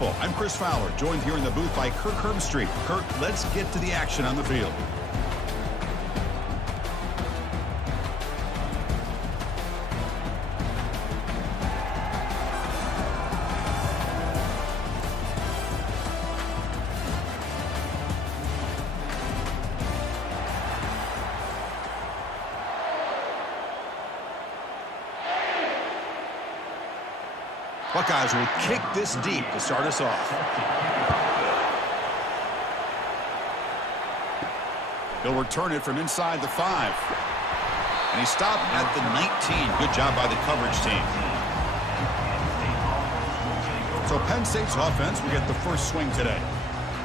I'm Chris Fowler, joined here in the booth by Kirk Herbstreit. Kirk, let's get to the action on the field. Buckeyes will kick this deep to start us off. He'll return it from inside the 5. And he stopped at the 19. Good job by the coverage team. So Penn State's offense will get the first swing today.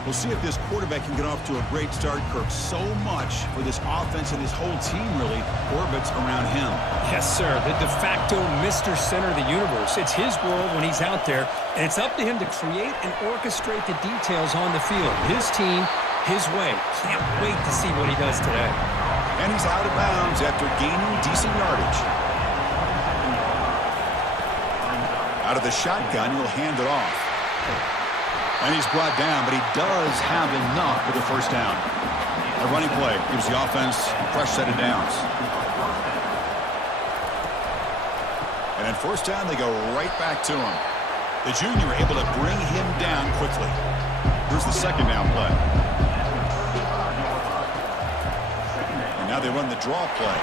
We'll see if this quarterback can get off to a great start. Kirk, so much for this offense and his whole team really orbits around him. Yes, sir. The de facto Mr. Center of the universe. It's his world when he's out there, and it's up to him to create and orchestrate the details on the field. His team, his way. Can't wait to see what he does today. And he's out of bounds after gaining decent yardage. Out of the shotgun, he'll hand it off. And he's brought down, but he does have enough for the first down. A running play gives the offense a fresh set of downs. And at first down, they go right back to him. The junior able to bring him down quickly. Here's the second down play. And now they run the draw play.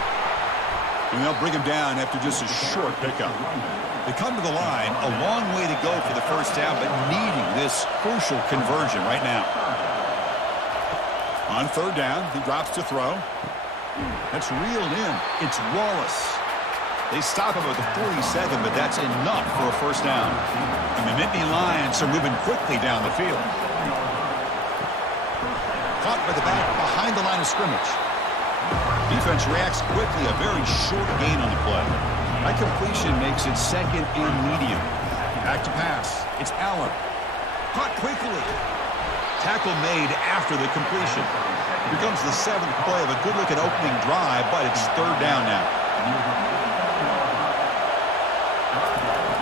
And they'll bring him down after just a short pickup. They come to the line, a long way to go for the first down, but needing this crucial conversion right now. On third down, he drops to throw. That's reeled in. It's Wallace. They stop him at the 47, but that's enough for a first down. And the Nittany Lions are moving quickly down the field. Caught by the back behind the line of scrimmage. Defense reacts quickly, a very short gain on the play. That completion makes it second and medium. Back to pass. It's Allen. Caught quickly. Tackle made after the completion. Here comes the 7th play of a good-looking opening drive, but it's third down now.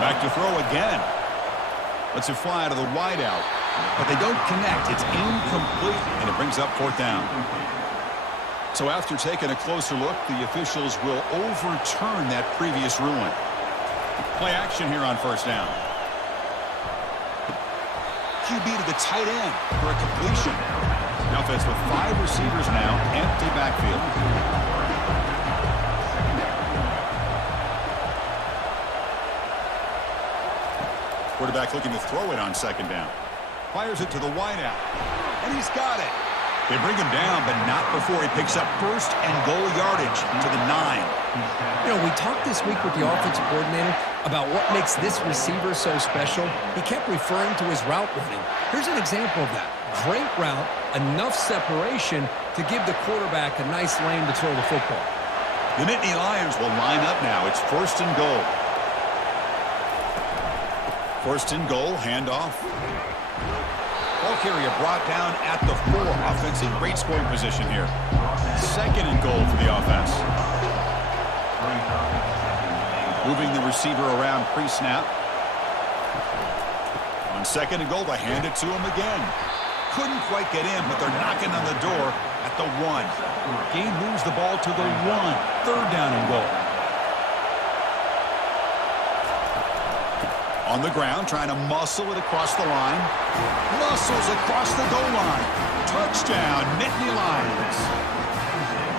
Back to throw again. Lets it fly to the wideout. But they don't connect. It's incomplete, and it brings up fourth down. So after taking a closer look, the officials will overturn that previous ruling. Play action here on first down. QB to the tight end for a completion. The offense with 5 receivers now, empty backfield. Quarterback looking to throw it on second down. Fires it to the wideout, and he's got it. They bring him down, but not before he picks up first and goal yardage to the 9. You know, we talked this week with the offensive coordinator about what makes this receiver so special. He kept referring to his route running. Here's an example of that. Great route, enough separation to give the quarterback a nice lane to throw the football. The Nittany Lions will line up now. It's first and goal. First and goal, handoff. Ball carrier brought down at the 4. Offense in great scoring position here. Second and goal for the offense. Moving the receiver around pre-snap. On second and goal, they hand it to him again. Couldn't quite get in, but they're knocking on the door at the 1. Gain moves the ball to the 1. Third down and goal. On the ground, trying to muscle it across the line. Muscles across the goal line. Touchdown, Nittany Lions.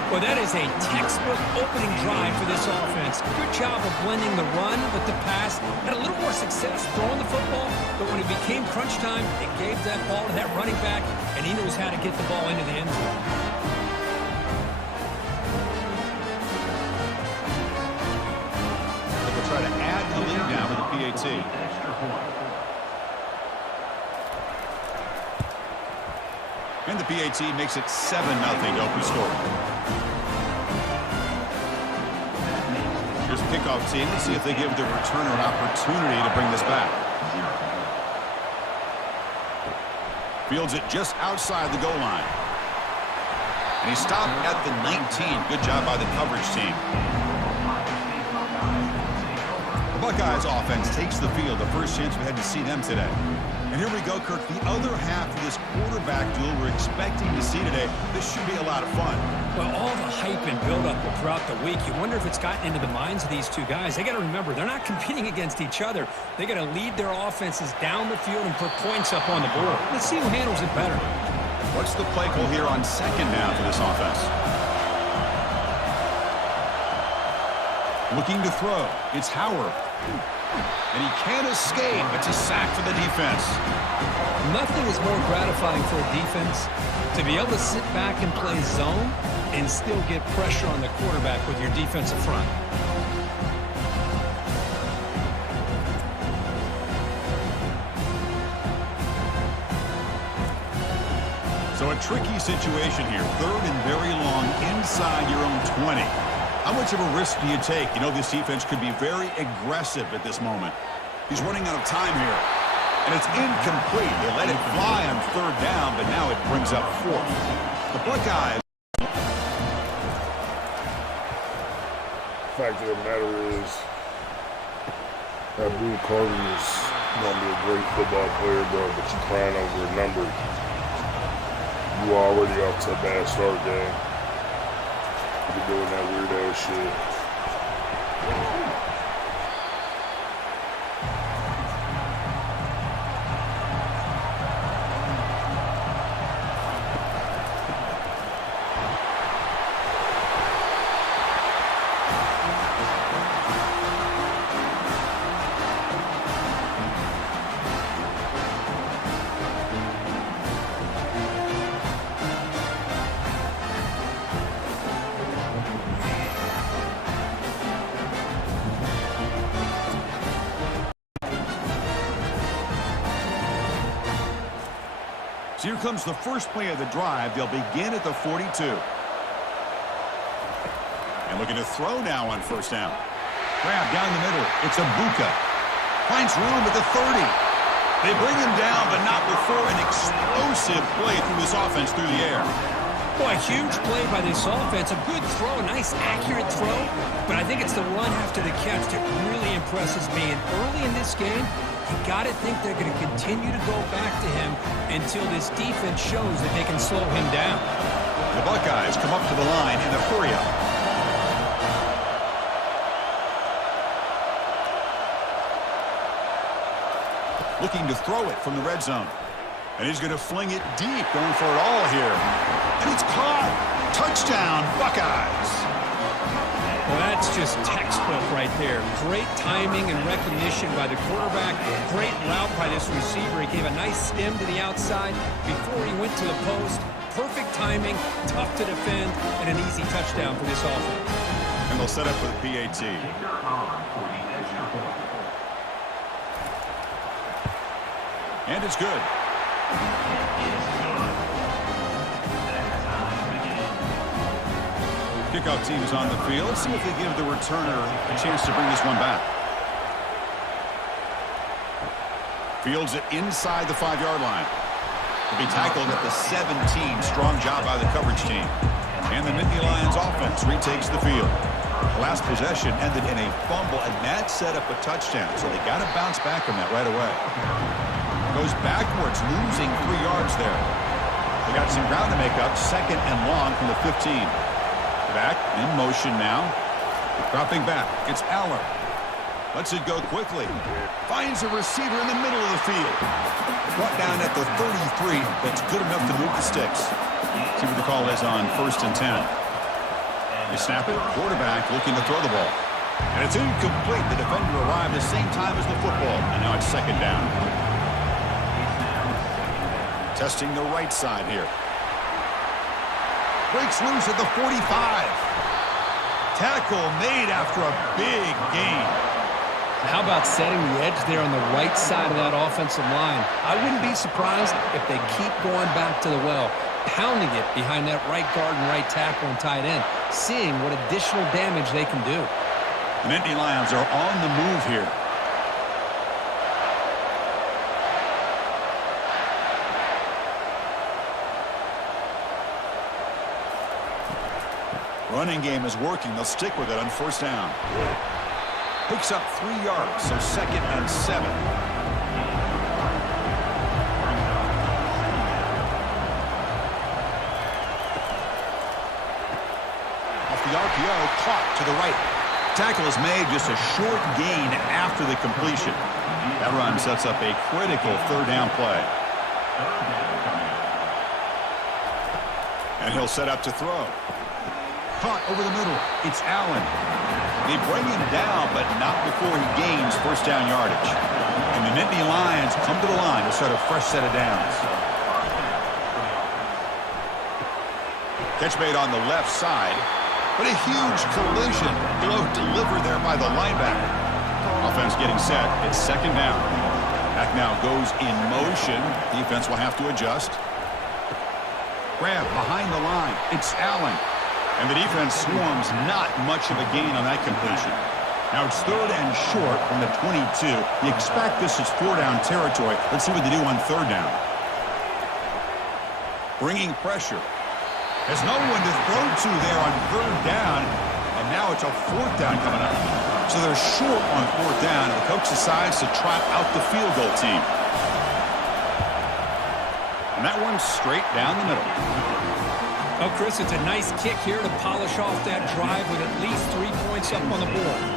Well, that is a textbook opening drive for this offense. Good job of blending the run with the pass. Had a little more success throwing the football, but when it became crunch time, it gave that ball to that running back, and he knows how to get the ball into the end zone. They'll try to add the lead now with the PAT. And the PAT makes it 7-0 to open score. Here's a kickoff team. Let's see if they give the returner an opportunity to bring this back. Fields it just outside the goal line. And he stopped at the 19. Good job by the coverage team. The Buckeyes offense takes the field. The first chance we had to see them today. And here we go, Kirk. The other half of this quarterback duel we're expecting to see today. This should be a lot of fun. Well, all the hype and build-up throughout the week, you wonder if it's gotten into the minds of these two guys. They got to remember, they're not competing against each other. They got to lead their offenses down the field and put points up on the board. Let's see who handles it better. What's the play call here on second down for this offense? Looking to throw. It's Howard. And he can't escape. It's a sack for the defense. Nothing is more gratifying for a defense to be able to sit back and play zone and still get pressure on the quarterback with your defensive front. So a tricky situation here. Third and very long inside your own 20. How much of a risk do you take? You know, this defense could be very aggressive at this moment. He's running out of time here. And it's incomplete. They let it fly on third down, but now it brings up fourth. The Buckeyes. Fact of the matter is that Blue Carter is going to be a great football player, bro, but you're crying over a number. You already off to a bad start, gang. You're doing that weird ass shit. So here comes the first play of the drive. They'll begin at the 42. And looking to throw now on first down. Grab down the middle. It's Ibuka. Finds room at the 30. They bring him down, but not before an explosive play through this offense through the air. Boy, a huge play by this offense. A good throw, a nice accurate throw. But I think it's the run after the catch that really impresses me. And early in this game, you got to think they're going to continue to go back to him until this defense shows that they can slow him down. The Buckeyes come up to the line in a hurry-up. Looking to throw it from the red zone. And he's going to fling it deep, going for it all here. And it's caught. Touchdown, Buckeyes. Well, that's just textbook right there. Great timing and recognition by the quarterback. Great route by this receiver. He gave a nice stem to the outside before he went to the post. Perfect timing, tough to defend, and an easy touchdown for this offense. And they'll set up for the PAT. And it's good. Kickoff team is on the field. See if they give the returner a chance to bring this one back. Fields it inside the 5-yard line. To be tackled at the 17. Strong job by the coverage team. And the Nittany Lions offense retakes the field. The last possession ended in a fumble, and that set up a touchdown. So they got to bounce back from that right away. Goes backwards, losing 3 yards there. They got some ground to make up. 2nd and long from the 15. Back in motion now. Dropping back. It's Aller. Lets it go quickly. Finds a receiver in the middle of the field. Brought down at the 33. That's good enough to move the sticks. See what the call is on 1st and 10. They snap it. Quarterback looking to throw the ball. And it's incomplete. The defender arrived the same time as the football. And now it's 2nd down. Testing the right side here. Breaks loose at the 45. Tackle made after a big gain. How about setting the edge there on the right side of that offensive line? I wouldn't be surprised if they keep going back to the well, pounding it behind that right guard and right tackle and tight end, seeing what additional damage they can do. The Nittany Lions are on the move here. Running game is working. They'll stick with it on 1st down. Picks up 3 yards, so 2nd and 7. RPO, caught to the right. Tackle is made, just a short gain after the completion. That run sets up a critical third down play. And he'll set up to throw. Caught over the middle. It's Allen. They bring him down, but not before he gains first down yardage. And the Nittany Lions come to the line to start a fresh set of downs. Catch made on the left side, but a huge collision blow delivered there by the linebacker. Offense getting set. It's second down. Back now goes in motion. Defense will have to adjust. Grab behind the line. It's Allen. And the defense swarms, not much of a gain on that completion. Now it's third and short from the 22. You expect this is four-down territory. Let's see what they do on third down. Bringing pressure. There's no one to throw to there on third down, and now it's a fourth down coming up. So they're short on fourth down, and the coach decides to trot out the field goal team. And that one's straight down the middle. Oh, Chris, it's a nice kick here to polish off that drive with at least 3 points up on the board.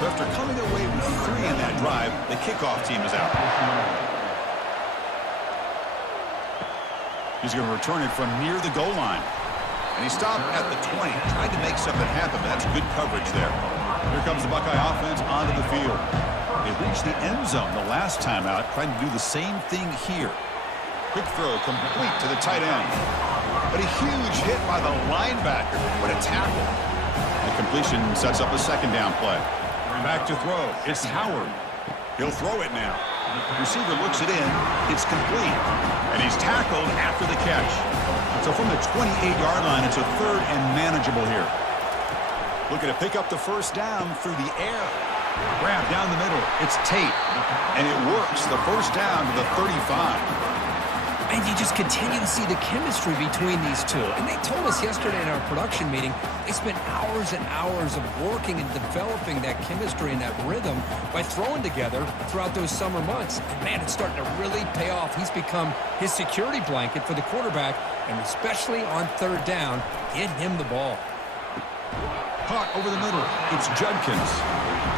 So after coming away with 3 in that drive, the kickoff team is out. He's going to return it from near the goal line. And he stopped at the 20. Tried to make something happen, but that's good coverage there. Here comes the Buckeye offense onto the field. They reached the end zone the last time out, trying to do the same thing here. Quick throw complete to the tight end. But a huge hit by the linebacker. What a tackle. The completion sets up a second down play. Back to throw. It's Howard. He'll throw it now. Receiver looks it in. It's complete. And he's tackled after the catch. So from the 28-yard line, it's a third and manageable here. Looking to pick up the first down through the air. Grab down the middle. It's Tate. And it works. The first down to the 35. And you just continue to see the chemistry between these two. And they told us yesterday in our production meeting, they spent hours and hours of working and developing that chemistry and that rhythm by throwing together throughout those summer months. And man, it's starting to really pay off. He's become his security blanket for the quarterback, and especially on third down, get him the ball. Caught over the middle. It's Judkins.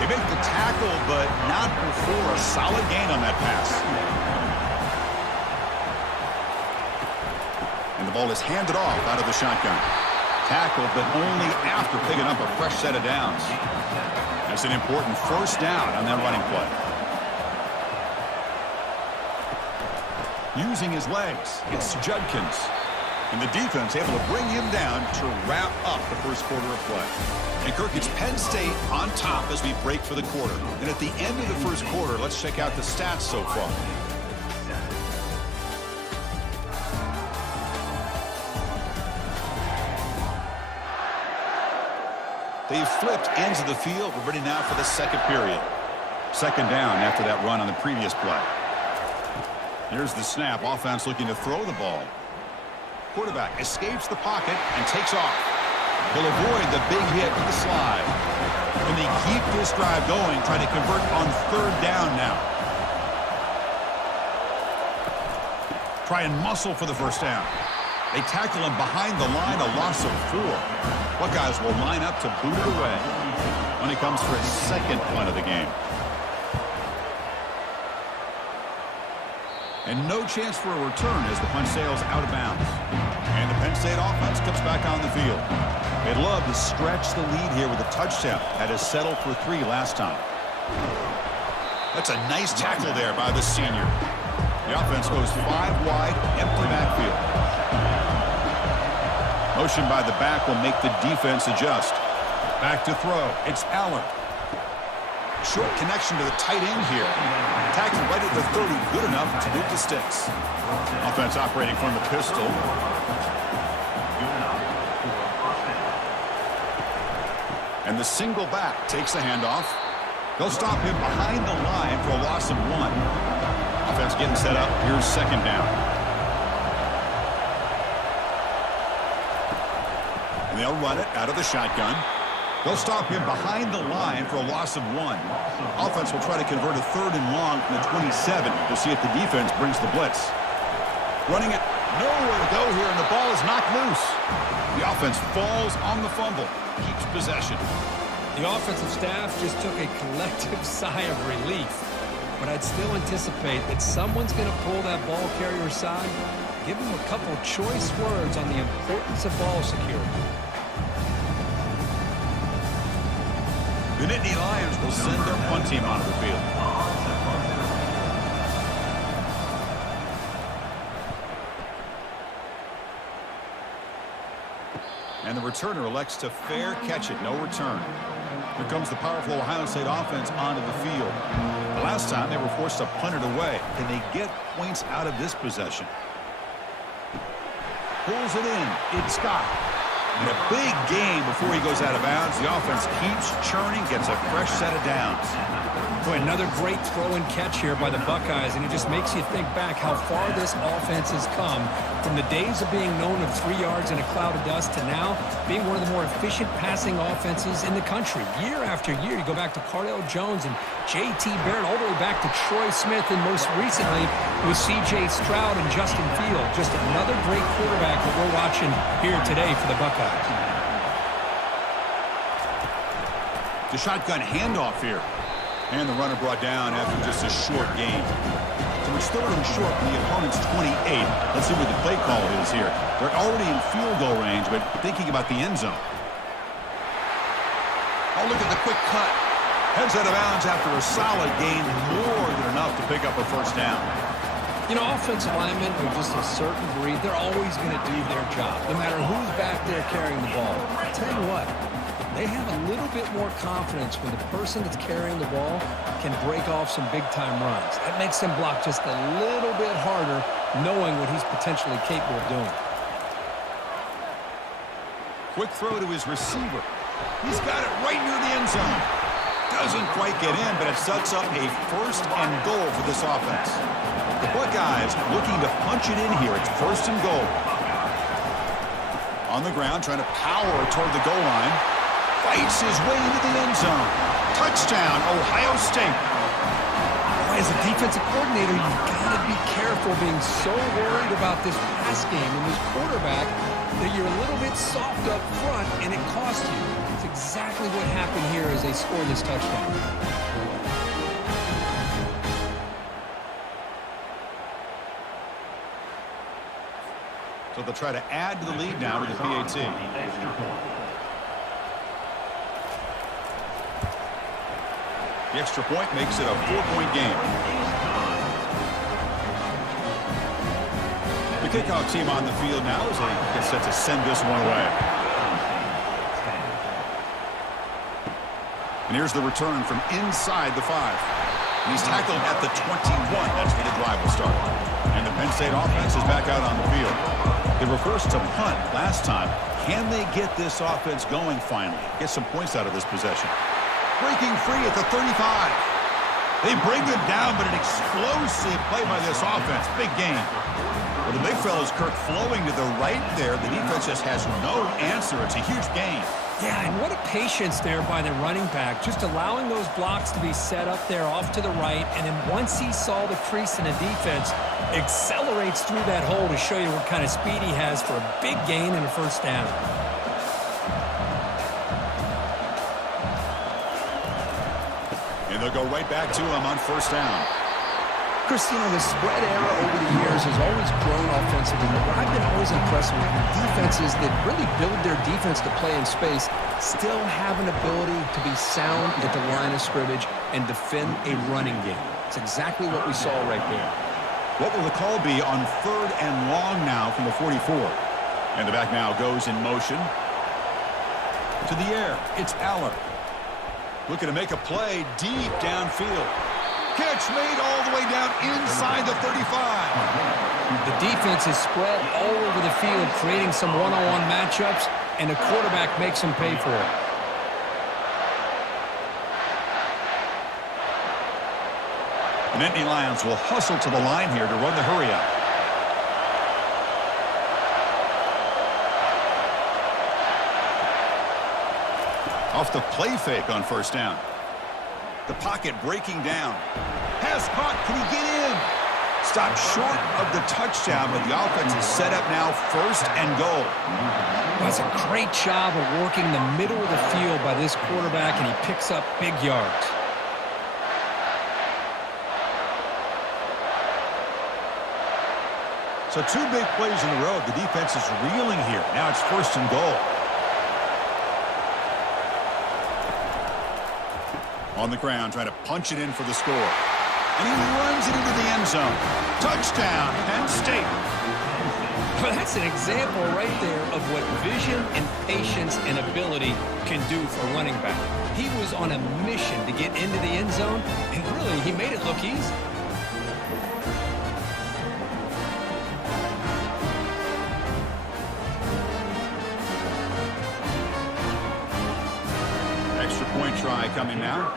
They make the tackle, but not before a solid gain on that pass. And the ball is handed off out of the shotgun. Tackled, but only after picking up a fresh set of downs. That's an important first down on that running play. Using his legs, it's Judkins. And the defense able to bring him down to wrap up the first quarter of play. And Kirk, it's Penn State on top as we break for the quarter. And at the end of the first quarter, let's check out the stats so far. They've flipped ends of the field. We're ready now for the second period. Second down after that run on the previous play. Here's the snap. Offense looking to throw the ball. Quarterback escapes the pocket and takes off. He'll avoid the big hit with the slide. And they keep this drive going, trying to convert on third down now. Try and muscle for the first down. They tackle him behind the line, a loss of 4. Buckeyes will line up to boot it away when it comes for his second punt of the game. And no chance for a return as the punt sails out of bounds. And the Penn State offense comes back on the field. They'd love to stretch the lead here with a touchdown. Had to settle for 3 last time. That's a nice tackle there by the senior. The offense goes 5 wide, empty backfield. Motion by the back will make the defense adjust. Back to throw. It's Allen. Short connection to the tight end here. Tackled right at the 30. Good enough to move the sticks. Offense operating from the pistol. And the single back takes the handoff. They'll stop him behind the line for a loss of 1. Defense getting set up. Here's second down. And they'll run it out of the shotgun. They'll stop him behind the line for a loss of 1. Offense will try to convert a 3rd and long from the 27 to see if the defense brings the blitz. Running it, nowhere to go here, and the ball is knocked loose. The offense falls on the fumble, keeps possession. The offensive staff just took a collective sigh of relief. But I'd still anticipate that someone's going to pull that ball carrier aside, give him a couple choice words on the importance of ball security. The Nittany Lions will send their punt team onto the field. And the returner elects to fair catch it, no return. Here comes the powerful Ohio State offense onto the field. The last time they were forced to punt it away. Can they get points out of this possession? Pulls it in. It's Scott. And a big game before he goes out of bounds. The offense keeps churning, gets a fresh set of downs. Boy, another great throw and catch here by the Buckeyes, and it just makes you think back how far this offense has come from the days of being known of 3 yards in a cloud of dust to now being one of the more efficient passing offenses in the country. Year after year, you go back to Cardale Jones and J.T. Barrett, all the way back to Troy Smith, and most recently with C.J. Stroud and Justin Field. Just another great quarterback that we're watching here today for the Buckeyes. The shotgun handoff here. And the runner brought down after just a short gain. So it's 3rd and short from the opponent's 28. Let's see what the play call is here. They're already in field goal range, but thinking about the end zone. Oh, look at the quick cut. Heads out of bounds after a solid gain, more than enough to pick up a first down. You know, offensive linemen are just a certain breed. They're always going to do their job, no matter who's back there carrying the ball. I'll tell you what. They have a little bit more confidence when the person that's carrying the ball can break off some big-time runs. That makes them block just a little bit harder, knowing what he's potentially capable of doing. Quick throw to his receiver. He's got it right near the end zone. Doesn't quite get in, but it sets up a 1st and goal for this offense. The Buckeyes looking to punch it in here. It's 1st and goal. On the ground, trying to power toward the goal line. Fights his way into the end zone. Touchdown, Ohio State. As a defensive coordinator, you've got to be careful being so worried about this pass game and this quarterback that you're a little bit soft up front and it costs you. It's exactly what happened here as they scored this touchdown. So they'll try to add to the lead now with the PAT. The extra point makes it a 4-point game. The kickoff team on the field now as they get set to send this one away. And here's the return from inside the 5. And he's tackled at the 21. That's where the drive will start. And the Penn State offense is back out on the field. They were forced to punt last time. Can they get this offense going finally? Get some points out of this possession. Breaking free at the 35. They bring them down, but an explosive play by this offense. Big game. Well, the big fella's Kirk flowing to the right there. The defense just has no answer. It's a huge gain. Yeah, and what a patience there by the running back, just allowing those blocks to be set up there off to the right, and then once he saw the crease in the defense, accelerates through that hole to show you what kind of speed he has for a big gain and a 1st down. And they'll go right back to him on 1st down. Christina, the spread era over the years has always grown offensively, but what I've been always impressed with defenses that really build their defense to play in space still have an ability to be sound at the line of scrimmage and defend a running game. It's exactly what we saw right there. What will the call be on 3rd and long now from the 44? And the back now goes in motion. To the air, it's Allen. Looking to make a play deep downfield. Catch made all the way down inside the 35. The defense is spread all over the field, creating some one-on-one matchups, and the quarterback makes them pay for it. The Nittany Lions will hustle to the line here to run the hurry up. Off the play fake on first down. The pocket breaking down. Pass caught. Can he get in? Stopped short of the touchdown, but the offense is set up now, first and goal. That's a great job of working the middle of the field by this quarterback, and he picks up big yards. So 2 big plays in a row. The defense is reeling here. Now it's first and goal. On the ground, trying to punch it in for the score. And he runs it into the end zone. Touchdown, Penn State. Well, that's an example right there of what vision and patience and ability can do for a running back. He was on a mission to get into the end zone, and really, he made it look easy. Extra point try coming now.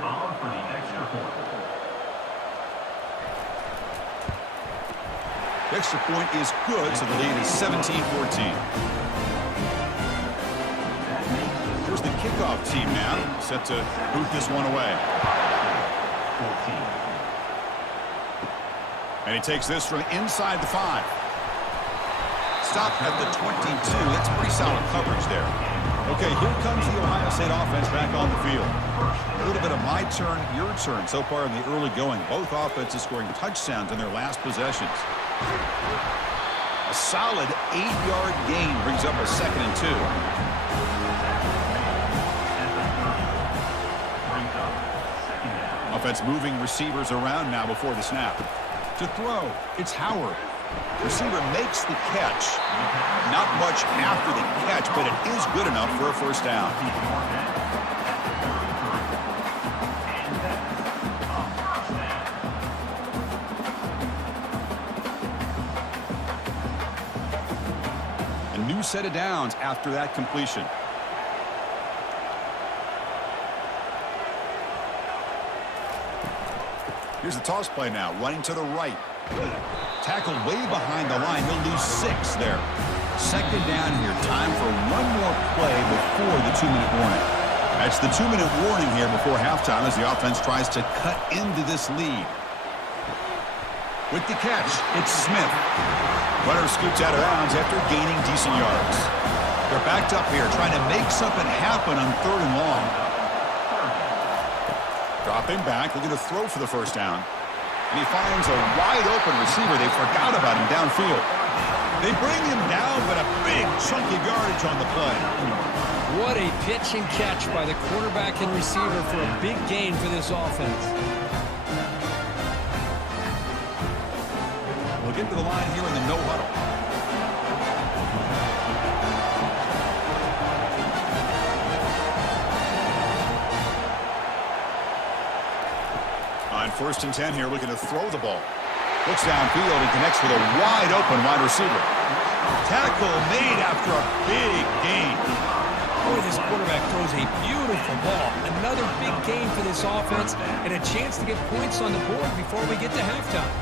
The extra point is good, so the lead is 17-14. Here's the kickoff team now, set to boot this one away. And he takes this from inside the 5. Stop at the 22. That's pretty solid coverage there. Okay, here comes the Ohio State offense back on the field. A little bit of my turn, your turn so far in the early going. Both offenses scoring touchdowns in their last possessions. A solid 8-yard gain brings up a 2nd and 2. Offense moving receivers around now before the snap. To throw, it's Howard. Receiver makes the catch. Not much after the catch, but it is good enough for a first down. A new set of downs after that completion. Here's the toss play now, running to the right. Tackled way behind the line. He'll lose 6 there. 2nd down here. Time for one more play before the 2-minute warning. That's the 2-minute warning here before halftime as the offense tries to cut into this lead. With the catch, it's Smith. Runner scoots out of bounds after gaining decent yards. They're backed up here trying to make something happen on 3rd and long. Dropping back, looking to throw for the first down. And he finds a wide-open receiver. They forgot about him downfield. They bring him down, but a big chunk of yardage on the play. What a pitch and catch by the quarterback and receiver for a big gain for this offense. We'll get to the line here in the no huddle. On 1st and 10 here, looking to throw the ball. Looks downfield and connects with a wide-open wide receiver. Tackle made after a big gain. Boy, this quarterback throws a beautiful ball. Another big gain for this offense and a chance to get points on the board before we get to halftime.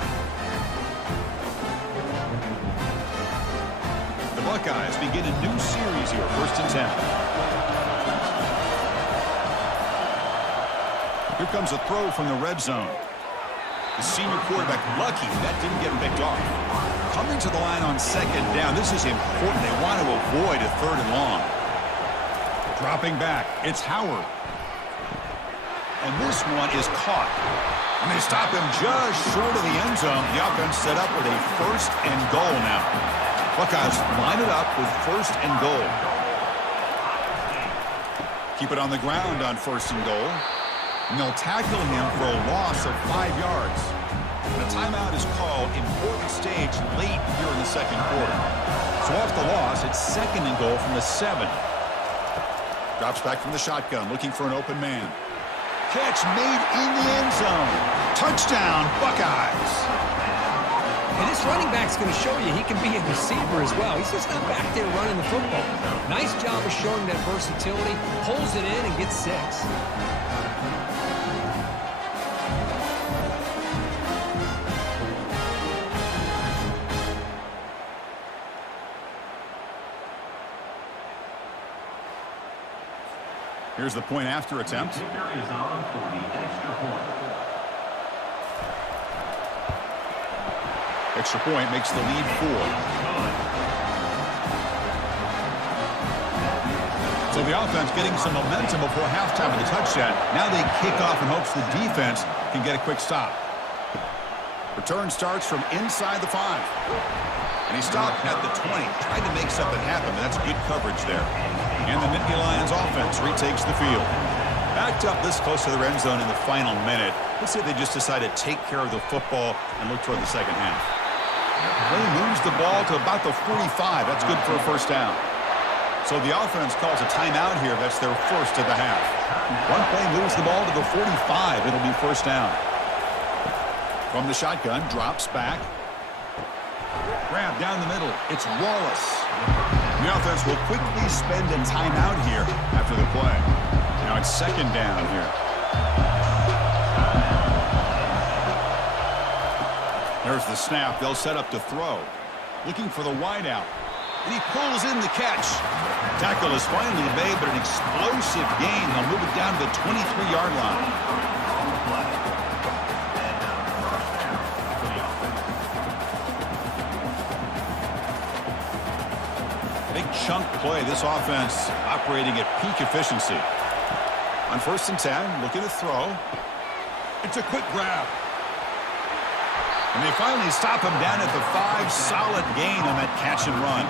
The Buckeyes begin a new series here, 1st and 10. Here comes a throw from the red zone. The senior quarterback lucky that didn't get picked off. Coming to the line on 2nd down. This is important. They want to avoid a 3rd and long. Dropping back. It's Howard. And this one is caught. And they stop him just short of the end zone. The offense set up with a 1st and goal now. Buckeyes line it up with 1st and goal. Keep it on the ground on 1st and goal. And they'll tackle him for a loss of 5 yards. And a timeout is called. Important stage late here in the 2nd quarter. So off the loss, it's 2nd and goal from the 7. Drops back from the shotgun, looking for an open man. Catch made in the end zone. Touchdown, Buckeyes. And this running back's going to show you he can be a receiver as well. He's just not back there running the football. Nice job of showing that versatility. Pulls it in and gets 6. Here's the point after attempt. Extra point makes the lead 4. So the offense getting some momentum before halftime with a touchdown. Now they kick off in hopes the defense can get a quick stop. Return starts from inside the 5. And he stopped at the 20. Tried to make something happen, but that's good coverage there. And the Nittany Lions offense retakes the field. Backed up this close to the end zone in the final minute. Let's say they just decided to take care of the football and look toward the second half. They moves the ball to about the 45. That's good for a first down. So the offense calls a timeout here. That's their first of the half. One play moves the ball to the 45. It'll be first down. From the shotgun, drops back. Grab down the middle. It's Wallace. The offense will quickly spend a timeout here after the play. Now it's second down here. There's the snap. They'll set up to throw. Looking for the wideout. And he pulls in the catch. Tackle is finally made, but an explosive gain. They'll move it down to the 23-yard line. Big chunk play. This offense operating at peak efficiency. On 1st and 10, looking to throw. It's a quick grab. And they finally stop him down at the 5. Solid gain on that catch and run.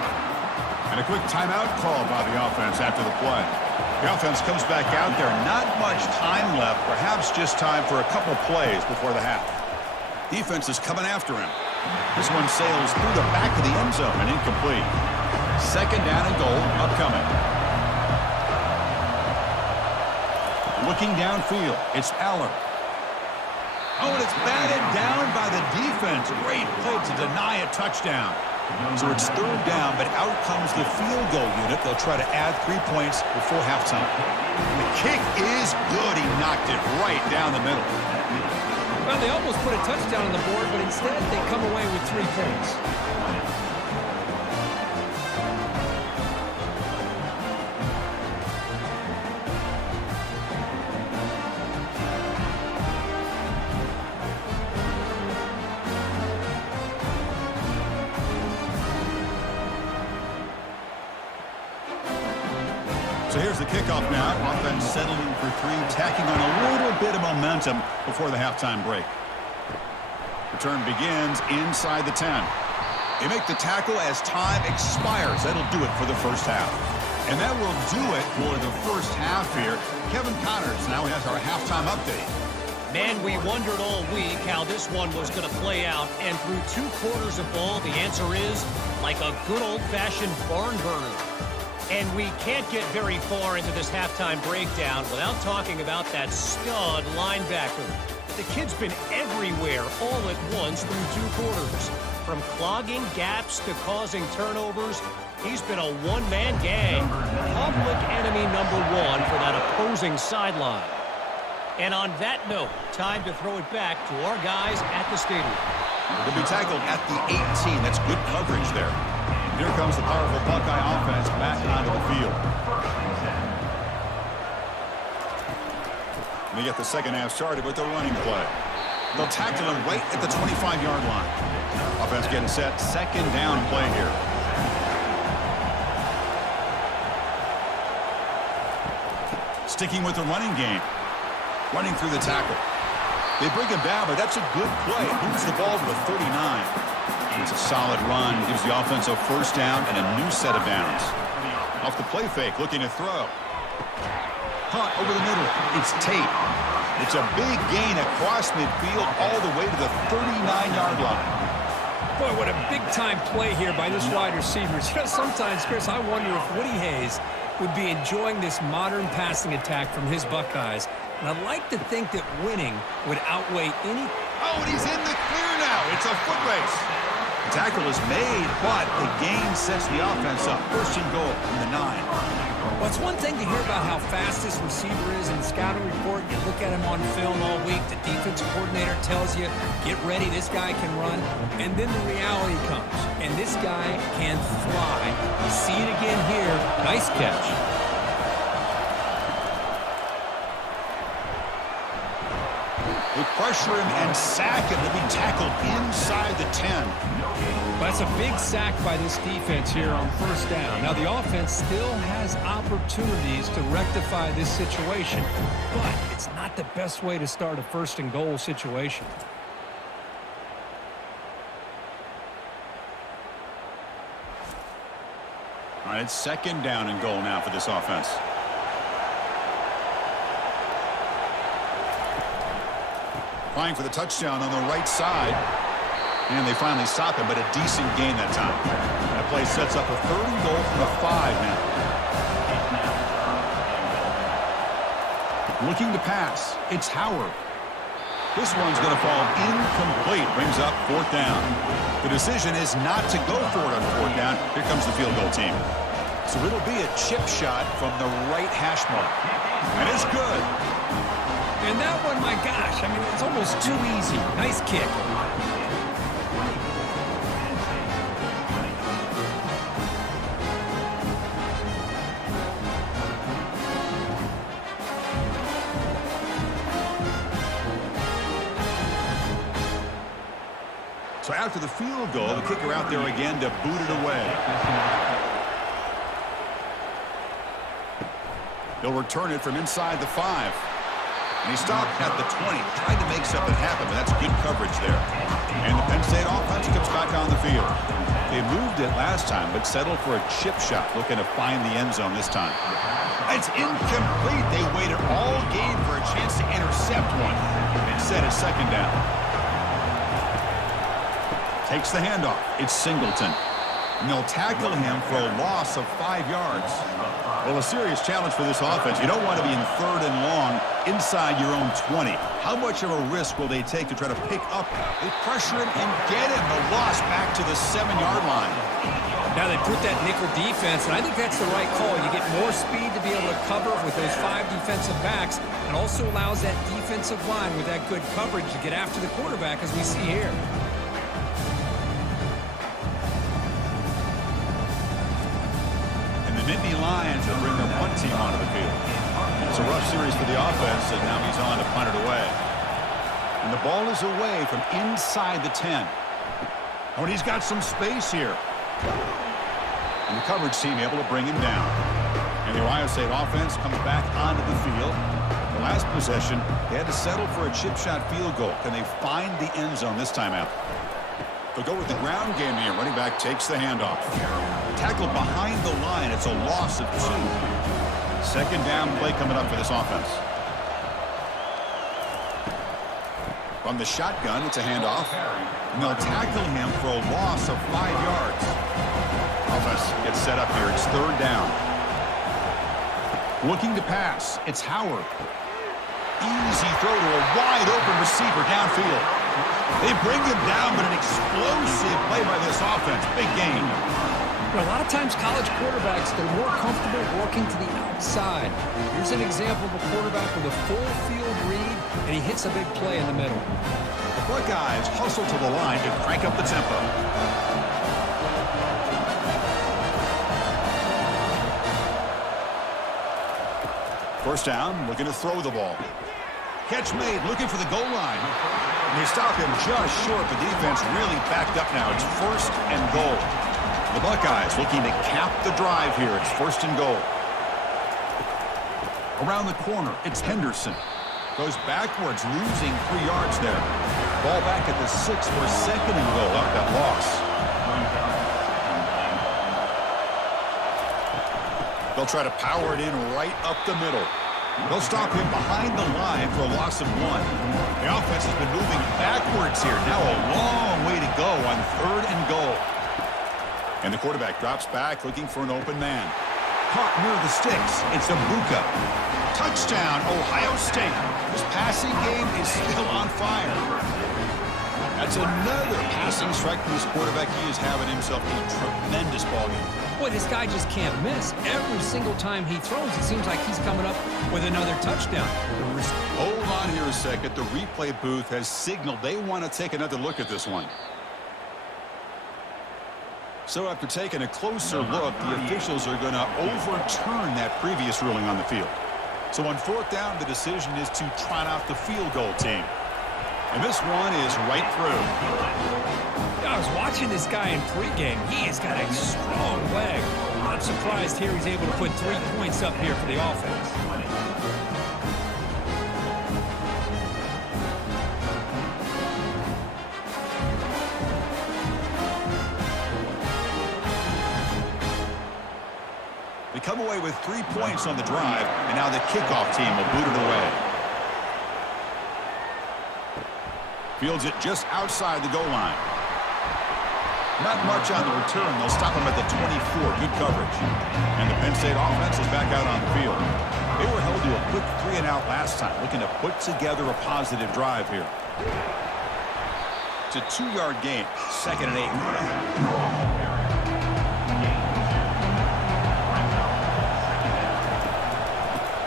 And a quick timeout call by the offense after the play. The offense comes back out there. Not much time left. Perhaps just time for a couple plays before the half. Defense is coming after him. This one sails through the back of the end zone and incomplete. Second down and goal upcoming. Looking downfield, it's Aller. Oh, and it's batted down by the defense. Great play to deny a touchdown. So it's third down, but out comes the field goal unit. They'll try to add 3 points before halftime. The kick is good. He knocked it right down the middle. Well, they almost put a touchdown on the board, but instead they come away with 3 points. So here's the kickoff now. Offense settling for 3, tacking on a little bit of momentum before the halftime break. Return begins inside the 10. They make the tackle as time expires. That'll do it for the first half. And that will do it for the first half here. Kevin Connors now has our halftime update. Man, we wondered all week how this one was going to play out. And through 2 quarters of ball, the answer is like a good old-fashioned barn burner. And we can't get very far into this halftime breakdown without talking about that stud linebacker. The kid's been everywhere all at once through 2 quarters. From clogging gaps to causing turnovers, he's been a one-man gang. Public enemy number 1 for that opposing sideline. And on that note, time to throw it back to our guys at the stadium. He'll be tackled at the 18. That's good coverage there. Here comes the powerful Buckeye offense back onto the field. And they get the second half started with a running play. They'll tackle him right at the 25-yard line. Offense getting set. Second down play here. Sticking with the running game. Running through the tackle. They bring him down, but that's a good play. Moves the ball to the 39. It's a solid run. Gives the offense a first down and a new set of downs. Off the play fake, looking to throw. Hunt over the middle. It's Tate. It's a big gain across midfield all the way to the 39-yard line. Boy, what a big-time play here by this wide receiver. You know, sometimes, Chris, I wonder if Woody Hayes would be enjoying this modern passing attack from his Buckeyes. And I'd like to think that winning would outweigh any... Oh, and he's in the clear now. It's a foot race. The tackle is made, but the gain sets the offense up. First and goal from the 9. Well, it's one thing to hear about how fast this receiver is in the scouting report. You look at him on film all week. The defensive coordinator tells you, get ready, this guy can run. And then the reality comes, and this guy can fly. You see it again here. Nice catch. They pressure him and sack him to be tackled inside the 10. That's a big sack by this defense here on first down. Now, the offense still has opportunities to rectify this situation, but it's not the best way to start a first and goal situation. All right, it's second down and goal now for this offense. Trying for the touchdown on the right side. And they finally stop him, but a decent gain that time. That play sets up a third and goal from the 5 now. Looking to pass. It's Howard. This one's going to fall incomplete. Brings up fourth down. The decision is not to go for it on fourth down. Here comes the field goal team. So it'll be a chip shot from the right hash mark. And it's good. And that one, my gosh, I mean, it's almost too easy. Nice kick. So after the field goal, the kicker out there again to boot it away. He'll return it from inside the 5. And he stopped at the 20. Tried to make something happen, but that's good coverage there. And the Penn State offense comes back on the field. They moved it last time, but settled for a chip shot, looking to find the end zone this time. It's incomplete. They waited all game for a chance to intercept one. Instead, it's second down. Takes the handoff. It's Singleton. And they'll tackle him for a loss of 5 yards. Well, a serious challenge for this offense. You don't want to be in third and long inside your own 20. How much of a risk will they take to try to pick up? They pressure him and get him. The loss back to the 7-yard line. Now they put that nickel defense, and I think that's the right call. You get more speed to be able to cover with those 5 defensive backs, and also allows that defensive line with that good coverage to get after the quarterback, as we see here. The Nittany Lions will bring their one team onto the field. It's a rough series for the offense, and now he's on to punt it away. And the ball is away from inside the 10. Oh, and he's got some space here. And the coverage team able to bring him down. And the Ohio State offense comes back onto the field. The last possession, they had to settle for a chip shot field goal. Can they find the end zone this time out? They'll go with the ground game here. Running back takes the handoff. Tackled behind the line. It's a loss of 2. Second down play coming up for this offense. From the shotgun, it's a handoff. And they'll tackle him for a loss of 5 yards. Offense gets set up here. It's third down. Looking to pass. It's Howard. Easy throw to a wide open receiver downfield. They bring him down, but an explosive play by this offense. Big game. A lot of times college quarterbacks, they're more comfortable working to the outside. Here's an example of a quarterback with a full field read, and he hits a big play in the middle. The Buckeyes hustle to the line to crank up the tempo. First down, looking to throw the ball. Catch made, looking for the goal line. And they stop him just short. The defense really backed up now. It's first and goal. The Buckeyes looking to cap the drive here. It's first and goal. Around the corner, it's Henderson. Goes backwards, losing 3 yards there. Ball back at the 6 for second and goal after that loss. They'll try to power it in right up the middle. They'll stop him behind the line for a loss of 1. The offense has been moving backwards here. Now a long way to go on third and goal. And the quarterback drops back looking for an open man. Caught near the sticks. It's Abuka. Touchdown, Ohio State. This passing game is still on fire. That's another passing strike for this quarterback. He is having himself a tremendous ballgame. Boy, this guy just can't miss. Every single time he throws, it seems like he's coming up with another touchdown. Hold on here a second. The replay booth has signaled they want to take another look at this one. So after taking a closer look, the officials are going to overturn that previous ruling on the field. So on fourth down, the decision is to trot out the field goal team. And this one is right through. I was watching this guy in pregame. He has got a strong leg. I'm surprised here he's able to put 3 points up here for the offense. They come away with 3 points on the drive, and now the kickoff team will boot it away. Fields it just outside the goal line. Not much on the return. They'll stop him at the 24. Good coverage. And the Penn State offense is back out on the field. They were held to a quick 3-and-out last time, looking to put together a positive drive here. It's a 2-yard gain, 2nd and 8.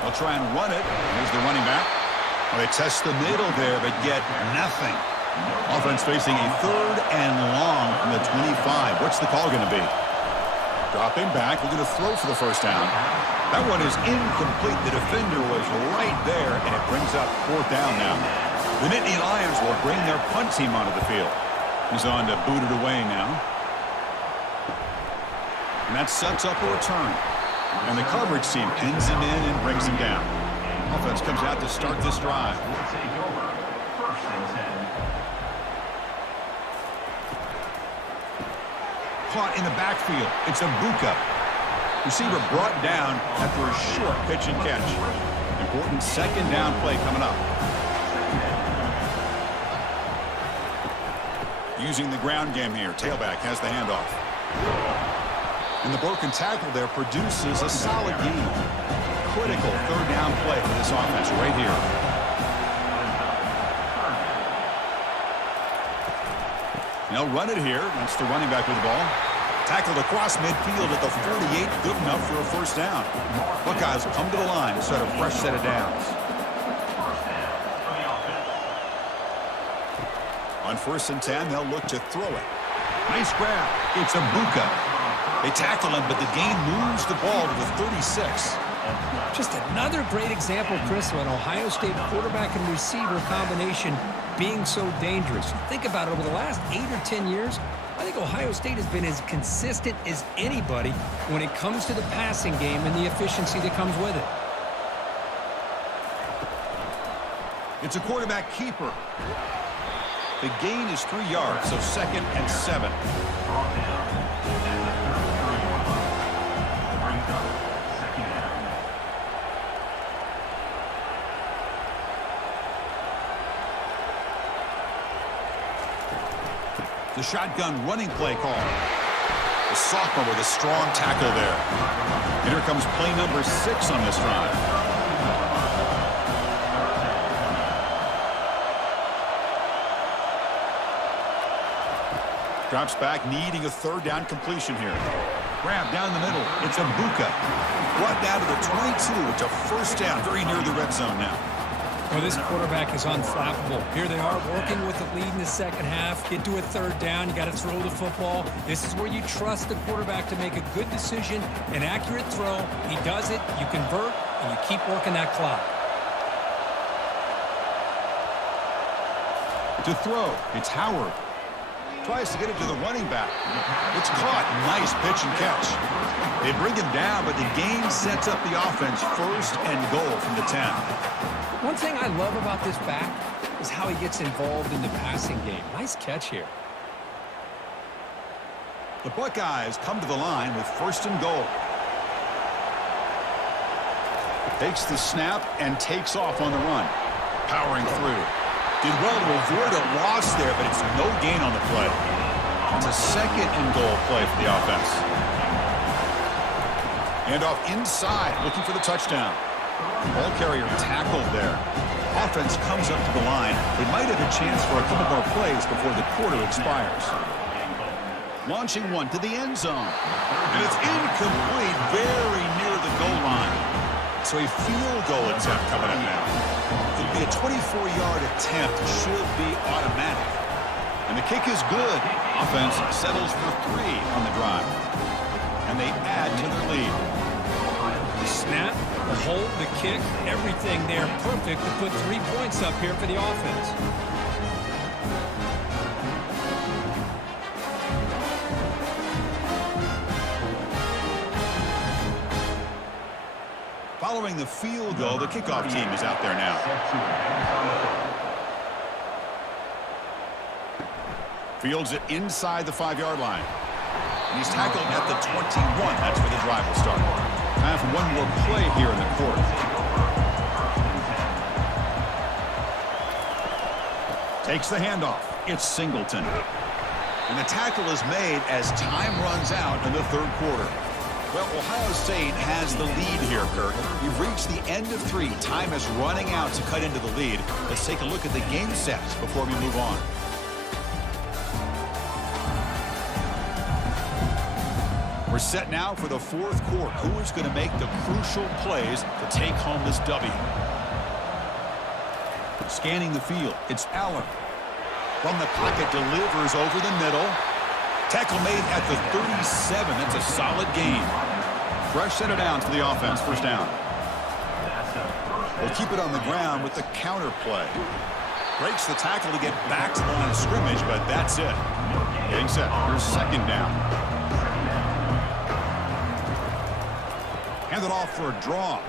They'll try and run it. Here's the running back. Well, they test the middle there, but get nothing. Offense facing a 3rd and long from the 25. What's the call going to be? Dropping back. We're going to throw for the first down. That one is incomplete. The defender was right there, and it brings up 4th down now. The Nittany Lions will bring their punt team onto the field. He's on to boot it away now. And that sets up a return. And the coverage team pins him in and brings him down. Offense comes out to start this drive. Caught in the backfield. It's Ibuka. Receiver brought down after a short pitch and catch. Important 2nd down play coming up. Using the ground game here. Tailback has the handoff. And the broken tackle there produces a solid gain. Critical 3rd down play for this offense right here. They'll run it here. That's the running back with the ball. Tackled across midfield at the 48. Good enough for a 1st down. Buckeyes come to the line to start a fresh set of downs. On 1st and 10, they'll look to throw it. Nice grab. It's Ibuka. They tackle him, but the gain moves the ball to the 36. Just another great example, Chris, of an Ohio State quarterback and receiver combination being so dangerous. Think about it, over the last 8 or 10 years, I think Ohio State has been as consistent as anybody when it comes to the passing game and the efficiency that comes with it. It's a quarterback keeper. The gain is 3 yards, so 2nd and 7. The shotgun running play call. The sophomore with a strong tackle there. And here comes play number 6 on this drive. Drops back, needing a 3rd down completion here. Grab down the middle. It's Ibuka. Brought down to the 22. It's a 1st down, very near the red zone now. Well, this quarterback is unflappable. Here they are working with the lead in the 2nd half. Get to a 3rd down. You got to throw the football. This is where you trust the quarterback to make a good decision, an accurate throw. He does it. You convert, and you keep working that clock. To throw, it's Howard. Tries to get it to the running back. It's caught. Nice pitch and catch. They bring him down, but the gain sets up the offense 1st and goal from the 10. One thing I love about this back is how he gets involved in the passing game. Nice catch here. The Buckeyes come to the line with 1st and goal. Takes the snap and takes off on the run. Powering through. Did well to avoid a loss there, but it's no gain on the play. It's a 2nd and goal play for the offense. And off inside, looking for the touchdown. Ball carrier tackled there. Offense comes up to the line. They might have a chance for a couple more plays before the quarter expires. Launching one to the end zone. And it's incomplete, very near the goal line. So a field goal attempt coming up now. It'll be a 24-yard attempt. Should be automatic. And the kick is good. Offense settles for 3 on the drive. And they add to their lead. Snap. The hold, the kick, everything there perfect to put 3 points up here for the offense. Following the field goal, the kickoff team is out there now. Fields it inside the 5-yard line. And he's tackled at the 21. That's where the drive will start. Time for one more play here in the fourth. Takes the handoff. It's Singleton. And the tackle is made as time runs out in the third quarter. Well, Ohio State has the lead here, Kirk. We've reached the end of 3. Time is running out to cut into the lead. Let's take a look at the game sets before we move on. We're set now for the fourth quarter. Who is going to make the crucial plays to take home this W? Scanning the field, it's Allen. From the pocket, delivers over the middle. Tackle made at the 37. That's a solid gain. Fresh set of downs for the offense. First down. We'll keep it on the ground with the counter play. Breaks the tackle to get back to the line of scrimmage, but that's it. Getting set. Here's second down. Hand it off for a draw.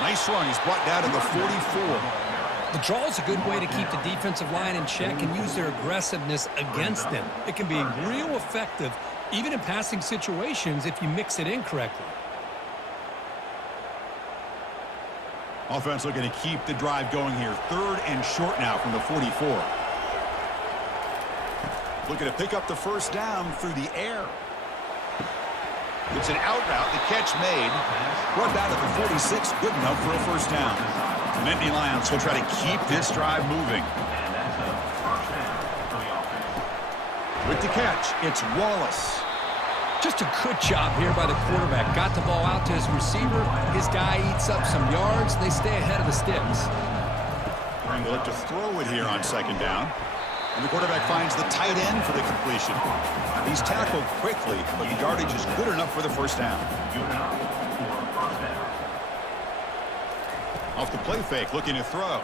Nice run. He's brought down to the 44. The draw is a good way to keep the defensive line in check and use their aggressiveness against them. It can be real effective, even in passing situations, if you mix it in correctly. Offense looking to keep the drive going here. Third and short now from the 44. Looking to pick up the first down through the air. It's an out route. The catch made. Brought down to the 46. Good enough for a first down. The Nittany Lions will try to keep this drive moving. With the catch, it's Wallace. Just a good job here by the quarterback. Got the ball out to his receiver. His guy eats up some yards. They stay ahead of the sticks. Going to look to throw it here on second down. And the quarterback finds the tight end for the completion. He's tackled quickly, but the yardage is good enough for the first down. Off the play fake, looking to throw.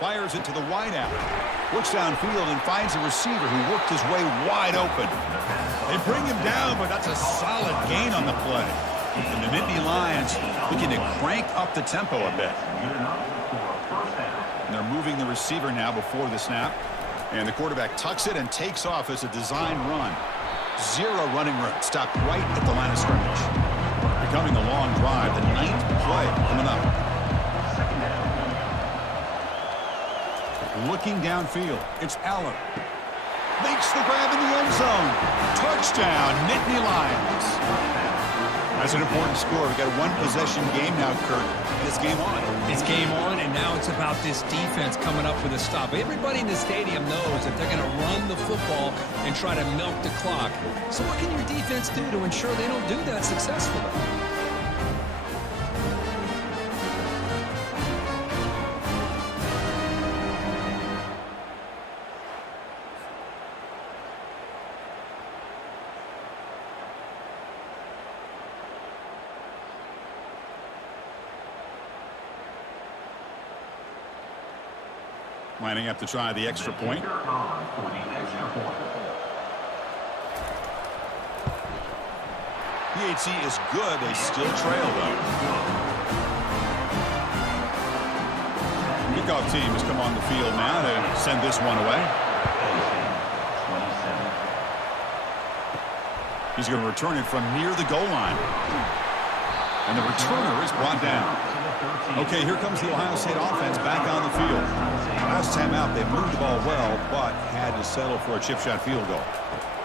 Fires it to the wideout. Looks downfield and finds a receiver who worked his way wide open. They bring him down, but that's a solid gain on the play. And the Nittany Lions looking to crank up the tempo a bit. And they're moving the receiver now before the snap. And the quarterback tucks it and takes off as a design run. Zero running room. Stopped right at the line of scrimmage. Becoming a long drive. The 9th play coming up. Looking downfield. It's Allen. Makes the grab in the end zone. Touchdown, Nittany Lions. That's an important score. We've got a one-possession game now, Kurt. And it's game on. It's game on, and now it's about this defense coming up with a stop. Everybody in the stadium knows that they're going to run the football and try to milk the clock. So what can your defense do to ensure they don't do that successfully? Lining up to try the extra point. PHC is good. They still trail, though. Kickoff team has come on the field now to send this one away. He's going to return it from near the goal line. And the returner is brought down. Okay, here comes the Ohio State offense back on the field. Last time out, they moved the ball well, but had to settle for a chip shot field goal.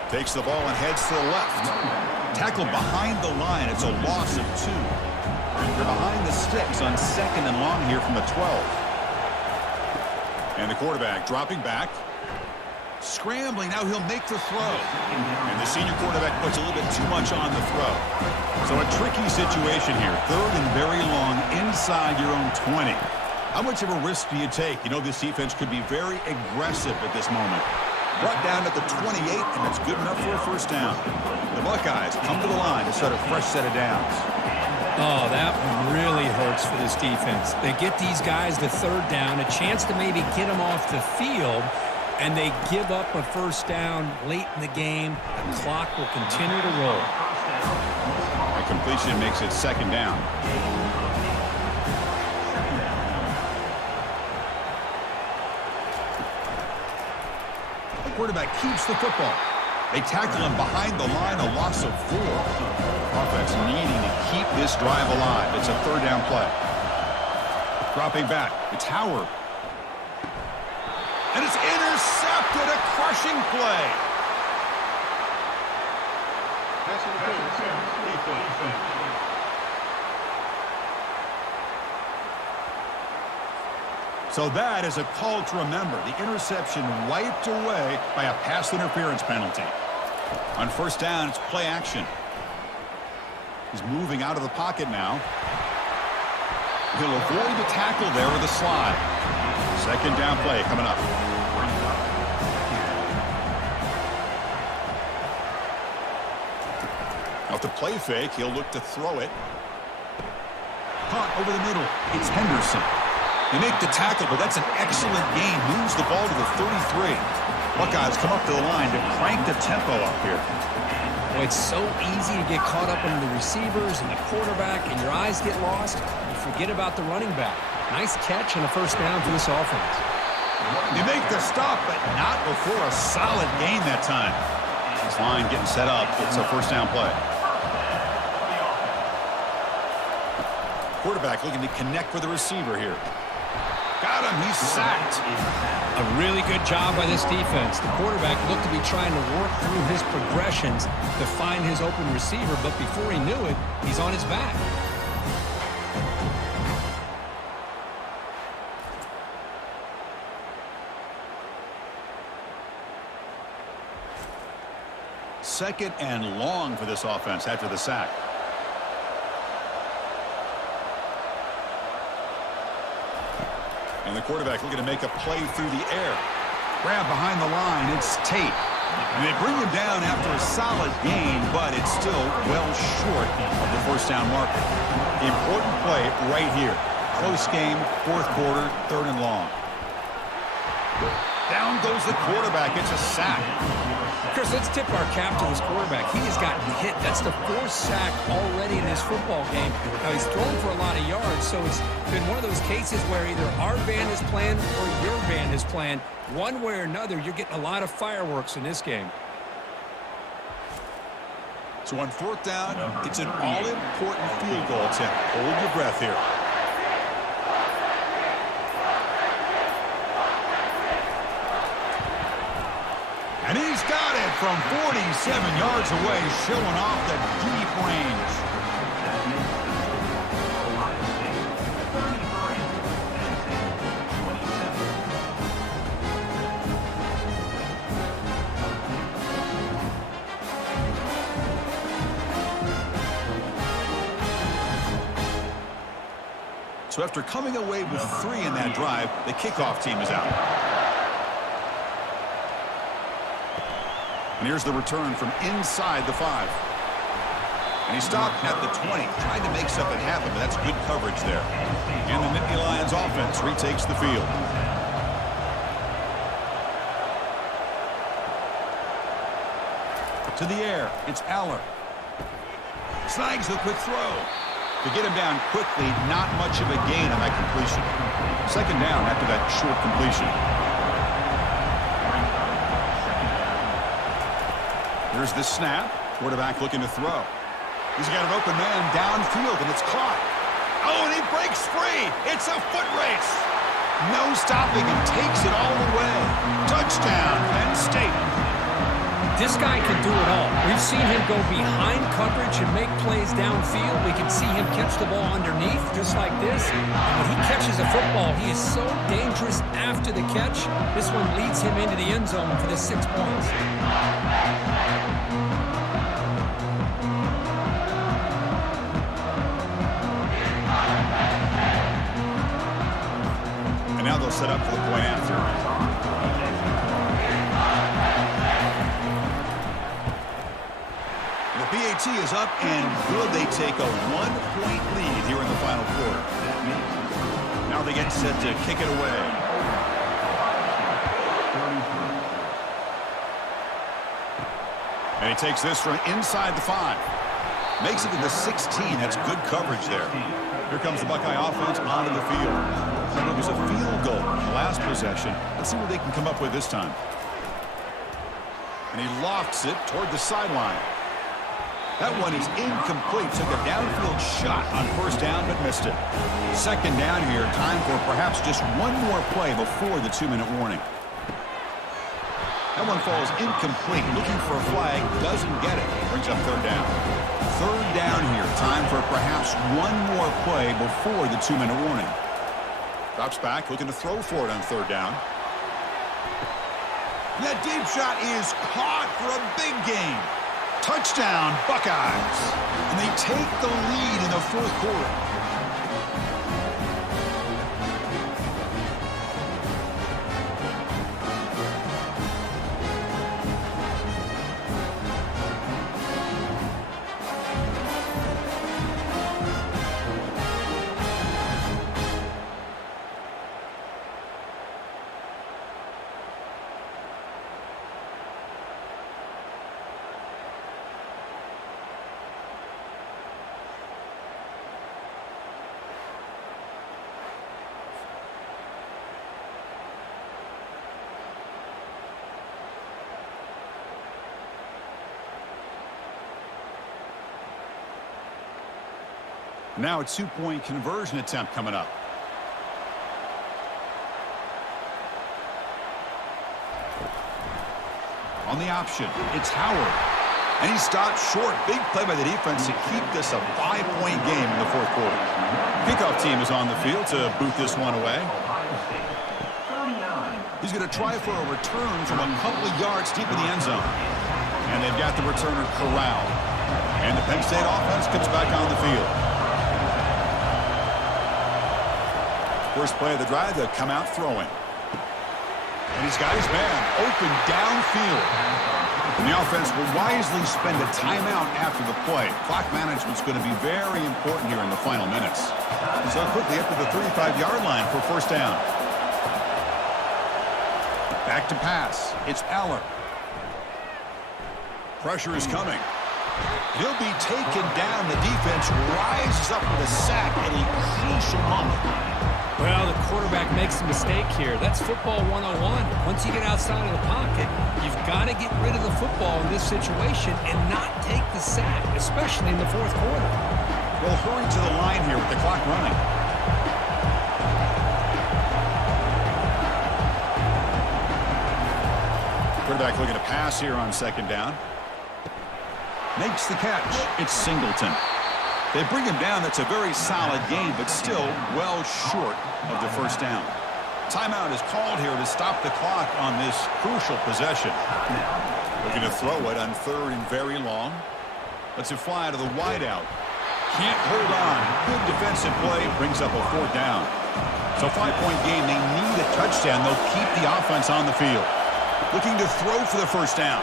Takes the ball and heads to the left. Tackled behind the line. It's a loss of 2. They're behind the sticks on second and long here from the 12. And the quarterback dropping back. Scrambling. Now he'll make the throw. And the senior quarterback puts a little bit too much on the throw. So a tricky situation here. Third and very long inside your own 20. How much of a risk do you take? You know this defense could be very aggressive at this moment. Brought down at the 28, and that's good enough for a first down. The Buckeyes come to the line to start a fresh set of downs. Oh, that one really hurts for this defense. They get these guys the third down, a chance to maybe get them off the field, and they give up a first down late in the game. The clock will continue to roll. A completion makes it second down. The quarterback keeps the football. They tackle him behind the line, a loss of 4. Offense needing to keep this drive alive. It's a third down play. Dropping back, it's Howard. And it's intercepted, a crushing play. So that is a call to remember. The interception wiped away by a pass interference penalty. On first down, it's play action. He's moving out of the pocket now. He'll avoid the tackle there with a slide. Second down play coming up. Off the play fake, he'll look to throw it. Punt over the middle. It's Henderson. They make the tackle, but that's an excellent gain. Moves the ball to the 33. Buckeyes come up to the line to crank the tempo up here. Well, it's so easy to get caught up in the receivers and the quarterback, and your eyes get lost. You forget about the running back. Nice catch and a first down for this offense. They make the stop, but not before a solid gain that time. This line getting set up. It's a first down play. Quarterback looking to connect with the receiver here. Got him. He's sacked. A really good job by this defense. The quarterback looked to be trying to work through his progressions to find his open receiver, but before he knew it, he's on his back. Second and long for this offense after the sack. And the quarterback looking to make a play through the air. Grab behind the line. It's Tate. And they bring him down after a solid gain, but it's still well short of the first down marker. Important play right here. Close game, fourth quarter, third and long. Down goes the quarterback. It's a sack. Chris, let's tip our cap to this quarterback. He has gotten hit. That's the 4th sack already in this football game. Now, he's thrown for a lot of yards, so it's been one of those cases where either our band is playing or your band is playing. One way or another, you're getting a lot of fireworks in this game. So on fourth down, it's an all-important field goal attempt. Hold your breath here. And he's got it from 47 yards away, showing off the deep range. So after coming away with 3 in that drive, the kickoff team is out. And here's the return from inside the 5. And he stopped at the 20, trying to make something happen, but that's good coverage there. And the Nittany Lions offense retakes the field. To the air, it's Aller. Snags the quick throw. To get him down quickly, not much of a gain on that completion. Second down after that short completion. Here's the snap. Quarterback looking to throw. He's got an open man downfield, and it's caught. Oh, and he breaks free. It's a foot race. No stopping and takes it all the way. Touchdown, Penn State. This guy can do it all. We've seen him go behind coverage and make plays downfield. We can see him catch the ball underneath, just like this. When he catches a football, he is so dangerous after the catch. This one leads him into the end zone for the 6 points. And now they'll set up for the point after. PAT is up and good. They take a 1-point lead here in the final quarter. Now they get set to kick it away. And he takes this from inside the 5. Makes it to the 16. That's good coverage there. Here comes the Buckeye offense onto the field. It was a field goal in the last possession. Let's see what they can come up with this time. And he lofts it toward the sideline. That one is incomplete. Took a downfield shot on first down, but missed it. Second down here. Time for perhaps just one more play before the 2-minute warning. That one falls incomplete. Looking for a flag. Doesn't get it. Brings up third down. Third down here. Time for perhaps one more play before the 2-minute warning. Drops back. Looking to throw for it on third down. That deep shot is caught for a big gain. Touchdown, Buckeyes. And they take the lead in the fourth quarter. Now a 2-point conversion attempt coming up. On the option, it's Howard. And he stopped short. Big play by the defense to keep this a 5-point game in the fourth quarter. Kickoff team is on the field to boot this one away. He's going to try for a return from a couple of yards deep in the end zone. And they've got the returner corralled. And the Penn State offense comes back on the field. First play of the drive, they'll come out throwing. And he's got his man open downfield. And the offense will wisely spend a timeout after the play. Clock management's going to be very important here in the final minutes. So quickly up to the 35-yard line for first down. Back to pass. It's Aller. Pressure is coming. He'll be taken down. The defense rises up with a sack at a crucial moment. Well, the quarterback makes a mistake here. That's football 101. Once you get outside of the pocket, you've got to get rid of the football in this situation and not take the sack, especially in the fourth quarter. Well, hurry to the line here with the clock running. Quarterback looking to pass here on second down. Makes the catch. It's Singleton. They bring him down. That's a very solid game, but still well short of the first down. Timeout is called here to stop the clock on this crucial possession. Looking to throw it on third and very long. Lets it fly to the wideout. Can't hold on. Good defensive play. Brings up a fourth down. So 5-point game. They need a touchdown. They'll keep the offense on the field. Looking to throw for the first down.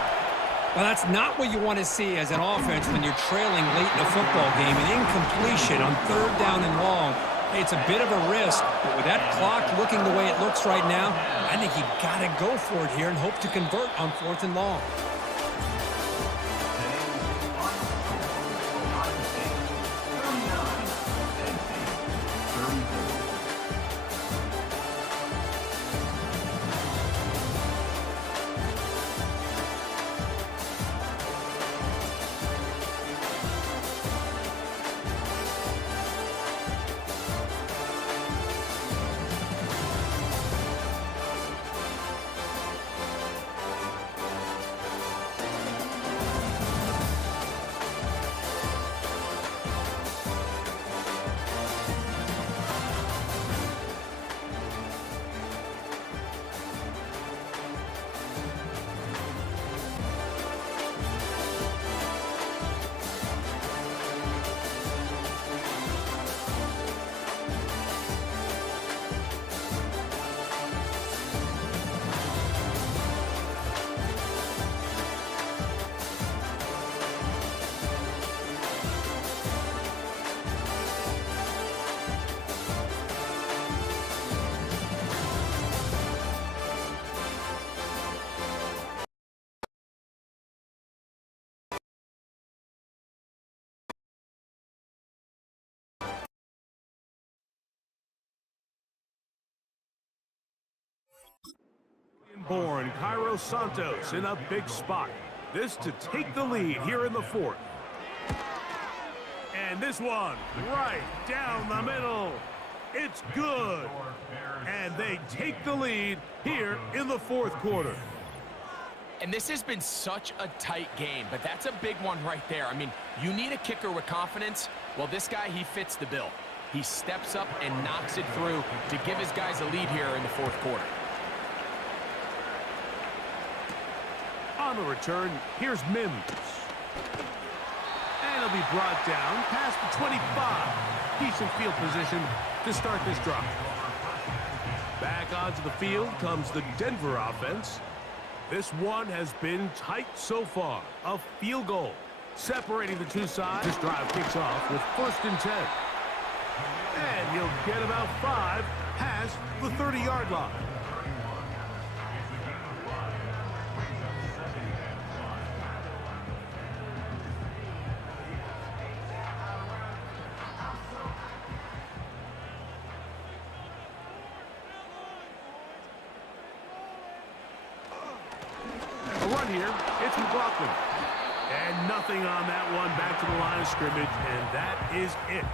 Well, that's not what you want to see as an offense when you're trailing late in a football game. An incompletion on third down and long. Hey, it's a bit of a risk, but with that clock looking the way it looks right now, I think you got to go for it here and hope to convert on fourth and long. Born Cairo Santos in a big spot. This to take the lead here in the fourth. And this one right down the middle. It's good. And they take the lead here in the fourth quarter. And this has been such a tight game, but that's a big one right there. I mean, you need a kicker with confidence. Well, this guy, he fits the bill. He steps up and knocks it through to give his guys a lead here in the fourth quarter. On the return, here's Mims. And he'll be brought down past the 25. Decent field position to start this drive. Back onto the field comes the Denver offense. This one has been tight so far. A field goal separating the two sides. This drive kicks off with 1st and 10. And he'll get about 5 past the 30-yard line. A run here. It's McLaughlin. And nothing on that one. Back to the line of scrimmage, and that is it.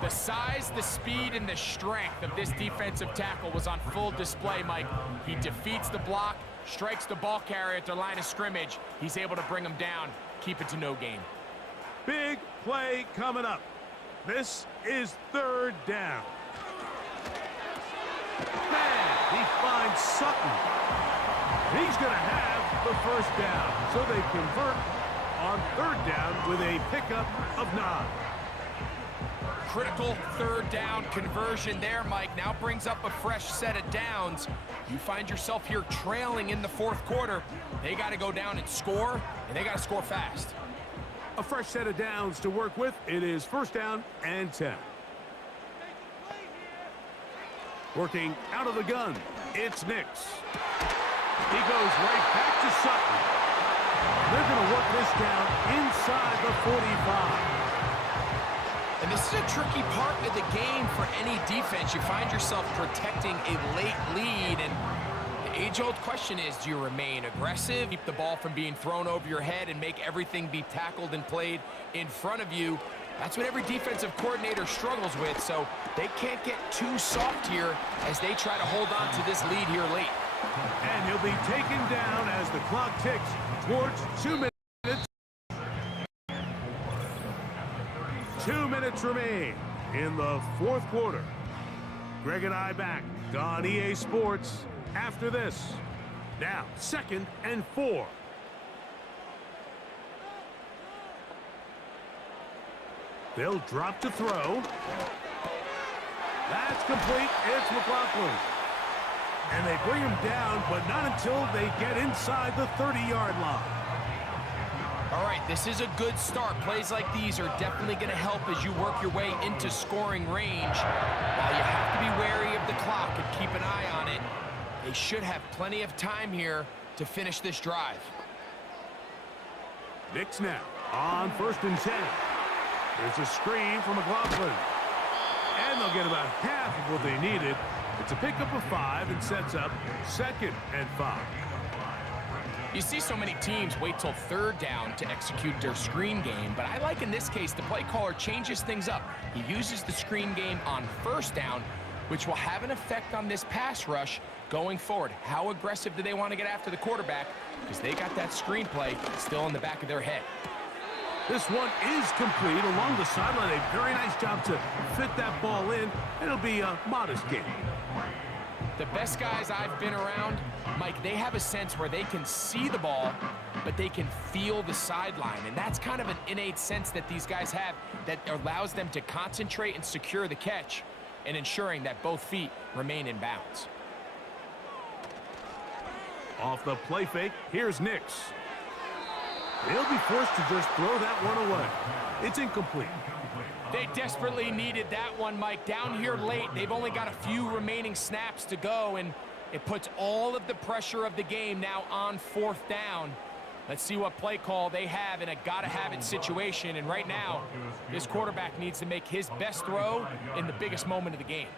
The size, the speed, and the strength of this defensive tackle was on full display, Mike. He defeats the block, strikes the ball carrier at the line of scrimmage. He's able to bring him down, keep it to no gain. Big play coming up. This is 3rd down. Man, he finds Sutton. He's going to have the 1st down. So they convert on 3rd down with a pickup of 9. Critical 3rd down conversion there, Mike. Now brings up a fresh set of downs. You find yourself here trailing in the 4th quarter. They got to go down and score, and they got to score fast. A fresh set of downs to work with. It is 1st down and 10. Working out of the gun, it's Nix. He goes right back to Sutton. They're going to work this down inside the 45. And this is a tricky part of the game for any defense. You find yourself protecting a late lead, and the age-old question is, do you remain aggressive, keep the ball from being thrown over your head, and make everything be tackled and played in front of you? That's what every defensive coordinator struggles with, so they can't get too soft here as they try to hold on to this lead here late. And he'll be taken down as the clock ticks towards 2 minutes. 2 minutes remain in the 4th quarter. Greg and I back on EA Sports after this. Now, 2nd and 4. They'll drop to throw. That's complete. It's McLaughlin. And they bring him down, but not until they get inside the 30-yard line. All right, this is a good start. Plays like these are definitely going to help as you work your way into scoring range. While you have to be wary of the clock and keep an eye on it, they should have plenty of time here to finish this drive. Nix now on 1st and 10. There's a screen from McLaughlin. And they'll get about half of what they needed. It's a pickup of 5 and sets up 2nd and 5. You see so many teams wait till 3rd down to execute their screen game, but I like in this case the play caller changes things up. He uses the screen game on 1st down, which will have an effect on this pass rush going forward. How aggressive do they want to get after the quarterback? Because they got that screen play still in the back of their head. This one is complete along the sideline. A very nice job to fit that ball in. It'll be a modest gain. The best guys I've been around, Mike, they have a sense where they can see the ball, but they can feel the sideline. And that's kind of an innate sense that these guys have that allows them to concentrate and secure the catch and ensuring that both feet remain in bounds. Off the play fake, here's Nix. They'll be forced to just throw that one away. It's incomplete. They desperately needed that one, Mike. Down here late, they've only got a few remaining snaps to go, and it puts all of the pressure of the game now on 4th down. Let's see what play call they have in a gotta-have-it situation, and right now, this quarterback needs to make his best throw in the biggest moment of the game.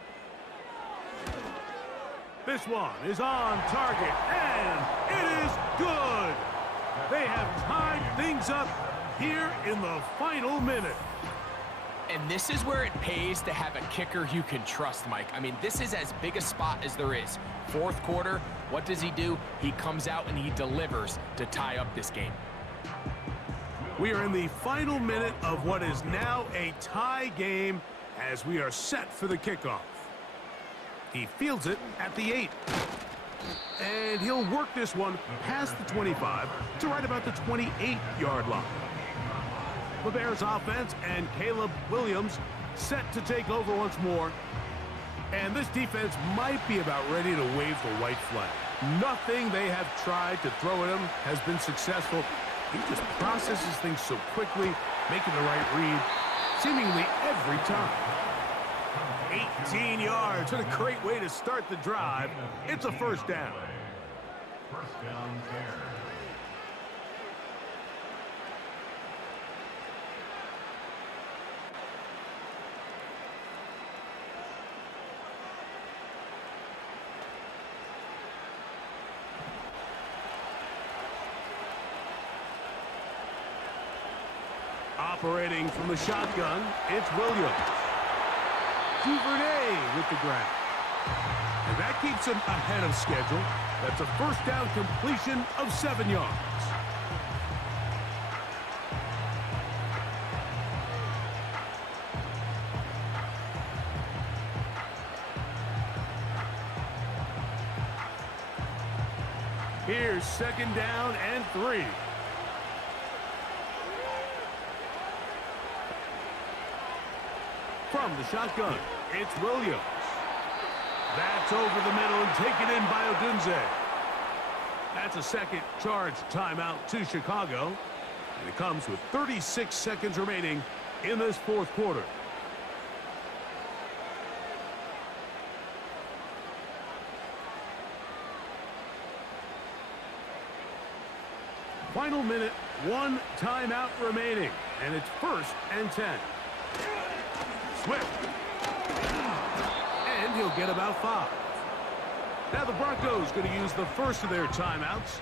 This one is on target, and it is good. They have tied things up here in the final minute. And this is where it pays to have a kicker you can trust, Mike. I mean, this is as big a spot as there is. Fourth quarter, what does he do? He comes out and he delivers to tie up this game. We are in the final minute of what is now a tie game as we are set for the kickoff. He fields it at the 8. And he'll work this one past the 25 to right about the 28-yard line. The Bears offense and Caleb Williams set to take over once more. And this defense might be about ready to wave the white flag. Nothing they have tried to throw at him has been successful. He just processes things so quickly, making the right read, seemingly every time. 18 yards, and a great way to start the drive. It's a first down. First down, Bears. Operating from the shotgun, it's Williams. Duvernay with the grab. And that keeps him ahead of schedule. That's a first down completion of 7 yards. Here's second down and 3. From the shotgun, it's Williams. That's over the middle and taken in by Odunze. That's a second charge timeout to Chicago. And it comes with 36 seconds remaining in this fourth quarter. Final minute, 1 timeout remaining. And it's 1st and 10. Swift. And he'll get about 5. Now the Broncos going to use the first of their timeouts.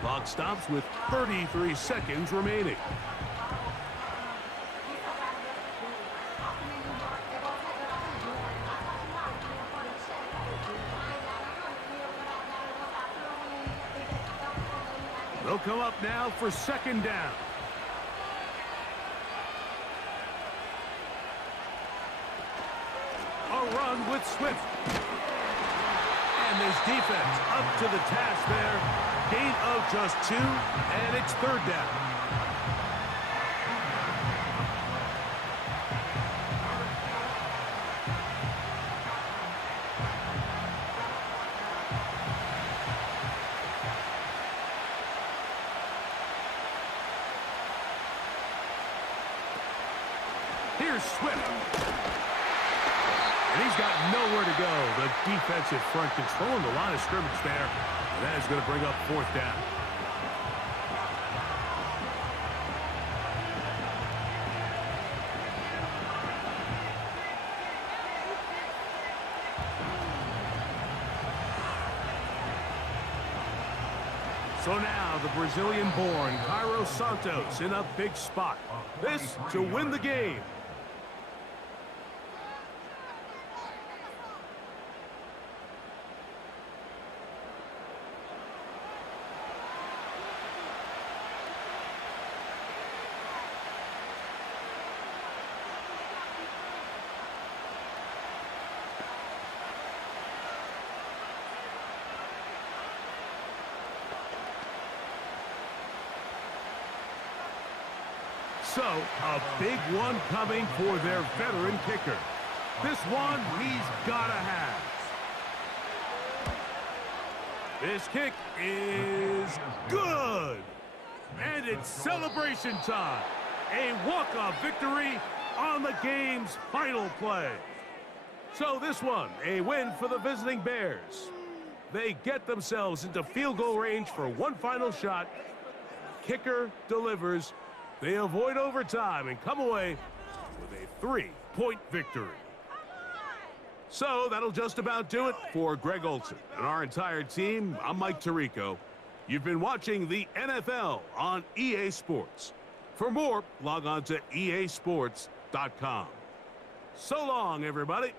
Clock stops with 33 seconds remaining. They'll come up now for second down. A run with Swift. And this defense up to the task there. Gain of just 2, and it's third down. Here's Swift. And he's got nowhere to go. The defensive front controlling the line of scrimmage there. And that is going to bring up fourth down. So now the Brazilian-born Cairo Santos in a big spot. This to win the game. So, a big one coming for their veteran kicker. This one he's got to have. This kick is good. And it's celebration time. A walk-off victory on the game's final play. So this one, a win for the visiting Bears. They get themselves into field goal range for one final shot. Kicker delivers. They avoid overtime and come away with a 3-point victory. So that'll just about do it for Greg Olson and our entire team. I'm Mike Tirico. You've been watching the NFL on EA Sports. For more, log on to easports.com. So long, everybody.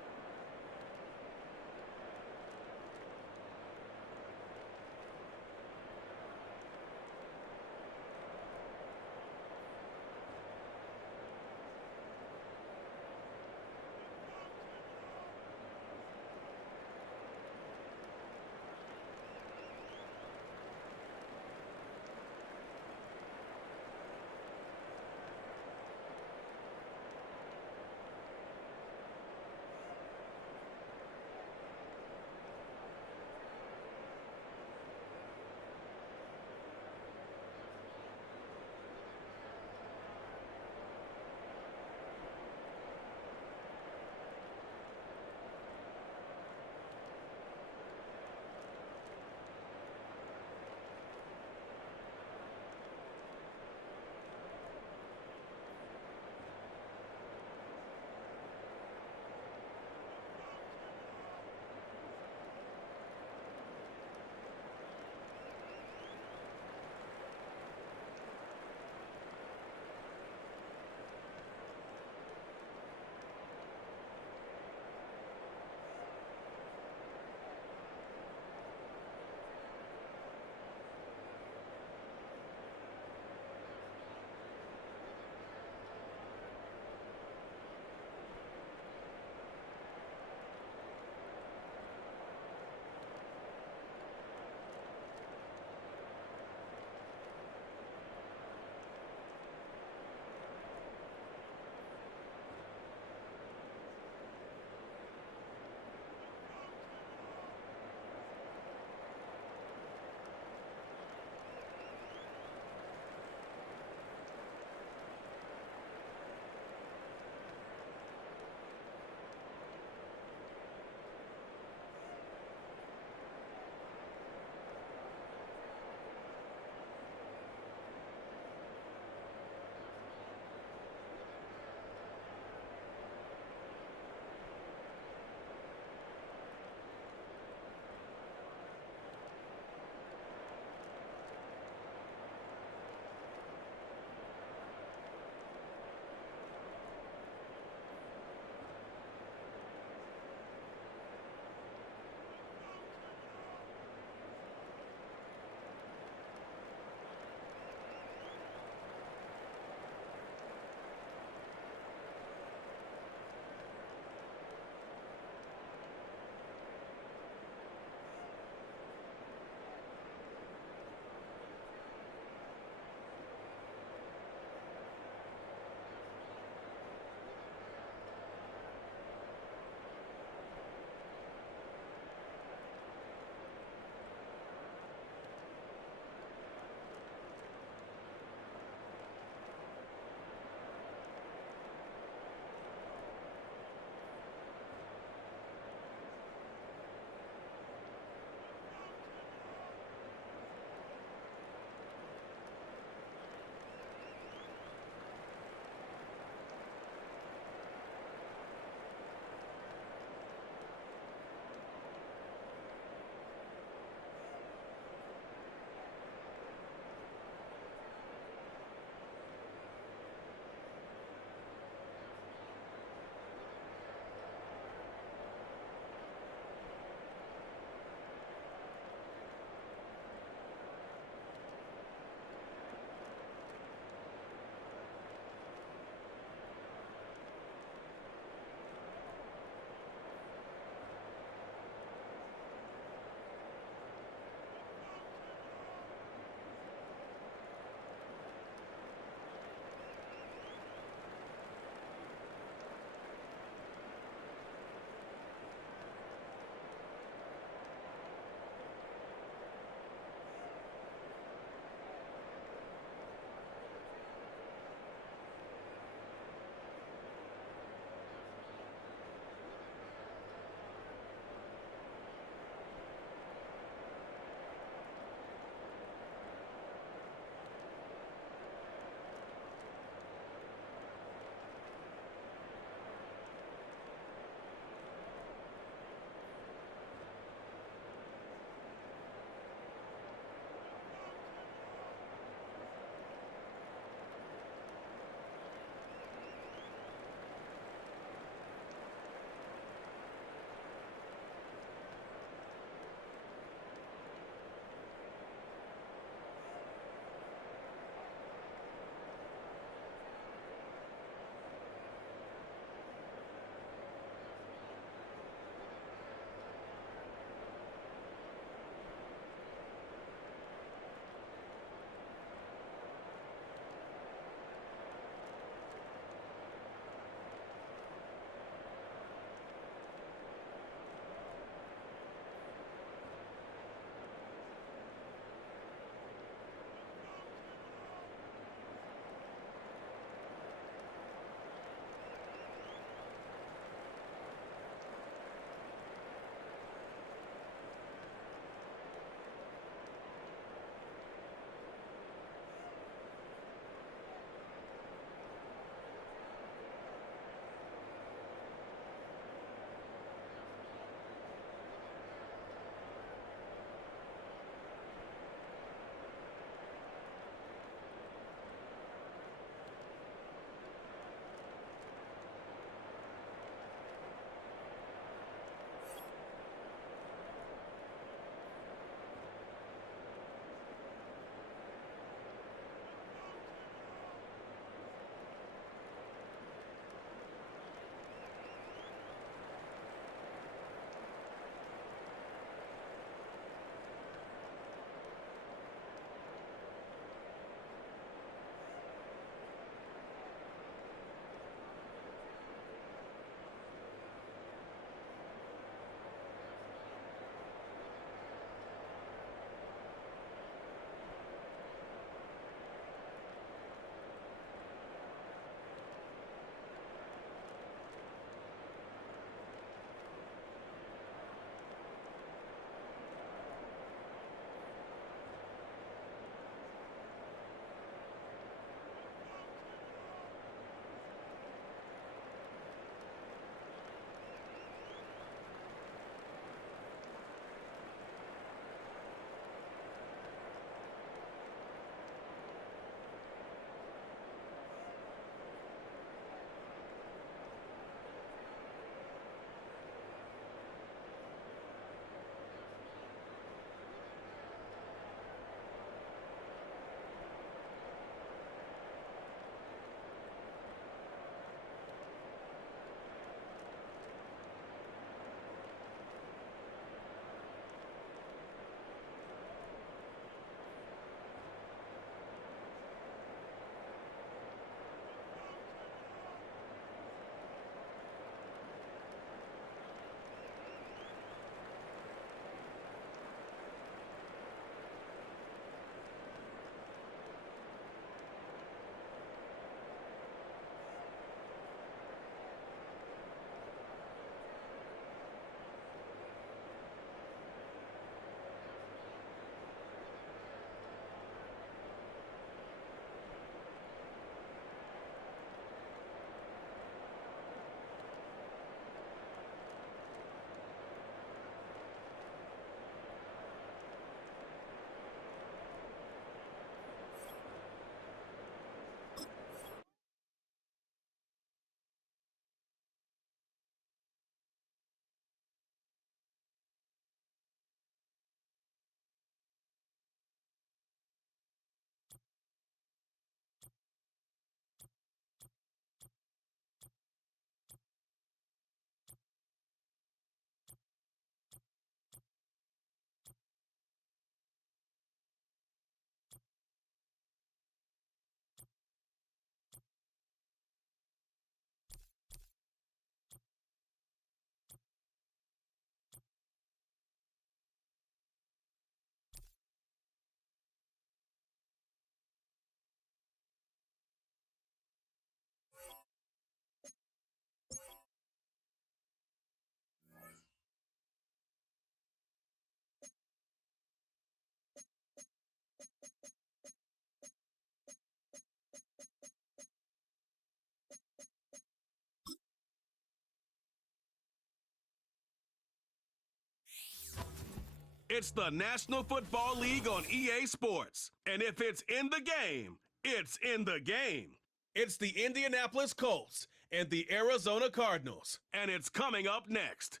It's the National Football League on EA Sports. And if it's in the game, it's in the game. It's the Indianapolis Colts and the Arizona Cardinals. And it's coming up next.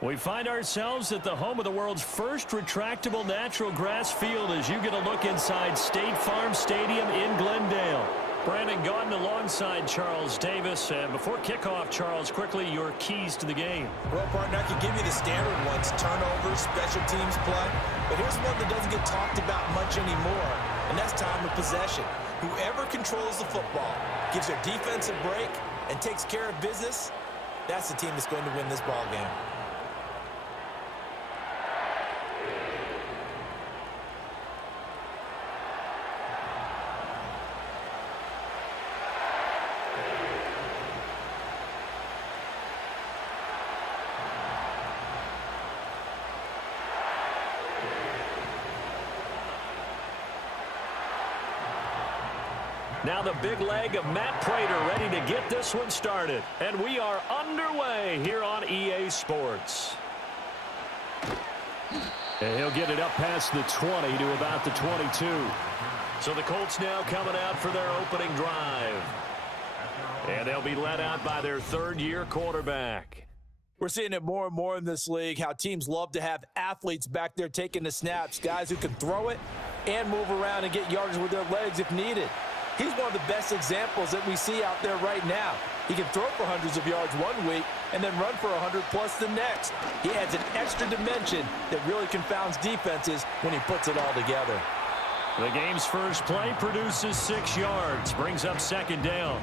We find ourselves at the home of the world's first retractable natural grass field as you get a look inside State Farm Stadium in Glendale. Brandon Gaudin alongside Charles Davis. And before kickoff, Charles, quickly your keys to the game. Well, partner, I could give you the standard ones, turnovers, special teams play. But here's one that doesn't get talked about much anymore, and that's time of possession. Whoever controls the football, gives their defense a break, and takes care of business, that's the team that's going to win this ball game. Now the big leg of Matt Prater ready to get this one started. And we are underway here on EA Sports. And he'll get it up past the 20 to about the 22. So the Colts now coming out for their opening drive. And they'll be led out by their third-year quarterback. We're seeing it more and more in this league, how teams love to have athletes back there taking the snaps, guys who can throw it and move around and get yardage with their legs if needed. He's one of the best examples that we see out there right now. He can throw for hundreds of yards one week and then run for 100-plus the next. He adds an extra dimension that really confounds defenses when he puts it all together. The game's first play produces 6 yards, brings up second down.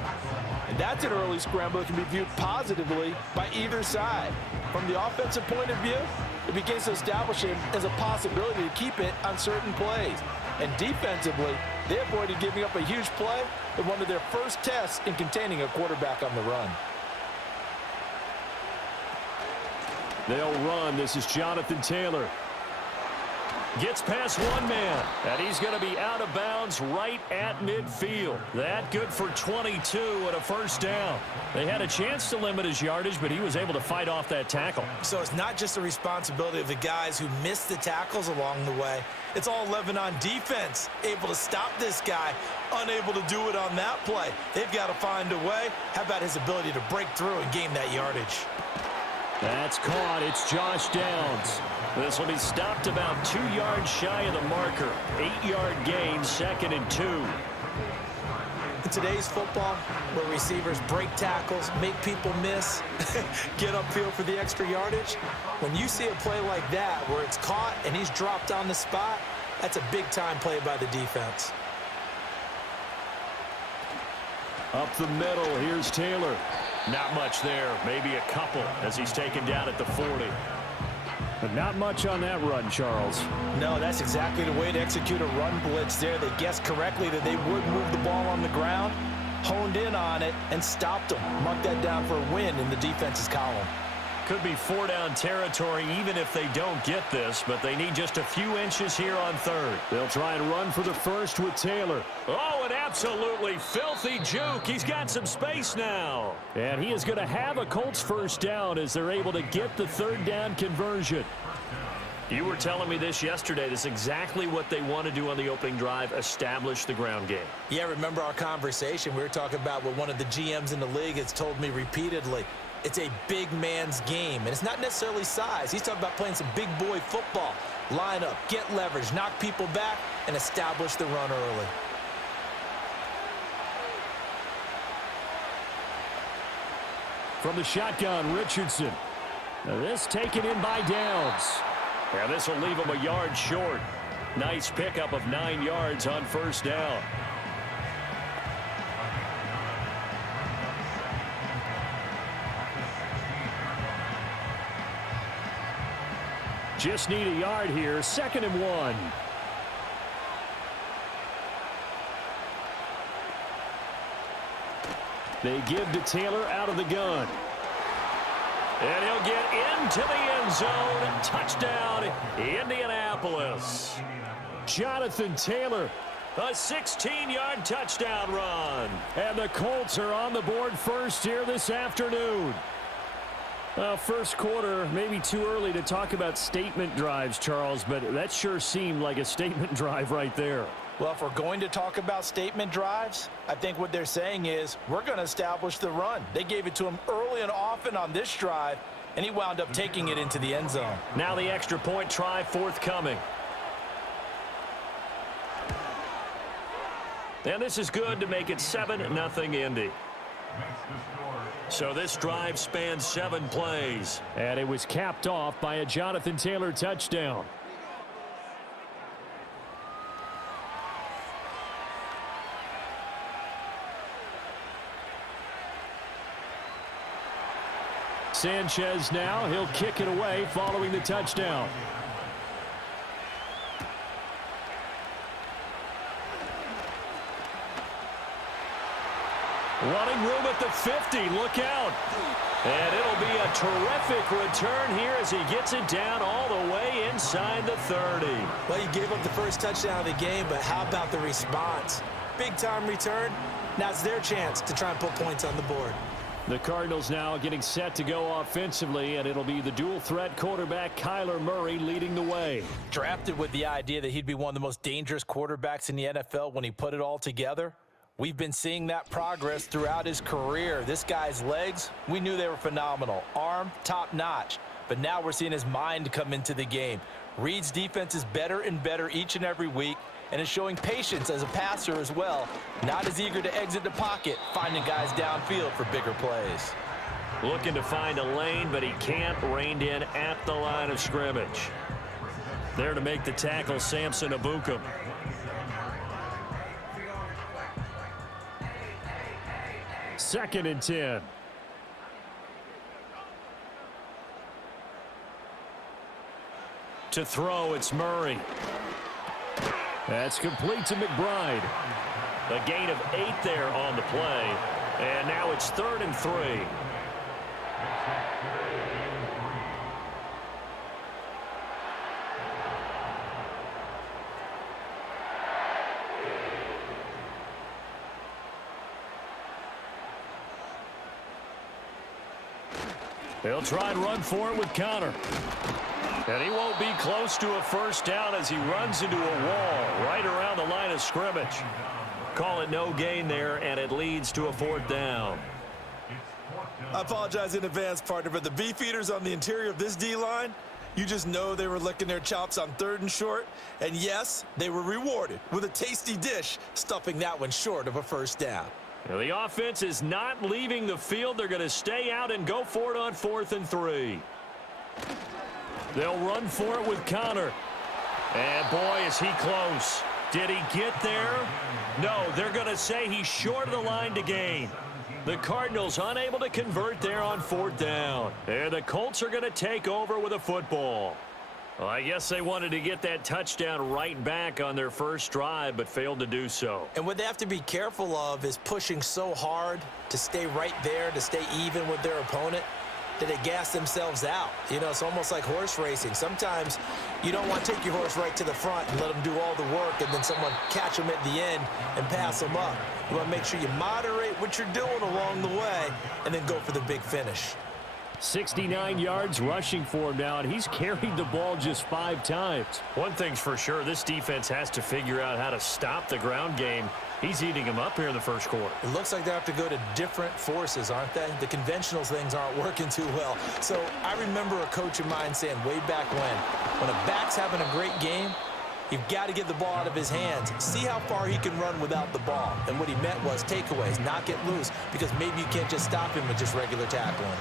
And that's an early scramble that can be viewed positively by either side. From the offensive point of view, it begins to establish him as a possibility to keep it on certain plays. And defensively, they avoided giving up a huge play in one of their first tests in containing a quarterback on the run. They'll run. This is Jonathan Taylor. Gets past one man, and he's going to be out of bounds right at midfield. That good for 22 and a first down. They had a chance to limit his yardage, but he was able to fight off that tackle. So it's not just the responsibility of the guys who missed the tackles along the way. It's all 11 on defense, able to stop this guy, unable to do it on that play. They've got to find a way. How about his ability to break through and gain that yardage? That's caught. It's Josh Downs. This will be stopped about 2 yards shy of the marker. 8-yard gain, 2nd and 2. In today's football, where receivers break tackles, make people miss, get upfield for the extra yardage, when you see a play like that where it's caught and he's dropped on the spot, that's a big-time play by the defense. Up the middle, here's Taylor. Not much there, maybe a couple as he's taken down at the 40. But not much on that run, Charles. No, that's exactly the way to execute a run blitz there. They guessed correctly that they would move the ball on the ground, honed in on it, and stopped them. Marked that down for a win in the defense's column. Could be 4-down territory even if they don't get this, but they need just a few inches here on third. They'll try and run for the first with Taylor. Oh, an absolutely filthy juke. He's got some space now. And he is going to have a Colts first down as they're able to get the third down conversion. You were telling me this yesterday. This is exactly what they want to do on the opening drive, establish the ground game. Yeah, remember our conversation? We were talking about what one of the GMs in the league has told me repeatedly. It's a big man's game, and it's not necessarily size. He's talking about playing some big boy football. Line up, get leverage, knock people back, and establish the run early. From the shotgun, Richardson. Now this taken in by Downs. Now this will leave him a yard short. Nice pickup of 9 yards on first down. Just need a yard here, 2nd and 1. They give to Taylor out of the gun. And he'll get into the end zone. Touchdown, Indianapolis. Jonathan Taylor, a 16-yard touchdown run. And the Colts are on the board first here this afternoon. Well, first quarter, maybe too early to talk about statement drives, Charles, but that sure seemed like a statement drive right there. Well, if we're going to talk about statement drives, I think what they're saying is we're going to establish the run. They gave it to him early and often on this drive, and he wound up taking it into the end zone. Now the extra point try forthcoming. And this is good to make it 7-0 Indy. So this drive spans 7 plays. And it was capped off by a Jonathan Taylor touchdown. Sanchez now, he'll kick it away following the touchdown. Running room at the 50, look out. And it'll be a terrific return here as he gets it down all the way inside the 30. Well, you gave up the first touchdown of the game, but how about the response? Big-time return. Now it's their chance to try and put points on the board. The Cardinals now getting set to go offensively, and it'll be the dual-threat quarterback Kyler Murray leading the way. Drafted with the idea that he'd be one of the most dangerous quarterbacks in the NFL when he put it all together. We've been seeing that progress throughout his career. This guy's legs, we knew they were phenomenal. Arm, top-notch. But now we're seeing his mind come into the game. Reed's defense is better and better each and every week, and is showing patience as a passer as well. Not as eager to exit the pocket, finding guys downfield for bigger plays. Looking to find a lane, but he can't. Reined in at the line of scrimmage. There to make the tackle, Samson Ebukam. Second and 10. To throw, it's Murray. That's complete to McBride. A gain of 8 there on the play. And now it's 3rd and 3. They'll try and run for it with Connor. And he won't be close to a first down as he runs into a wall right around the line of scrimmage. Call it no gain there, and it leads to a 4th down. I apologize in advance, partner, but the beefeaters on the interior of this D-line, you just know they were licking their chops on 3rd and short. And yes, they were rewarded with a tasty dish, stuffing that one short of a first down. Now the offense is not leaving the field. They're going to stay out and go for it on 4th and 3. They'll run for it with Connor. And boy, is he close. Did he get there? No, they're going to say he's short of the line to gain. The Cardinals unable to convert there on 4th down. And the Colts are going to take over with a football. Well, I guess they wanted to get that touchdown right back on their first drive, but failed to do so. And what they have to be careful of is pushing so hard to stay right there, to stay even with their opponent, that they gas themselves out. You know, it's almost like horse racing. Sometimes you don't want to take your horse right to the front and let them do all the work and then someone catch them at the end and pass them up. You want to make sure you moderate what you're doing along the way and then go for the big finish. 69 yards rushing for him now, and he's carried the ball just 5 times. One thing's for sure, this defense has to figure out how to stop the ground game. He's eating them up here in the first quarter. It looks like they have to go to different forces, aren't they? The conventional things aren't working too well. So I remember a coach of mine saying way back when a back's having a great game, you've got to get the ball out of his hands. See how far he can run without the ball. And what he meant was takeaways, not get loose, because maybe you can't just stop him with just regular tackling.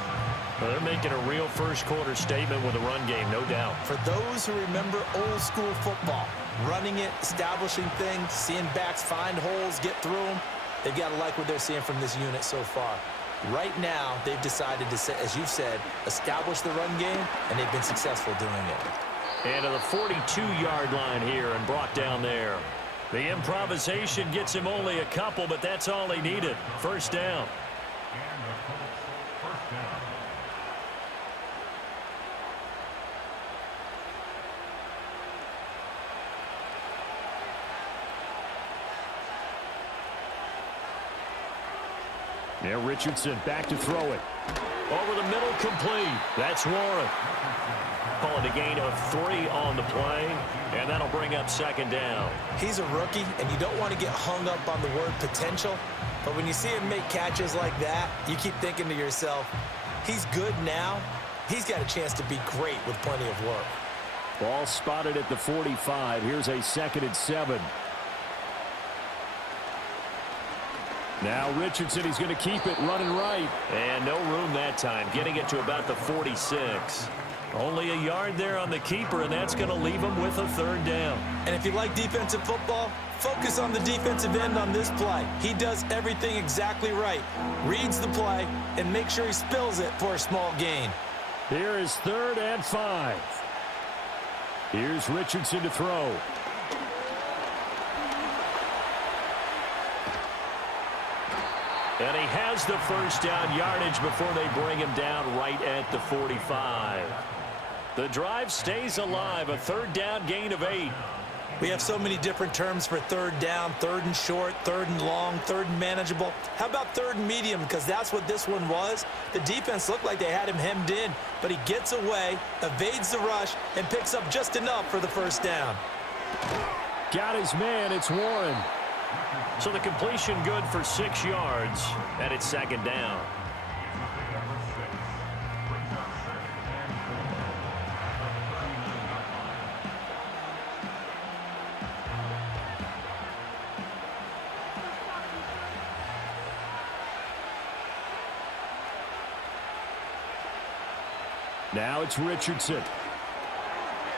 Well, they're making a real first quarter statement with a run game, no doubt. For those who remember old school football, running it, establishing things, seeing backs find holes, get through them, they've got to like what they're seeing from this unit so far. Right now, they've decided to, as you've said, establish the run game, and they've been successful doing it. And to the 42-yard line here and brought down there. The improvisation gets him only a couple, but that's all he needed. First down. Now Richardson back to throw it. Over the middle, complete. That's Warren. Call it a gain of 3 on the play, and that'll bring up second down. He's a rookie, and you don't want to get hung up on the word potential, but when you see him make catches like that, you keep thinking to yourself, he's good now. He's got a chance to be great with plenty of work. Ball spotted at the 45. Here's a 2nd and 7. Now Richardson, he's going to keep it running right. And no room that time, getting it to about the 46. Only a yard there on the keeper, and that's going to leave him with a 3rd down. And if you like defensive football, focus on the defensive end on this play. He does everything exactly right. Reads the play and makes sure he spills it for a small gain. Here is 3rd and 5. Here's Richardson to throw. And he has the first down yardage before they bring him down right at the 45. The drive stays alive, a 3rd down gain of 8. We have so many different terms for 3rd down, 3rd and short, 3rd and long, 3rd and manageable. How about 3rd and medium? Because that's what this one was. The defense looked like they had him hemmed in, but he gets away, evades the rush, and picks up just enough for the first down. Got his man, it's Warren. So the completion good for 6 yards, and it's 2nd down. Now it's Richardson.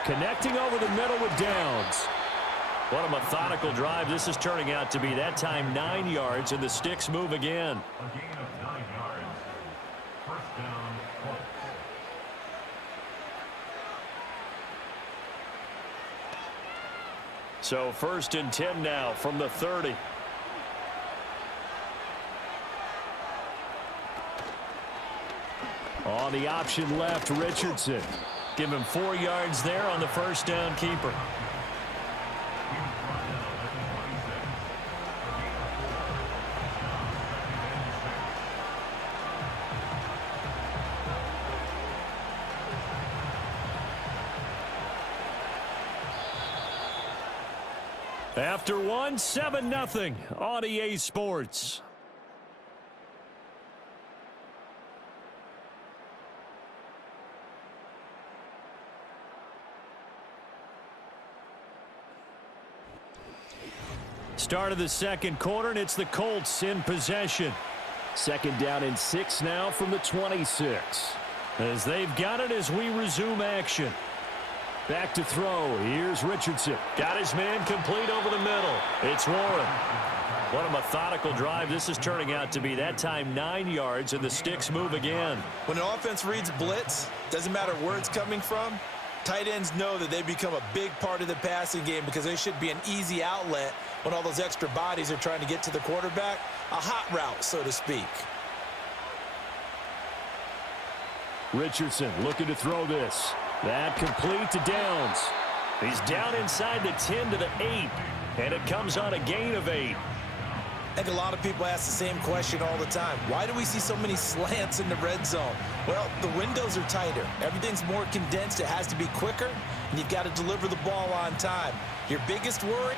Connecting over the middle with Downs. What a methodical drive this is turning out to be. That time 9 yards, and the sticks move again. A gain of 9 yards. First down, Colts. So 1st and 10 now from the 30. On the option left, Richardson. Give him 4 yards there on the first down keeper. After 1, 7-0 on EA Sports. Start of the 2nd quarter, and it's the Colts in possession. 2nd down and 6 now from the 26. As they've got it as we resume action. Back to throw. Here's Richardson. Got his man complete over the middle. It's Warren. What a methodical drive this is turning out to be. That time 9 yards, and the sticks move again. When an offense reads blitz, doesn't matter where it's coming from, tight ends know that they become a big part of the passing game because they should be an easy outlet when all those extra bodies are trying to get to the quarterback. A hot route, so to speak. Richardson looking to throw this. That complete to Downs. He's down inside the 10 to the 8, and it comes on a gain of 8. I think a lot of people ask the same question all the time. Why do we see so many slants in the red zone? Well, the windows are tighter. Everything's more condensed. It has to be quicker, and you've got to deliver the ball on time. Your biggest worry?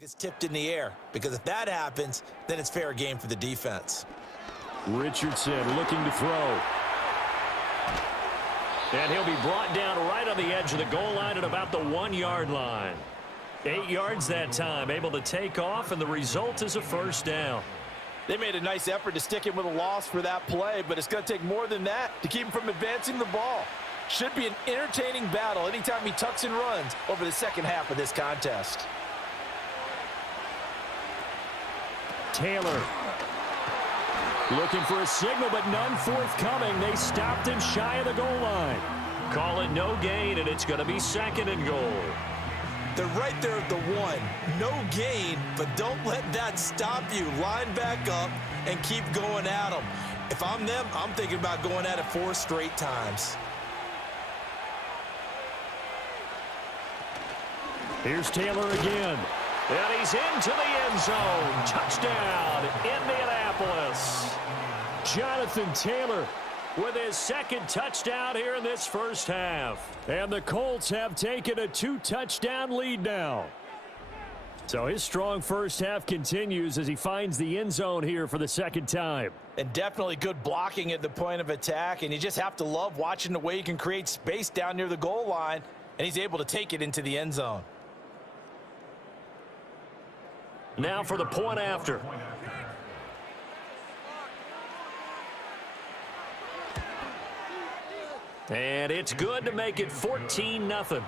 Gets tipped in the air, because if that happens, then it's fair game for the defense. Richardson looking to throw. And he'll be brought down right on the edge of the goal line at about the 1-yard line. 8 yards that time, able to take off, and the result is a first down. They made a nice effort to stick him with a loss for that play, but it's going to take more than that to keep him from advancing the ball. Should be an entertaining battle anytime he tucks and runs over the second half of this contest. Taylor looking for a signal, but none forthcoming. They stopped him shy of the goal line. Call it no gain, and it's going to be 2nd and goal. They're right there at the 1. No gain, but don't let that stop you. Line back up and keep going at them. If I'm them, I'm thinking about going at it 4 straight times. Here's Taylor again. And he's into the end zone. Touchdown, Indianapolis. Jonathan Taylor with his 2nd touchdown here in this first half. And the Colts have taken a 2-touchdown lead now. So his strong first half continues as he finds the end zone here for the 2nd time. And definitely good blocking at the point of attack. And you just have to love watching the way he can create space down near the goal line. And he's able to take it into the end zone. Now for the point after. And it's good to make it 14-0.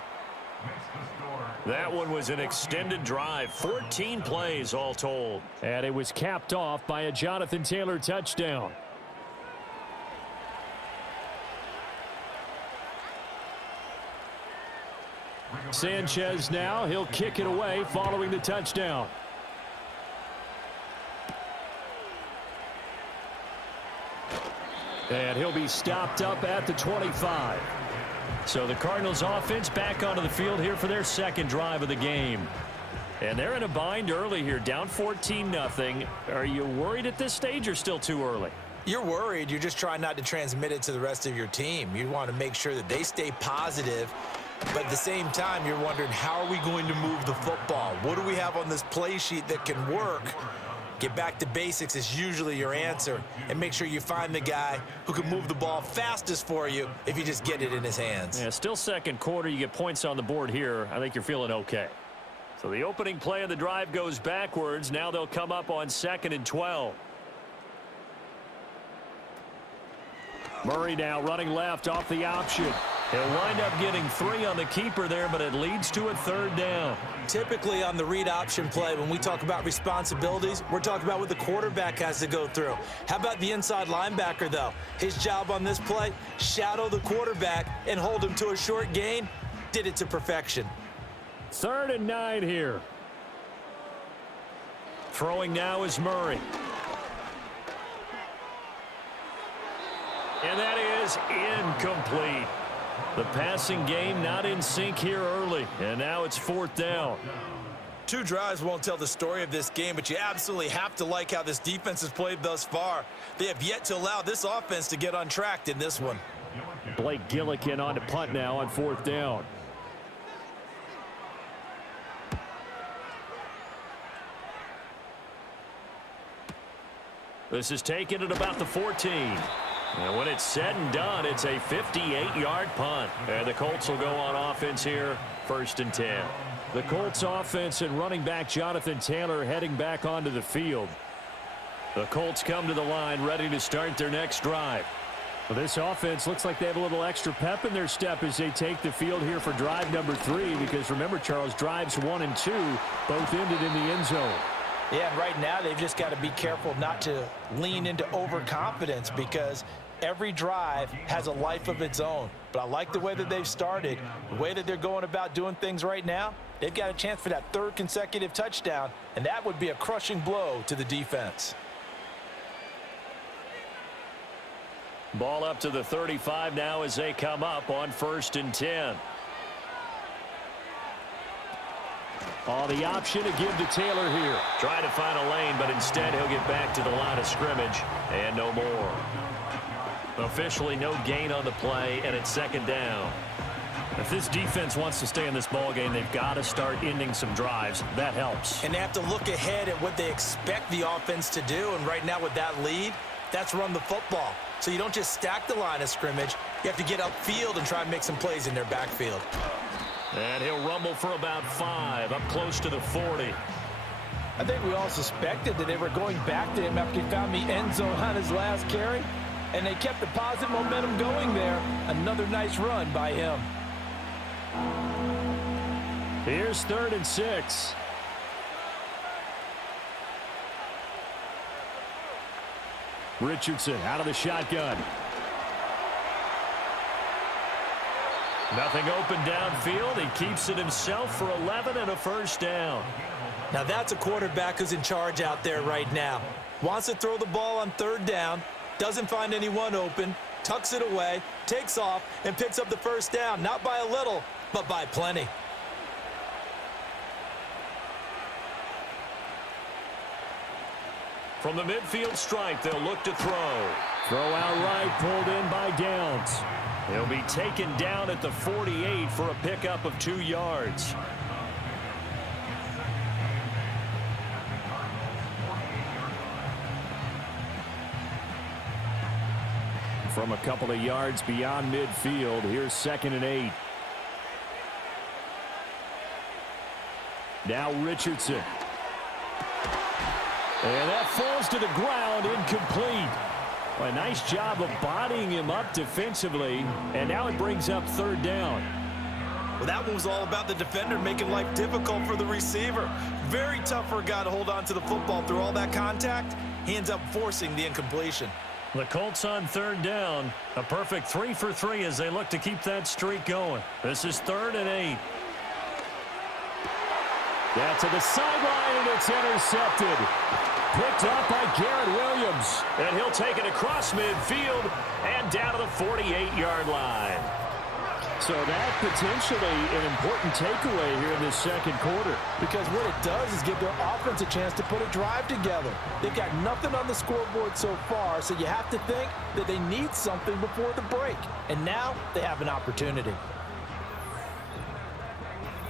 That one was an extended drive, 14 plays all told. And it was capped off by a Jonathan Taylor touchdown. Sanchez now, he'll kick it away following the touchdown. And he'll be stopped up at the 25. So the Cardinals offense back onto the field here for their 2nd drive of the game. And they're in a bind early here, down 14-0. Are you worried at this stage or still too early? You're worried. You're just trying not to transmit it to the rest of your team. You want to make sure that they stay positive. But at the same time, you're wondering, how are we going to move the football? What do we have on this play sheet that can work? Get back to basics is usually your answer. And make sure you find the guy who can move the ball fastest for you if you just get it in his hands. Yeah, still 2nd quarter. You get points on the board here. I think you're feeling okay. So the opening play of the drive goes backwards. Now they'll come up on 2nd and 12. Murray now running left off the option. He'll wind up getting 3 on the keeper there, but it leads to a 3rd down. Typically on the read option play, when we talk about responsibilities, we're talking about what the quarterback has to go through. How about the inside linebacker, though? His job on this play, shadow the quarterback and hold him to a short gain. Did it to perfection. 3rd and 9 here. Throwing now is Murray. And that is incomplete. The passing game not in sync here early, and now it's 4th down. 2 drives won't tell the story of this game, but you absolutely have to like how this defense has played thus far. They have yet to allow this offense to get untracked in this one. Blake Gillikin on to punt now on 4th down. This is taken at about the 14. And when it's said and done, it's a 58-yard punt. And the Colts will go on offense here, 1st and 10. The Colts offense and running back Jonathan Taylor heading back onto the field. The Colts come to the line ready to start their next drive. Well, this offense looks like they have a little extra pep in their step as they take the field here for drive number 3. Because remember, Charles, drives 1 and 2 both ended in the end zone. Yeah, and right now they've just got to be careful not to lean into overconfidence because every drive has a life of its own. But I like the way that they've started, the way that they're going about doing things right now. They've got a chance for that 3rd consecutive touchdown, and that would be a crushing blow to the defense. Ball up to the 35 now as they come up on 1st and 10. On the option to give to Taylor here. Trying to find a lane, but instead he'll get back to the line of scrimmage. And no more. Officially no gain on the play, and it's 2nd down. If this defense wants to stay in this ball game, they've got to start ending some drives. That helps. And they have to look ahead at what they expect the offense to do. And right now with that lead, that's run the football. So you don't just stack the line of scrimmage. You have to get upfield and try and make some plays in their backfield. And he'll rumble for about 5, up close to the 40. I think we all suspected that they were going back to him after he found the end zone on his last carry. And they kept the positive momentum going there. Another nice run by him. Here's 3rd and 6. Richardson out of the shotgun. Nothing open downfield. He keeps it himself for 11 and a first down. Now that's a quarterback who's in charge out there right now. Wants to throw the ball on 3rd down, doesn't find anyone open, tucks it away, takes off, and picks up the first down. Not by a little, but by plenty. From the midfield stripe, they'll look to throw. Throw out right, pulled in by Downs. He'll be taken down at the 48 for a pickup of 2 yards. From a couple of yards beyond midfield, here's 2nd and 8. Now Richardson. And that falls to the ground, incomplete. Well, a nice job of bodying him up defensively, and now it brings up 3rd down. Well, that one was all about the defender making life difficult for the receiver. Very tough for a guy to hold on to the football through all that contact. He ends up forcing the incompletion. The Colts on 3rd down. A perfect 3 for 3 as they look to keep that streak going. This is 3rd and 8. Down to the sideline, and it's intercepted. Picked up by Garrett Williams. And he'll take it across midfield and down to the 48-yard line. So that potentially an important takeaway here in this 2nd quarter. Because what it does is give their offense a chance to put a drive together. They've got nothing on the scoreboard so far, so you have to think that they need something before the break. And now they have an opportunity.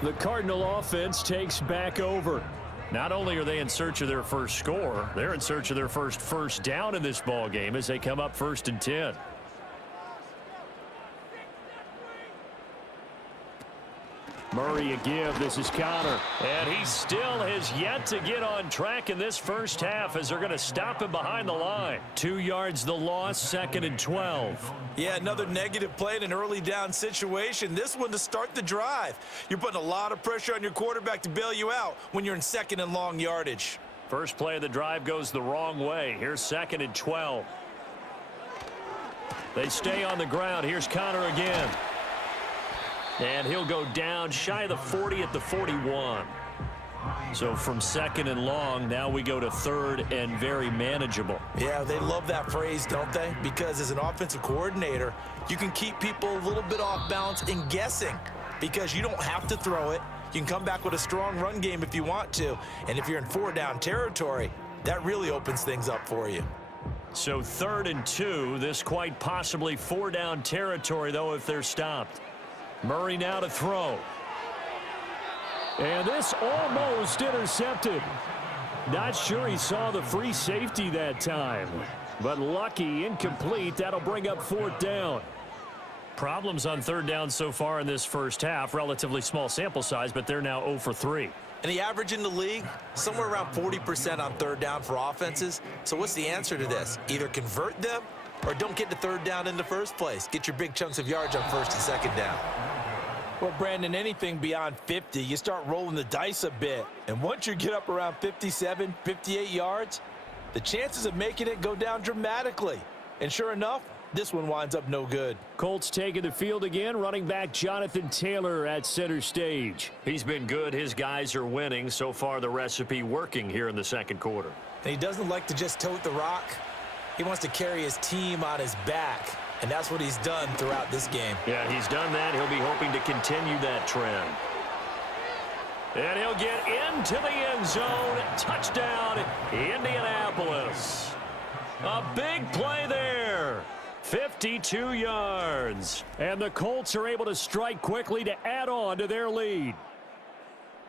The Cardinal offense takes back over. Not only are they in search of their first score, they're in search of their first down in this ball game as they come up 1st and 10. Murray a give. This is Connor. And he still has yet to get on track in this first half as they're going to stop him behind the line. 2 yards the loss, 2nd and 12. Yeah, another negative play in an early down situation. This one to start the drive. You're putting a lot of pressure on your quarterback to bail you out when you're in 2nd and long yardage. First play of the drive goes the wrong way. Here's 2nd and 12. They stay on the ground. Here's Connor again. And he'll go down shy of the 40 at the 41. So from 2nd and long, now we go to 3rd and very manageable. Yeah, they love that phrase, don't they? Because as an offensive coordinator, you can keep people a little bit off balance and guessing because you don't have to throw it. You can come back with a strong run game if you want to. And if you're in 4-down territory, that really opens things up for you. So 3rd and 2, this quite possibly 4-down territory, though, if they're stopped. Murray now to throw. And this almost intercepted. Not sure he saw the free safety that time. But lucky, incomplete. That'll bring up 4th down. Problems on 3rd down so far in this first half. Relatively small sample size, but they're now 0 for 3. And the average in the league, somewhere around 40% on 3rd down for offenses. So what's the answer to this? Either convert them or don't get to 3rd down in the first place. Get your big chunks of yards on 1st and 2nd down. Well, Brandon, anything beyond 50, you start rolling the dice a bit. And once you get up around 57, 58 yards, the chances of making it go down dramatically. And sure enough, this one winds up no good. Colts taking the field again. Running back Jonathan Taylor at center stage. He's been good. His guys are winning. So far, the recipe working here in the 2nd quarter. And he doesn't like to just tote the rock. He wants to carry his team on his back. And that's what he's done throughout this game. Yeah, he's done that. He'll be hoping to continue that trend. And he'll get into the end zone. Touchdown, Indianapolis. A big play there. 52 yards. And the Colts are able to strike quickly to add on to their lead.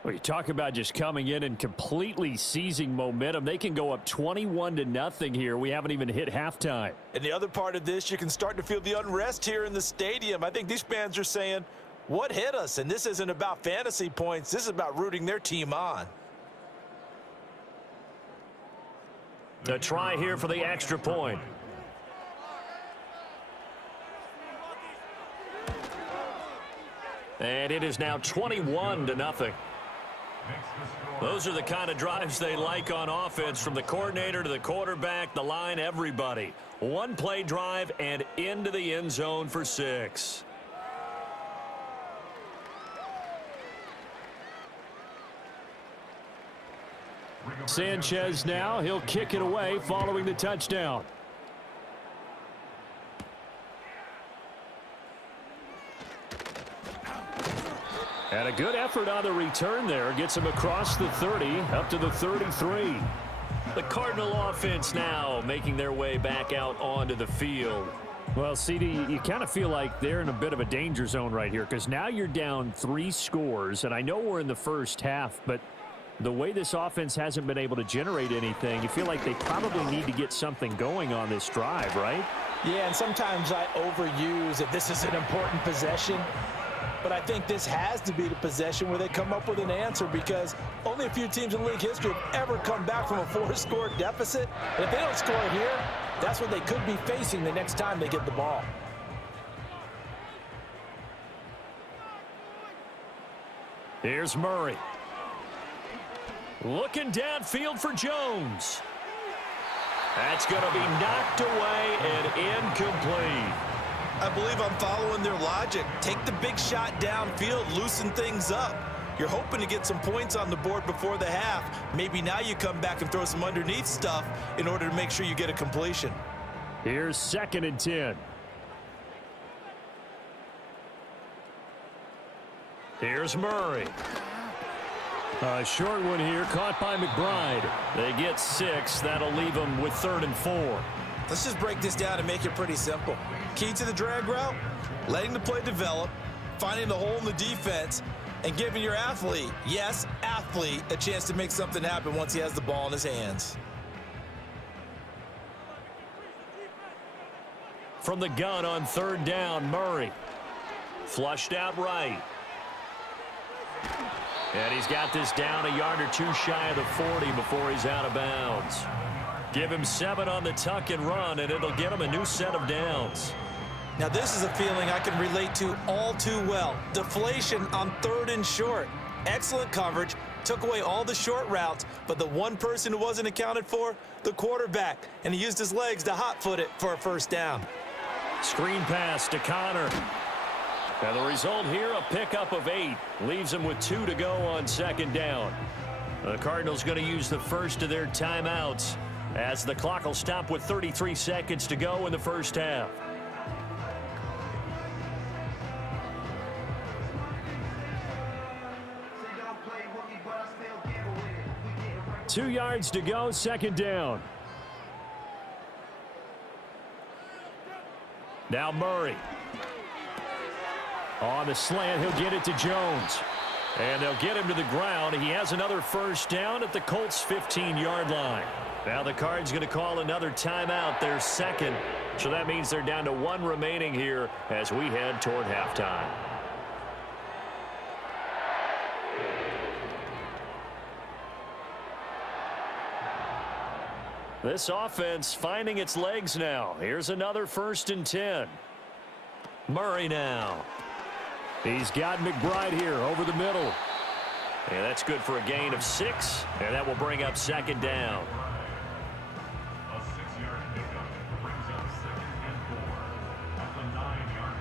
Well, you talk about just coming in and completely seizing momentum. They can go up 21-0 here. We haven't even hit halftime. And the other part of this, you can start to feel the unrest here in the stadium. I think these fans are saying, what hit us? And this isn't about fantasy points. This is about rooting their team on. A try here for the extra point. And it is now 21-0. Those are the kind of drives they like on offense, from the coordinator to the quarterback, the line, everybody. One play drive and into the end zone for 6. Sanchez now, he'll kick it away following the touchdown. And a good effort on the return there. Gets him across the 30, up to the 33. The Cardinal offense now making their way back out onto the field. Well, CD, you kind of feel like they're in a bit of a danger zone right here, because now you're down 3 scores, and I know we're in the first half, but the way this offense hasn't been able to generate anything, you feel like they probably need to get something going on this drive, right? Yeah, and sometimes I overuse if this is an important possession. But I think this has to be the possession where they come up with an answer, because only a few teams in league history have ever come back from a 4-score deficit. And if they don't score here, that's what they could be facing the next time they get the ball. Here's Murray. Looking downfield for Jones. That's going to be knocked away and incomplete. I believe I'm following their logic. Take the big shot downfield, loosen things up. You're hoping to get some points on the board before the half. Maybe now you come back and throw some underneath stuff in order to make sure you get a completion. Here's 2nd and 10. Here's Murray. A short one here, caught by McBride. They get 6. That'll leave them with 3rd and 4. Let's just break this down and make it pretty simple. Key to the drag route, letting the play develop, finding the hole in the defense, and giving your athlete, yes, athlete, a chance to make something happen once he has the ball in his hands. From the gun on 3rd down, Murray. Flushed out right. And he's got this down a yard or two shy of the 40 before he's out of bounds. Give him 7 on the tuck and run, and it'll get him a new set of downs. Now this is a feeling I can relate to all too well. Deflation on 3rd and short. Excellent coverage, took away all the short routes, but the one person who wasn't accounted for, the quarterback, and he used his legs to hot-foot it for a 1st down. Screen pass to Connor. And the result here, a pickup of 8. Leaves him with 2 to go on 2nd down. The Cardinals going to use the first of their timeouts, as the clock will stop with 33 seconds to go in the first half. Two yards to go, 2nd down. Now Murray. On the slant, he'll get it to Jones. And they'll get him to the ground. He has another 1st down at the Colts' 15-yard line. Now the Cards going to call another timeout, their 2nd. So that means they're down to 1 remaining here as we head toward halftime. This offense finding its legs now. Here's another 1st and 10. Murray now. He's got McBride here over the middle. And that's good for a gain of 6. And that will bring up 2nd down. A 6-yard pickup brings up 2nd and 4 at the 9-yard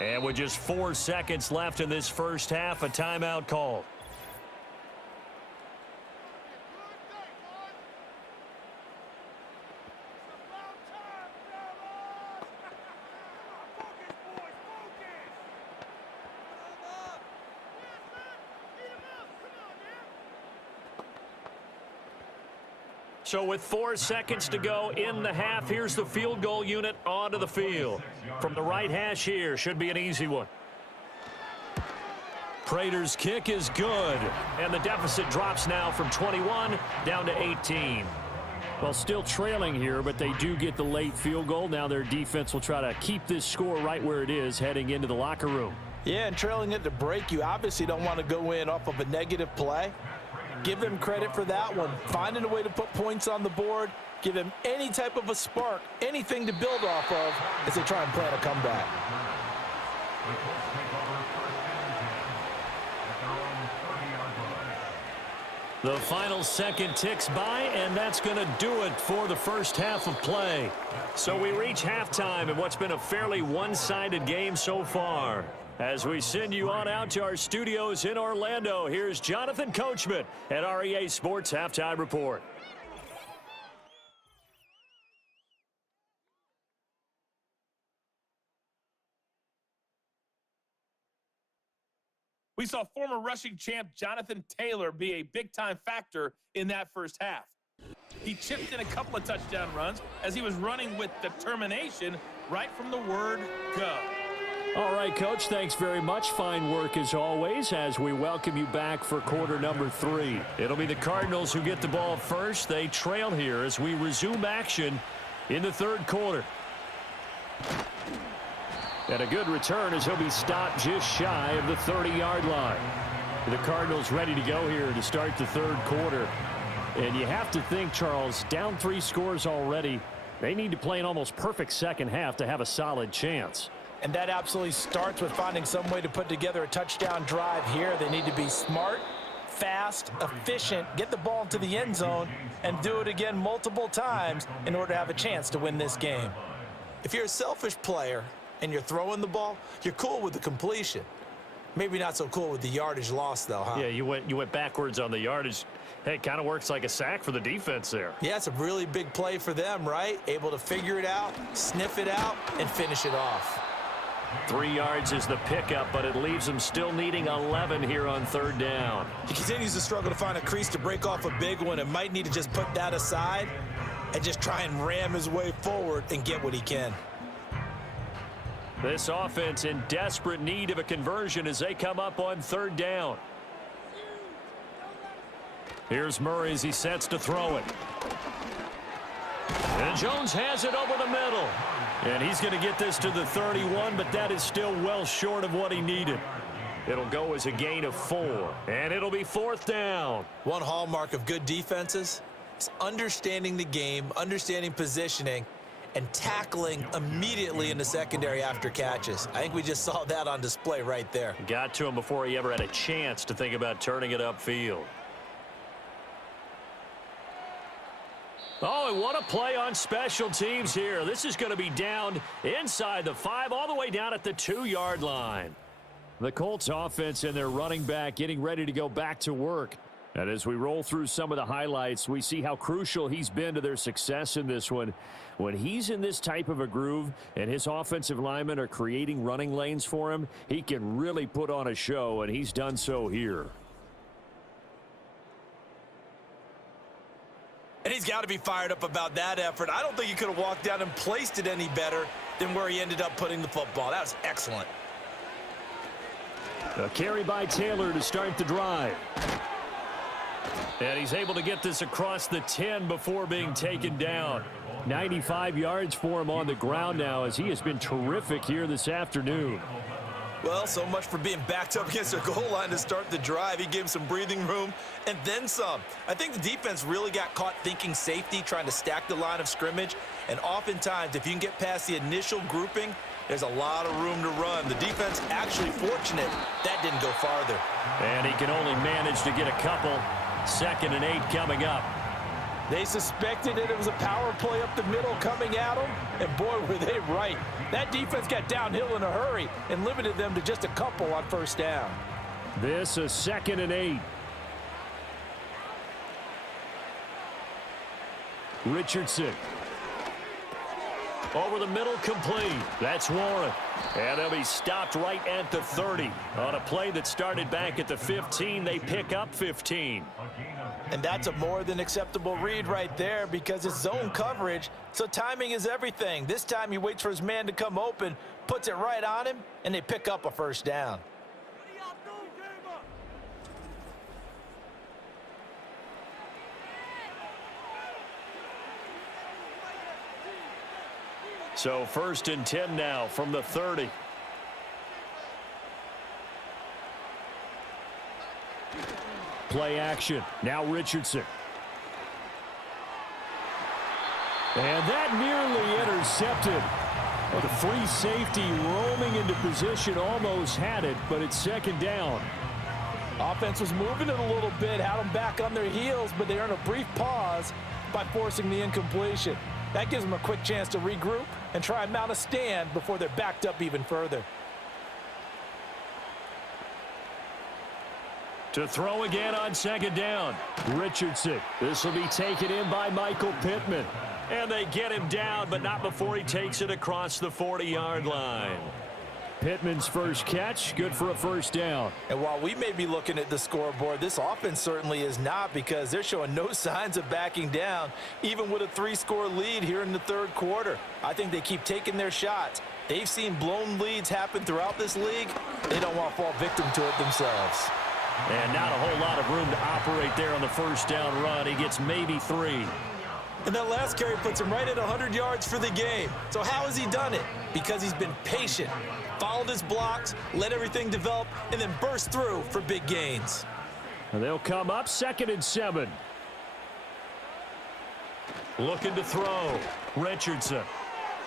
line. And with just 4 seconds left in this first half, a timeout call. So with 4 seconds to go in the half, here's the field goal unit onto the field. From the right hash here, should be an easy one. Prater's kick is good, and the deficit drops now from 21 down to 18. Well, still trailing here, but they do get the late field goal. Now their defense will try to keep this score right where it is heading into the locker room. Yeah, and trailing at the break, you obviously don't want to go in off of a negative play. Give them credit for that one. Finding a way to put points on the board, give them any type of a spark, anything to build off of as they try and plan a comeback. The final second ticks by, and that's going to do it for the first half of play. So we reach halftime in what's been a fairly one-sided game so far. As we send you on out to our studios in Orlando, here's Jonathan Coachman at REA Sports Halftime Report. We saw former rushing champ Jonathan Taylor be a big-time factor in that first half. He chipped in a couple of touchdown runs as he was running with determination right from the word go. All right, Coach, thanks very much. Fine work as always as we welcome you back for quarter number 3. It'll be the Cardinals who get the ball first. They trail here as we resume action in the third quarter. And a good return as he'll be stopped just shy of the 30-yard line. The Cardinals ready to go here to start the third quarter. And you have to think, Charles, down 3 scores already. They need to play an almost perfect second half to have a solid chance. And that absolutely starts with finding some way to put together a touchdown drive here. They need to be smart, fast, efficient, get the ball into the end zone, and do it again multiple times in order to have a chance to win this game. If you're a selfish player and you're throwing the ball, you're cool with the completion. Maybe not so cool with the yardage loss, though, huh? Yeah, you went backwards on the yardage. Hey, it kind of works like a sack for the defense there. Yeah, it's a really big play for them, right? Able to figure it out, sniff it out, and finish it off. 3 yards is the pickup, but it leaves him still needing 11 here on third down. He continues to struggle to find a crease to break off a big one and might need to just put that aside and just try and ram his way forward and get what he can. This offense in desperate need of a conversion as they come up on third down. Here's Murray as he sets to throw it. And Jones has it over the middle. And he's going to get this to the 31, but that is still well short of what he needed. It'll go as a gain of 4, and it'll be fourth down. One hallmark of good defenses is understanding the game, understanding positioning, and tackling immediately in the secondary after catches. I think we just saw that on display right there. Got to him before he ever had a chance to think about turning it upfield. Oh, and what a play on special teams here. This is going to be down inside the 5, all the way down at the 2-yard line. The Colts offense and their running back getting ready to go back to work. And as we roll through some of the highlights, we see how crucial he's been to their success in this one. When he's in this type of a groove and his offensive linemen are creating running lanes for him, he can really put on a show, and he's done so here. And he's got to be fired up about that effort. I don't think he could have walked down and placed it any better than where he ended up putting the football. That was excellent. A carry by Taylor to start the drive. And he's able to get this across the 10 before being taken down. 95 yards for him on the ground now as he has been terrific here this afternoon. Well, so much for being backed up against the goal line to start the drive. He gave him some breathing room and then some. I think the defense really got caught thinking safety, trying to stack the line of scrimmage. And oftentimes, if you can get past the initial grouping, there's a lot of room to run. The defense actually fortunate that didn't go farther. And he can only manage to get a couple. 2nd and 8 coming up. They suspected that it was a power play up the middle coming at them, and boy, were they right. That defense got downhill in a hurry and limited them to just a couple on first down. This is 2nd and 8. Richardson. Over the middle, complete. That's Warren. And they'll be stopped right at the 30. On a play that started back at the 15, they pick up 15. A gain of And that's a more than acceptable read right there because it's zone coverage, so timing is everything. This time he waits for his man to come open, puts it right on him, and they pick up a first down. So 1st and 10 now from the 30. Play action. Now Richardson. And that nearly intercepted. Well, the free safety roaming into position almost had it, but it's 2nd down. Offense was moving it a little bit, had them back on their heels, but they earned a brief pause by forcing the incompletion. That gives them a quick chance to regroup and try and mount a stand before they're backed up even further. To throw again on 2nd down. Richardson. This will be taken in by Michael Pittman. And they get him down, but not before he takes it across the 40-yard line. Pittman's first catch, good for a first down. And while we may be looking at the scoreboard, this offense certainly is not because they're showing no signs of backing down, even with a 3-score lead here in the 3rd quarter. I think they keep taking their shots. They've seen blown leads happen throughout this league. They don't want to fall victim to it themselves. And not a whole lot of room to operate there on the first down run. He gets maybe 3. And that last carry puts him right at 100 yards for the game. So how has he done it? Because he's been patient, followed his blocks, let everything develop, and then burst through for big gains. And they'll come up 2nd and 7. Looking to throw. Richardson.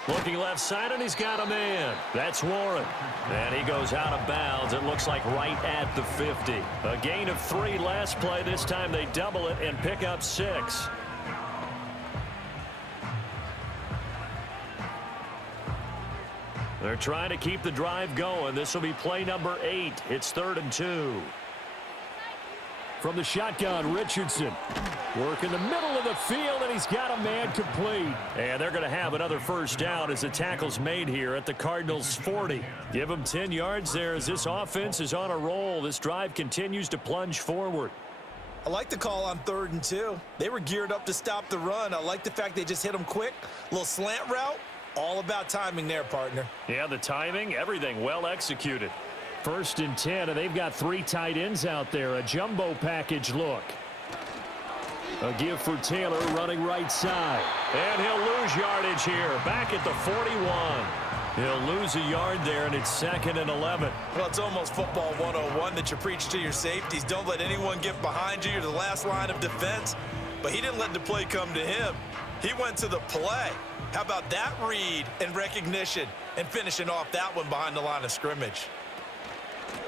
Looking left side, and he's got a man. That's Warren. And he goes out of bounds. It looks like right at the 50. A gain of 3 last play. This time they double it and pick up 6. They're trying to keep the drive going. This will be play number 8. It's 3rd and 2. From the shotgun, Richardson. Work in the middle of the field, and he's got a man complete. And they're going to have another first down as the tackle's made here at the Cardinals' 40. Give them 10 yards there as this offense is on a roll. This drive continues to plunge forward. I like the call on 3rd and 2. They were geared up to stop the run. I like the fact they just hit them quick. A little slant route. All about timing there, partner. Yeah, the timing, everything well executed. 1st and 10, and they've got 3 tight ends out there. A jumbo package look. A give for Taylor running right side. And he'll lose yardage here. Back at the 41. He'll lose a yard there, and it's 2nd and 11. Well, it's almost football 101 that you preach to your safeties. Don't let anyone get behind you. You're the last line of defense. But he didn't let the play come to him. He went to the play. How about that read and recognition and finishing off that one behind the line of scrimmage?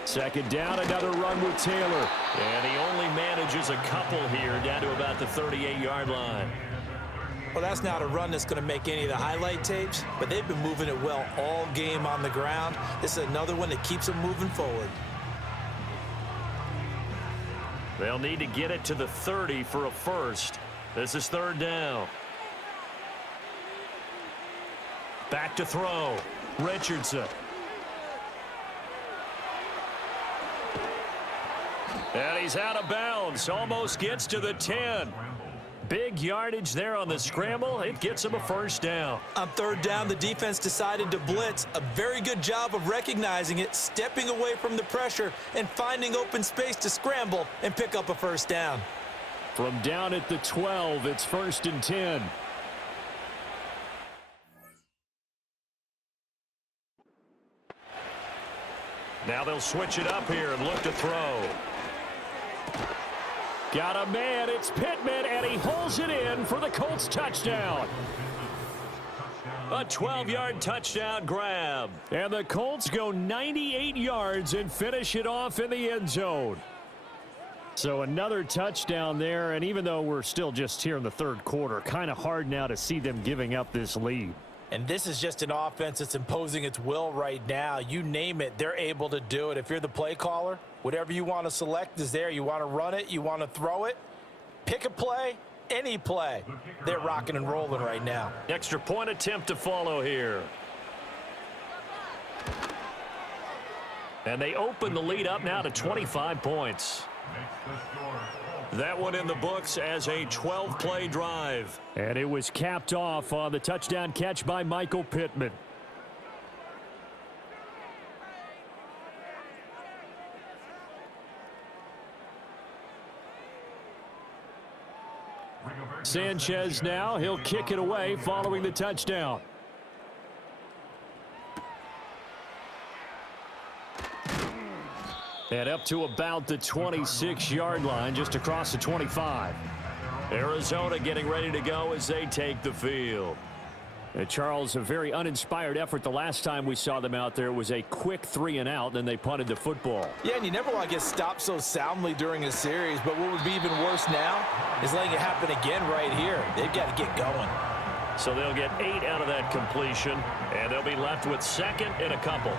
2nd down, another run with Taylor. And he only manages a couple here down to about the 38-yard line. Well, that's not a run that's going to make any of the highlight tapes, but they've been moving it well all game on the ground. This is another one that keeps them moving forward. They'll need to get it to the 30 for a first. This is 3rd down. Back to throw. Richardson. And he's out of bounds. Almost gets to the 10. Big yardage there on the scramble. It gets him a first down. On 3rd down, the defense decided to blitz. A very good job of recognizing it, stepping away from the pressure, and finding open space to scramble and pick up a first down. From down at the 12, it's 1st and 10. Now they'll switch it up here and look to throw. Got a man, it's Pittman, and he holds it in for the Colts touchdown. A 12-yard touchdown grab. And the Colts go 98 yards and finish it off in the end zone. So another touchdown there, and even though we're still just here in the 3rd quarter, kind of hard now to see them giving up this lead. And this is just an offense that's imposing its will right now. You name it, they're able to do it. If you're the play caller, whatever you want to select is there. You want to run it, you want to throw it, pick a play, any play. They're rocking and rolling right now. Extra point attempt to follow here. And they open the lead up now to 25 points. That one in the books as a 12-play drive. And it was capped off on the touchdown catch by Michael Pittman. Sanchez now, he'll kick it away following the touchdown. And up to about the 26-yard line, just across the 25. Arizona getting ready to go as they take the field. Charles, a very uninspired effort the last time we saw them out there. It was a quick 3-and-out, then they punted the football. Yeah, and you never want to get stopped so soundly during a series, but what would be even worse now is letting it happen again right here. They've got to get going. So they'll get 8 out of that completion, and they'll be left with second and a couple.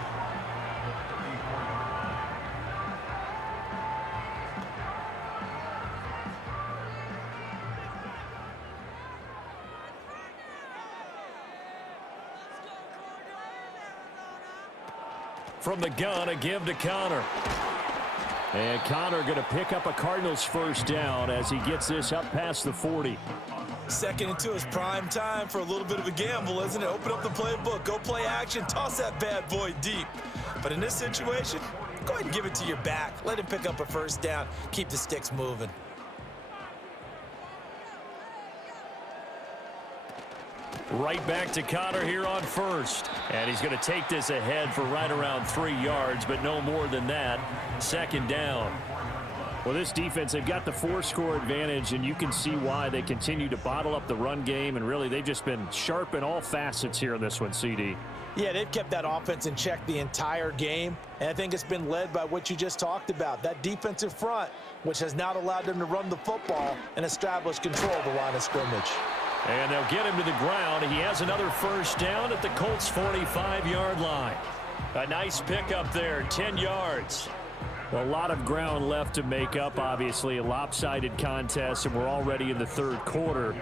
From the gun, a give to Connor. And Connor going to pick up a Cardinals first down as he gets this up past the 40. 2nd and 2 is prime time for a little bit of a gamble, isn't it? Open up the playbook, go play action, toss that bad boy deep. But in this situation, go ahead and give it to your back. Let him pick up a first down, keep the sticks moving. Right back to Connor here on first. And he's going to take this ahead for right around 3 yards, but no more than that. 2nd down. Well, this defense, they've got the 4-score advantage, and you can see why they continue to bottle up the run game, and really they've just been sharp in all facets here in this one, CD. Yeah, they've kept that offense in check the entire game, and I think it's been led by what you just talked about, that defensive front, which has not allowed them to run the football and establish control of the line of scrimmage. And they'll get him to the ground. He has another first down at the Colts' 45-yard line. A nice pickup there, 10 yards. Well, a lot of ground left to make up, obviously. A lopsided contest, and we're already in the 3rd quarter.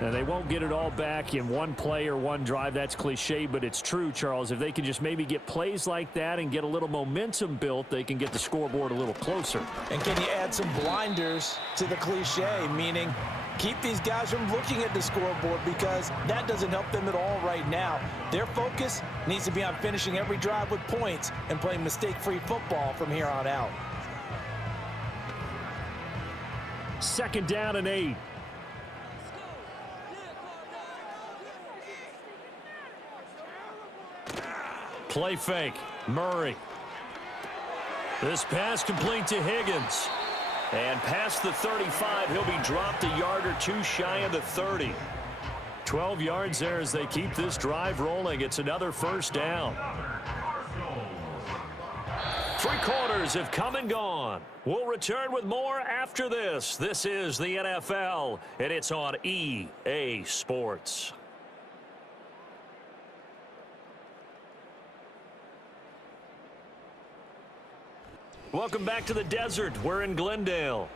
And they won't get it all back in one play or one drive. That's cliche, but it's true, Charles. If they can just maybe get plays like that and get a little momentum built, they can get the scoreboard a little closer. And can you add some blinders to the cliche, meaning keep these guys from looking at the scoreboard, because that doesn't help them at all right now. Their focus needs to be on finishing every drive with points and playing mistake-free football from here on out. 2nd down and 8. Play fake. Murray. This pass complete to Higgins. And past the 35, he'll be dropped a yard or two shy of the 30. 12 yards there as they keep this drive rolling. It's another first down. 3 quarters have come and gone. We'll return with more after this. This is the NFL, and it's on EA Sports. Welcome back to the desert. We're in Glendale.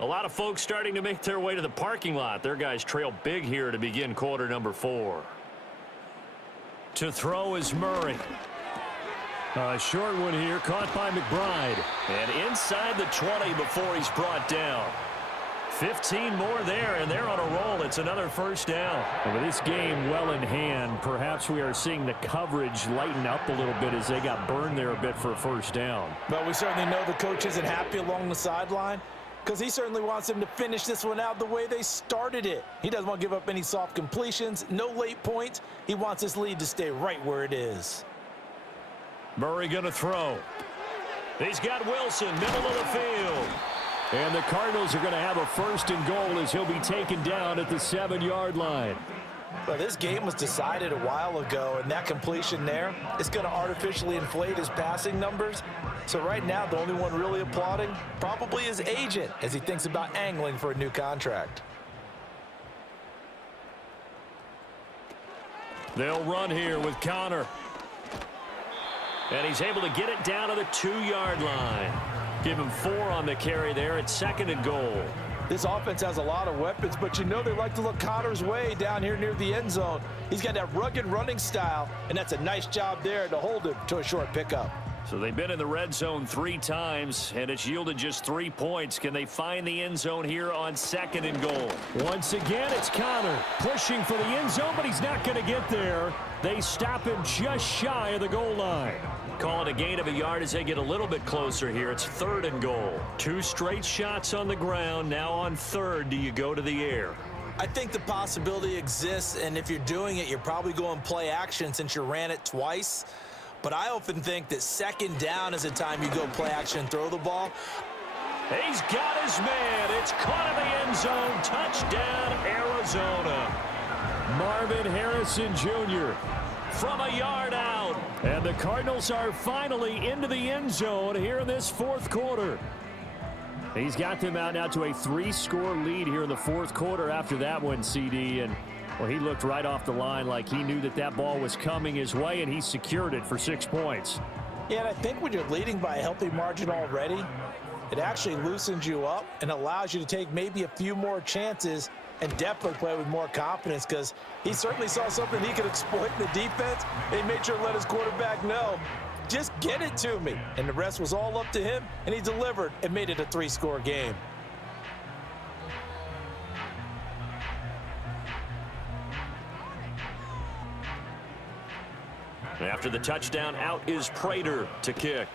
A lot of folks starting to make their way to the parking lot. Their guys trail big here to begin quarter number 4. To throw is Murray. A short one here, caught by McBride. And inside the 20 before he's brought down. 15 more there, and they're on a roll. It's another first down. And with this game well in hand, perhaps we are seeing the coverage lighten up a little bit as they got burned there a bit for a first down. But we certainly know the coach isn't happy along the sideline, because he certainly wants them to finish this one out the way they started it. He doesn't want to give up any soft completions, no late points. He wants his lead to stay right where it is. Murray going to throw. He's got Wilson, middle of the field. And the Cardinals are going to have a 1st and goal as he'll be taken down at the 7-yard line. Well, this game was decided a while ago, and that completion there is going to artificially inflate his passing numbers. So right now, the only one really applauding probably his agent as he thinks about angling for a new contract. They'll run here with Connor. And he's able to get it down to the 2-yard line. Give him 4 on the carry there at 2nd and goal. This offense has a lot of weapons, but you know they like to look Connor's way down here near the end zone. He's got that rugged running style, and that's a nice job there to hold him to a short pickup. So they've been in the red zone 3 times, and it's yielded just 3 points. Can they find the end zone here on 2nd and goal? Once again, it's Connor pushing for the end zone, but he's not going to get there. They stop him just shy of the goal line. Call it a gain of a yard as they get a little bit closer here. It's 3rd and goal. 2 straight shots on the ground. Now on 3rd, do you go to the air? I think the possibility exists, and if you're doing it, you're probably going play action since you ran it twice. But I often think that 2nd down is the time you go play action and throw the ball. He's got his man. It's caught in the end zone. Touchdown, Arizona. Marvin Harrison Jr. from a yard out. And the Cardinals are finally into the end zone here in this 4th quarter. He's got them out now to a 3-score lead here in the 4th quarter after that one, CD. And well, he looked right off the line like he knew that that ball was coming his way, and he secured it for 6 points. Yeah, and I think when you're leading by a healthy margin already, it actually loosens you up and allows you to take maybe a few more chances and definitely play with more confidence, because he certainly saw something he could exploit in the defense. He made sure to let his quarterback know, just get it to me. And the rest was all up to him, and he delivered and made it a 3-score game. After the touchdown, out is Prater to kick.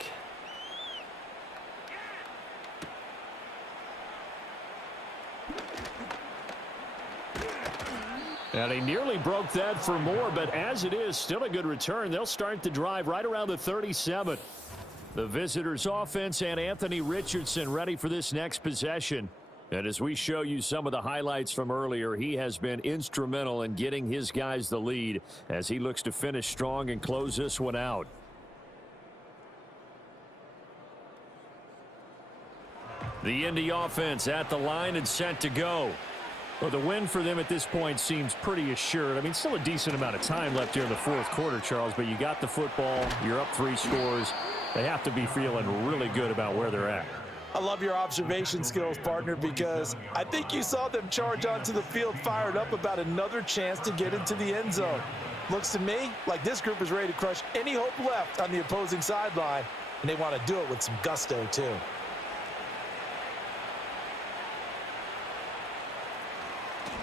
And he nearly broke that for more, but as it is, still a good return. They'll start the drive right around the 37. The visitors' offense and Anthony Richardson ready for this next possession. And as we show you some of the highlights from earlier, he has been instrumental in getting his guys the lead as he looks to finish strong and close this one out. The Indy offense at the line and set to go. Well, the win for them at this point seems pretty assured. I mean, still a decent amount of time left here in the 4th quarter, Charles, but you got the football, you're up 3 scores. They have to be feeling really good about where they're at. I love your observation skills, partner, because I think you saw them charge onto the field fired up about another chance to get into the end zone. Looks to me like this group is ready to crush any hope left on the opposing sideline, and they want to do it with some gusto, too.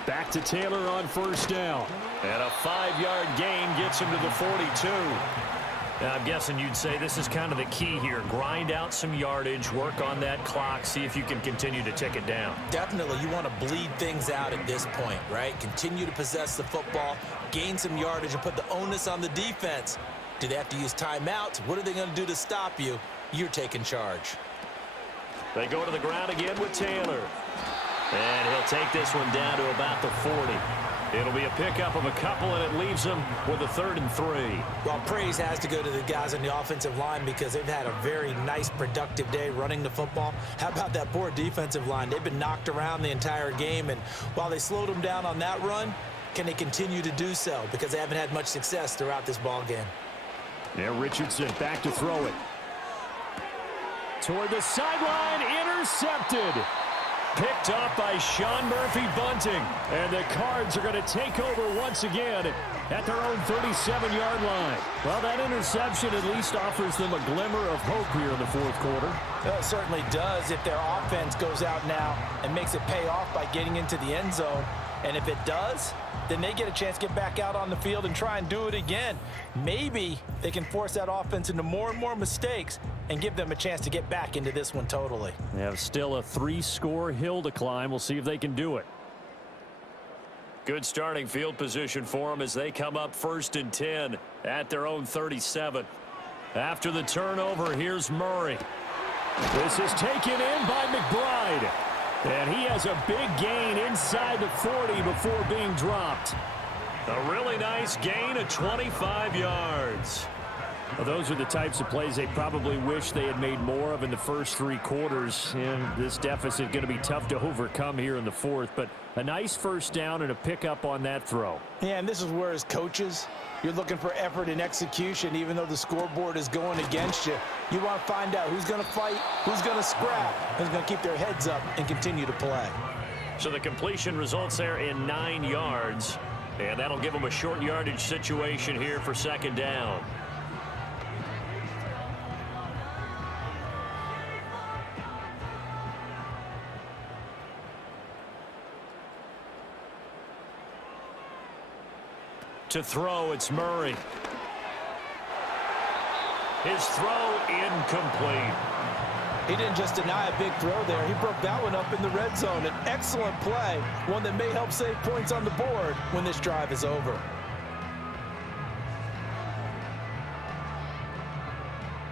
Back to Taylor on 1st down. And a 5-yard gain gets him to the 42. Now, I'm guessing you'd say this is kind of the key here. Grind out some yardage, work on that clock, see if you can continue to tick it down. Definitely, you want to bleed things out at this point, right? Continue to possess the football, gain some yardage, and put the onus on the defense. Do they have to use timeouts? What are they going to do to stop you? You're taking charge. They go to the ground again with Taylor. And he'll take this one down to about the 40. It'll be a pickup of a couple, and it leaves them with a 3rd and 3. Well, praise has to go to the guys on the offensive line because they've had a very nice, productive day running the football. How about that poor defensive line? They've been knocked around the entire game, and while they slowed them down on that run, can they continue to do so? Because they haven't had much success throughout this ball game. Now Richardson back to throw it. Toward the sideline, intercepted. Picked off by Sean Murphy-Bunting. And the Cards are going to take over once again at their own 37-yard line. Well, that interception at least offers them a glimmer of hope here in the 4th quarter. Well, it certainly does if their offense goes out now and makes it pay off by getting into the end zone. And if it does, then they get a chance to get back out on the field and try and do it again. Maybe they can force that offense into more and more mistakes and give them a chance to get back into this one totally. They have still a 3-score hill to climb. We'll see if they can do it. Good starting field position for them as they come up 1st and 10 at their own 37. After the turnover, here's Murray. This is taken in by McBride. And he has a big gain inside the 40 before being dropped. A really nice gain of 25 yards. Well, those are the types of plays they probably wish they had made more of in the first 3 quarters. And this deficit going to be tough to overcome here in the 4th. But a nice 1st down and a pickup on that throw. Yeah, and this is where as coaches, you're looking for effort and execution. Even though the scoreboard is going against you, you want to find out who's going to fight, who's going to scrap, who's going to keep their heads up and continue to play. So the completion results there in 9 yards. And that'll give them a short yardage situation here for 2nd down. To throw, it's Murray. His throw incomplete. He didn't just deny a big throw there. He broke that one up in the red zone. An excellent play, one that may help save points on the board when this drive is over.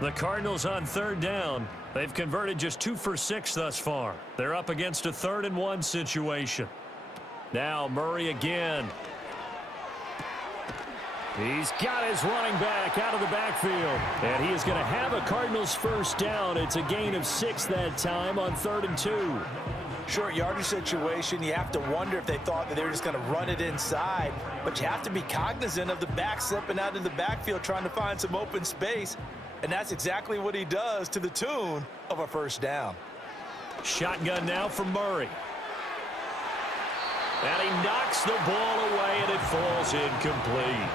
The Cardinals on third down. They've converted just 2 for 6 thus far. They're up against a 3rd and 1 situation. Now Murray again. He's got his running back out of the backfield. And he is going to have a Cardinals first down. It's a gain of 6 that time on 3rd and 2. Short yardage situation, you have to wonder if they thought that they were just going to run it inside. But you have to be cognizant of the back slipping out of the backfield trying to find some open space. And that's exactly what he does to the tune of a first down. Shotgun now from Murray. And he knocks the ball away, and it falls incomplete.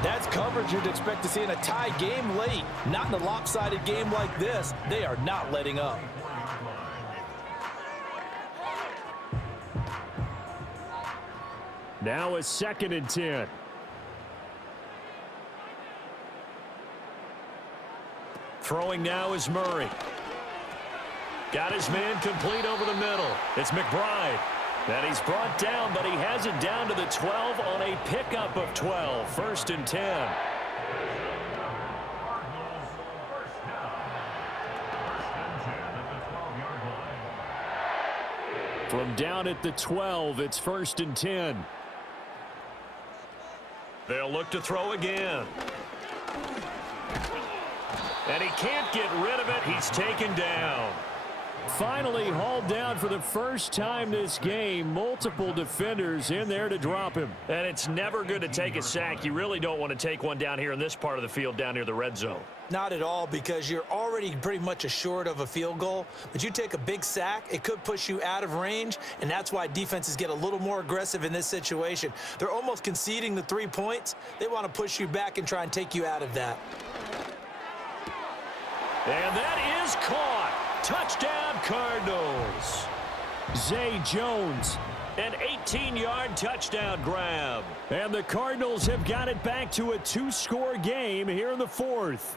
That's coverage you'd expect to see in a tie game late. Not in a lopsided game like this. They are not letting up. Now a 2nd and 10. Throwing now is Murray. Got his man complete over the middle. It's McBride. And he's brought down, but he has it down to the 12 on a pickup of 12. 1st and 10. From down at the 12, it's 1st and 10. They'll look to throw again. And he can't get rid of it. He's taken down. Finally hauled down for the first time this game. Multiple defenders in there to drop him. And it's never good to take a sack. You really don't want to take one down here in this part of the field down near the red zone. Not at all, because you're already pretty much assured of a field goal. But you take a big sack, it could push you out of range, and that's why defenses get a little more aggressive in this situation. They're almost conceding the 3 points. They want to push you back and try and take you out of that. And that is caught. Touchdown, Cardinals. Zay Jones, an 18-yard touchdown grab. And the Cardinals have got it back to a 2-score game here in the 4th.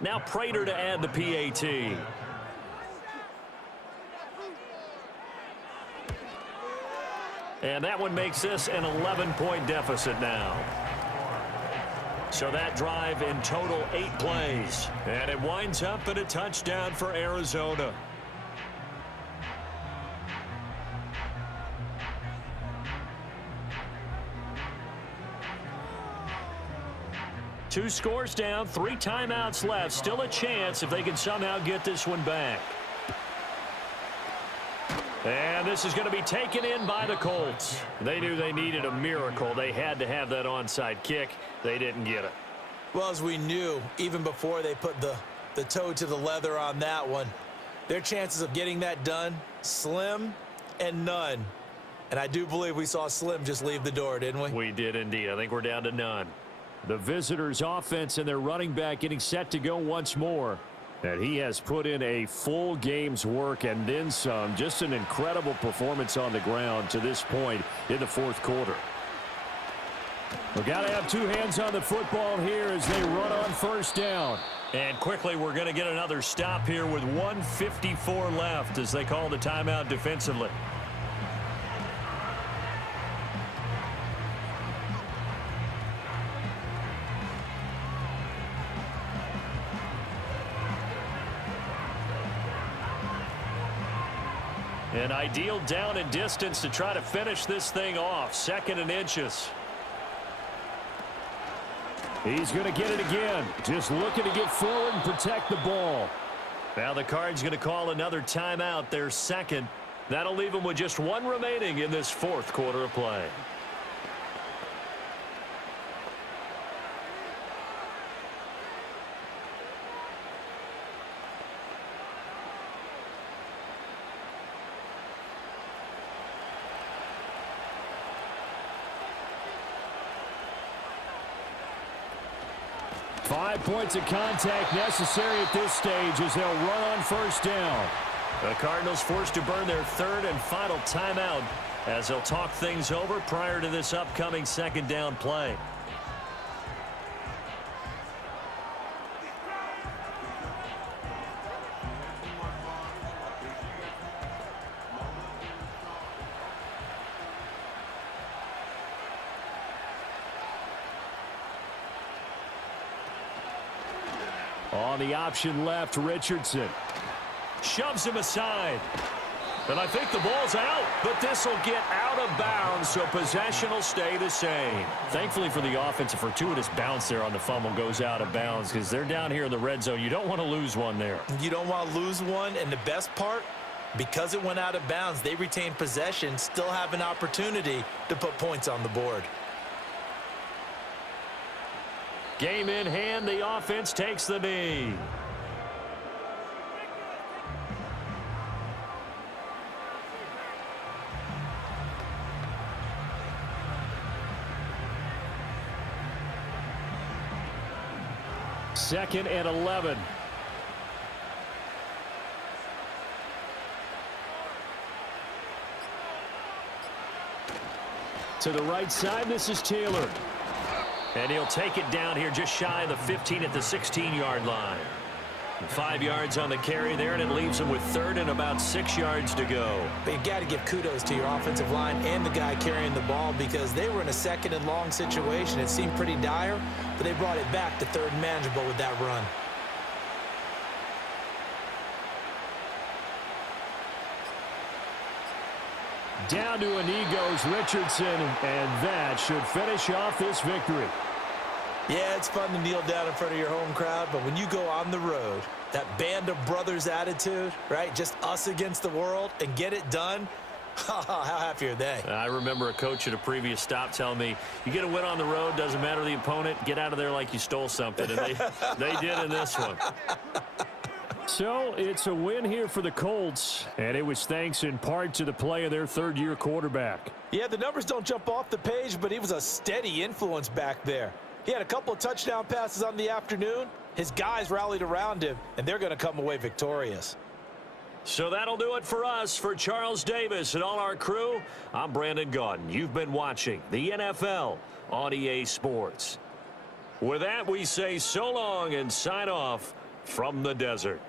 Now Prater to add the PAT. And that one makes this an 11-point deficit now. So that drive in total 8 plays. And it winds up at a touchdown for Arizona. Two scores down, 3 timeouts left. Still a chance if they can somehow get this one back. And this is going to be taken in by the Colts. They knew they needed a miracle. They had to have that onside kick. They didn't get it. Well, as we knew, even before they put the toe to the leather on that one, their chances of getting that done, slim and none. And I do believe we saw Slim just leave the door, didn't we? We did indeed. I think we're down to none. The visitors' offense and their running back getting set to go once more. And he has put in a full game's work and then some. Just an incredible performance on the ground to this point in the 4th quarter. We've got to have 2 hands on the football here as they run on first down. And quickly, we're going to get another stop here with 1:54 left as they call the timeout defensively. An ideal down and distance to try to finish this thing off. 2nd and inches. He's going to get it again. Just looking to get forward and protect the ball. Now the Cards going to call another timeout, their 2nd. That'll leave them with just 1 remaining in this 4th quarter of play. 5 points of contact necessary at this stage as they'll run on first down. The Cardinals forced to burn their third and final timeout as they'll talk things over prior to this upcoming second down play. On the option left, Richardson shoves him aside. And I think the ball's out, but this will get out of bounds, so possession will stay the same. Thankfully for the offense, a fortuitous bounce there on the fumble goes out of bounds because they're down here in the red zone. You don't want to lose one there. You don't want to lose one, and the best part, because it went out of bounds, they retained possession, still have an opportunity to put points on the board. Game in hand, the offense takes the knee. Second and 11. To the right side, this is Taylor. And he'll take it down here just shy of the 15 at the 16-yard line. 5 yards on the carry there, and it leaves him with third and about 6 yards to go. But you got to give kudos to your offensive line and the guy carrying the ball because they were in a second and long situation. It seemed pretty dire, but they brought it back to third and manageable with that run. Down to a knee goes Richardson, and that should finish off this victory. Yeah, it's fun to kneel down in front of your home crowd, but when you go on the road, that band of brothers attitude, right? Just us against the world and get it done. How happy are they? I remember a coach at a previous stop telling me, you get a win on the road, doesn't matter the opponent, get out of there like you stole something. And they did in this one. So it's a win here for the Colts, and it was thanks in part to the play of their third-year quarterback. Yeah, the numbers don't jump off the page, but he was a steady influence back there. He had a couple of touchdown passes on the afternoon. His guys rallied around him, and they're going to come away victorious. So that'll do it for us. For Charles Davis and all our crew, I'm Brandon Gaudin. You've been watching the NFL on EA Sports. With that, we say so long and sign off from the desert.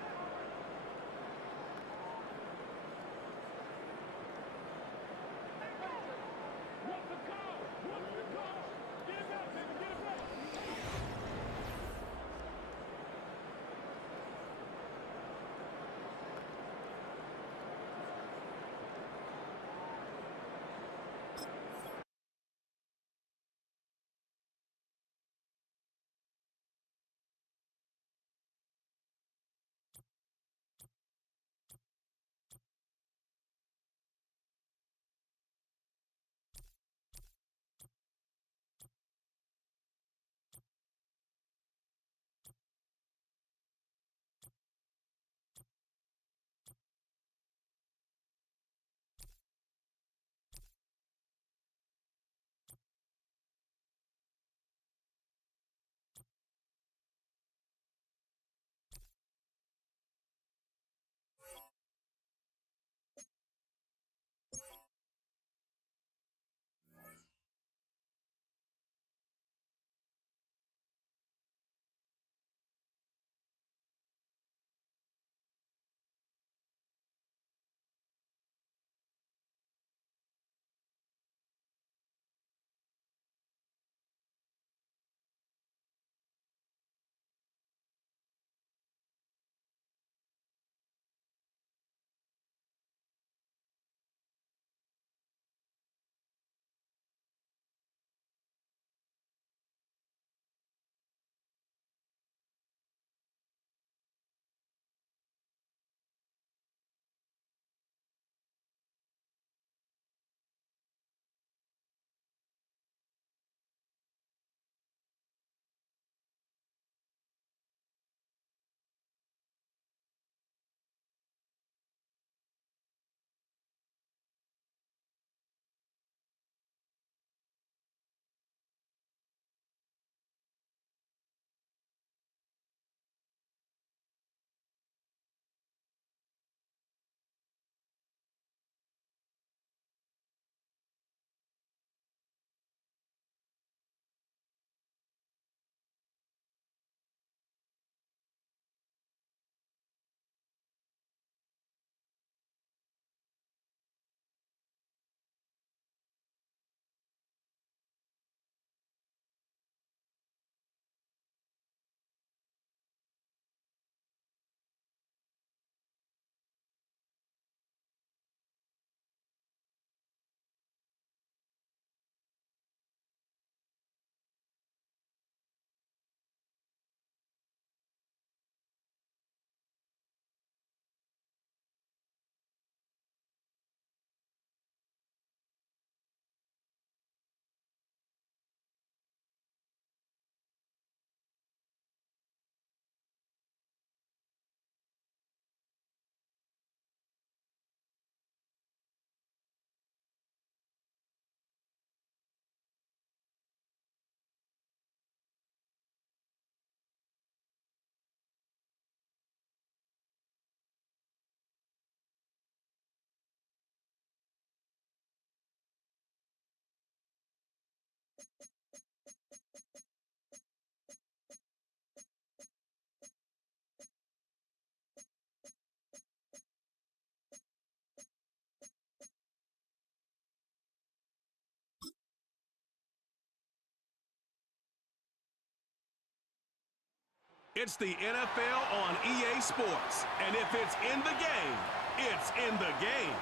It's the NFL on EA Sports. And if it's in the game, it's in the game.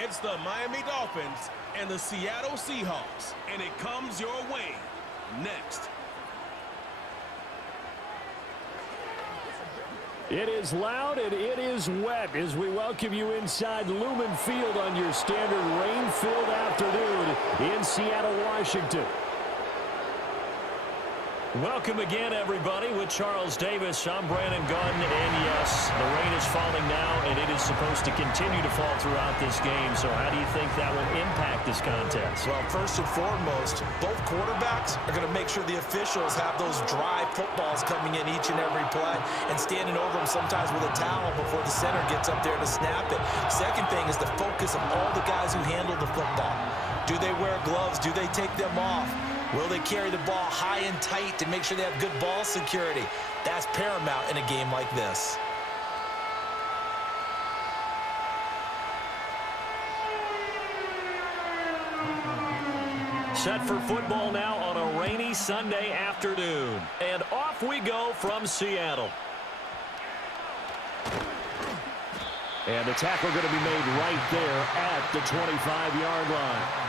It's the Miami Dolphins and the Seattle Seahawks. And it comes your way next. It is loud and it is wet as we welcome you inside Lumen Field on your standard rain-filled afternoon in Seattle, Washington. Welcome again, everybody, with Charles Davis. I'm Brandon Gunn, and yes, the rain is falling now, and it is supposed to continue to fall throughout this game. So how do you think that will impact this contest? Well, first and foremost, both quarterbacks are going to make sure the officials have those dry footballs coming in each and every play and standing over them sometimes with a towel before the center gets up there to snap it. Second thing is the focus of all the guys who handle the football. Do they wear gloves? Do they take them off? Will they carry the ball high and tight to make sure they have good ball security? That's paramount in a game like this. Set for football now on a rainy Sunday afternoon. And off we go from Seattle. And the tackle going to be made right there at the 25-yard line.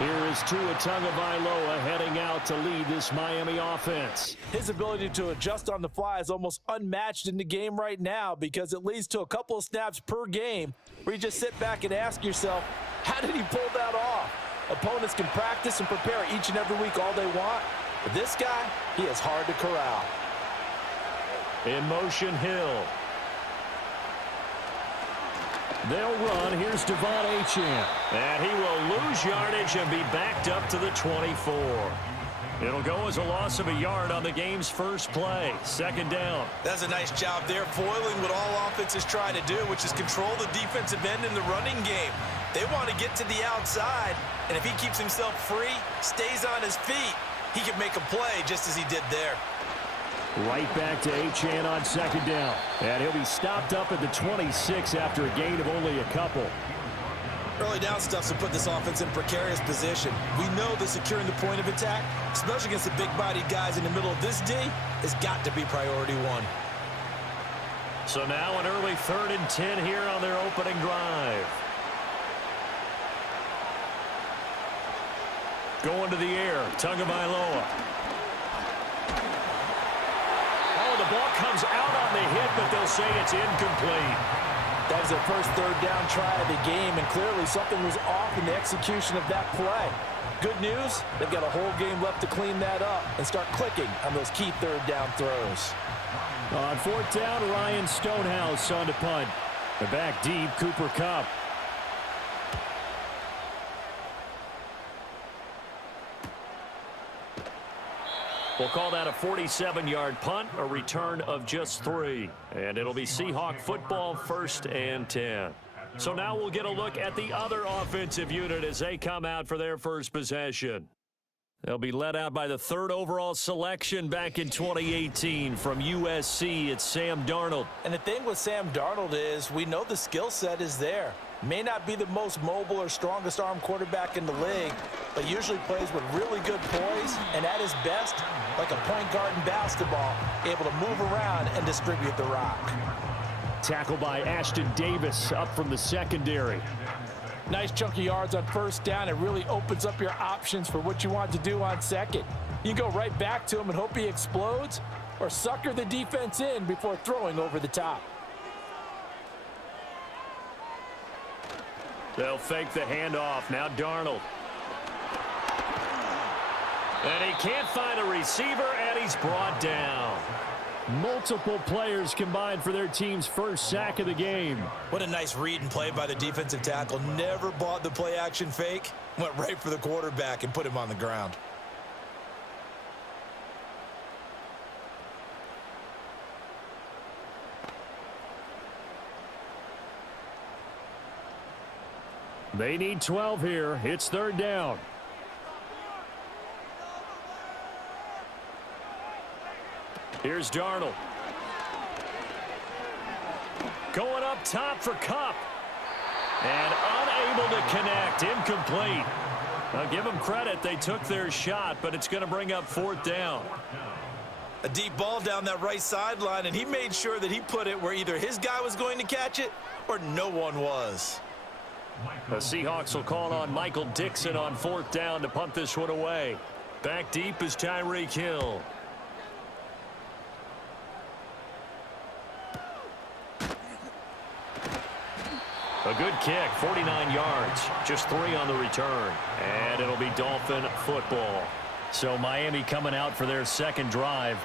Here is Tua Tagovailoa heading out to lead this Miami offense. His ability to adjust on the fly is almost unmatched in the game right now because it leads to a couple of snaps per game where you just sit back and ask yourself, how did he pull that off? Opponents can practice and prepare each and every week all they want, but this guy, he is hard to corral. In motion, Hill. They'll run. Here's Devon Achane. And he will lose yardage and be backed up to the 24. It'll go as a loss of a yard on the game's first play. Second down. That's a nice job there, foiling what all offenses try to do, which is control the defensive end in the running game. They want to get to the outside, and if he keeps himself free, stays on his feet, he can make a play just as he did there. Right back to Achane on second down. And he'll be stopped up at the 26 after a gain of only a couple. Early down stuff's to put this offense in precarious position. We know that securing the point of attack, especially against the big-bodied guys in the middle of this D, has got to be priority one. So now an early 3rd and 10 here on their opening drive. Going to the air, Tagovailoa. The ball comes out on the hit, but they'll say it's incomplete. That was their first 3rd down try of the game, and clearly something was off in the execution of that play. Good news, they've got a whole game left to clean that up and start clicking on those key 3rd down throws. On 4th down, Ryan Stonehouse on to punt. The back deep, Cooper Kupp. We'll call that a 47-yard punt, a return of just 3. And it'll be Seahawk football, 1st and 10. So now we'll get a look at the other offensive unit as they come out for their first possession. They'll be led out by the 3rd overall selection back in 2018 from USC. It's Sam Darnold. And the thing with Sam Darnold is we know the skill set is there. May not be the most mobile or strongest arm quarterback in the league, but usually plays with really good poise and at his best, like a point guard in basketball, able to move around and distribute the rock. Tackle by Ashton Davis up from the secondary. Nice chunk of yards on 1st down. It really opens up your options for what you want to do on 2nd. You can go right back to him and hope he explodes, or sucker the defense in before throwing over the top. They'll fake the handoff. Now Darnold. And he can't find a receiver, and he's brought down. Multiple players combined for their team's first sack of the game. What a nice read and play by the defensive tackle. Never bought the play-action fake. Went right for the quarterback and put him on the ground. They need 12 here. It's 3rd down. Here's Darnold. Going up top for Kupp. And unable to connect. Incomplete. I'll give them credit. They took their shot, but it's going to bring up 4th down. A deep ball down that right sideline, and he made sure that he put it where either his guy was going to catch it or no one was. The Seahawks will call on Michael Dixon on 4th down to punt this one away. Back deep is Tyreek Hill. A good kick, 49 yards, just 3 on the return. And it'll be Dolphin football. So Miami coming out for their second drive.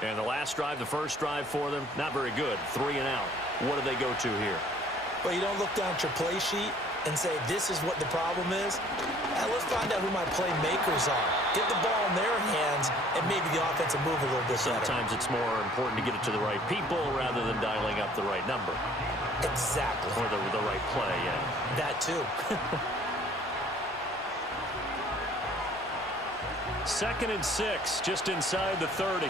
And the last drive, the first drive for them, not very good. 3 and out. What do they go to here? Well, you don't look down at your play sheet and say, this is what the problem is. Let's find out who my playmakers are. Get the ball in their hands, and maybe the offense will move a little bit better. Sometimes it's more important to get it to the right people rather than dialing up the right number. Exactly. Or the right play, yeah. That too. 2nd and 6, just inside the 30.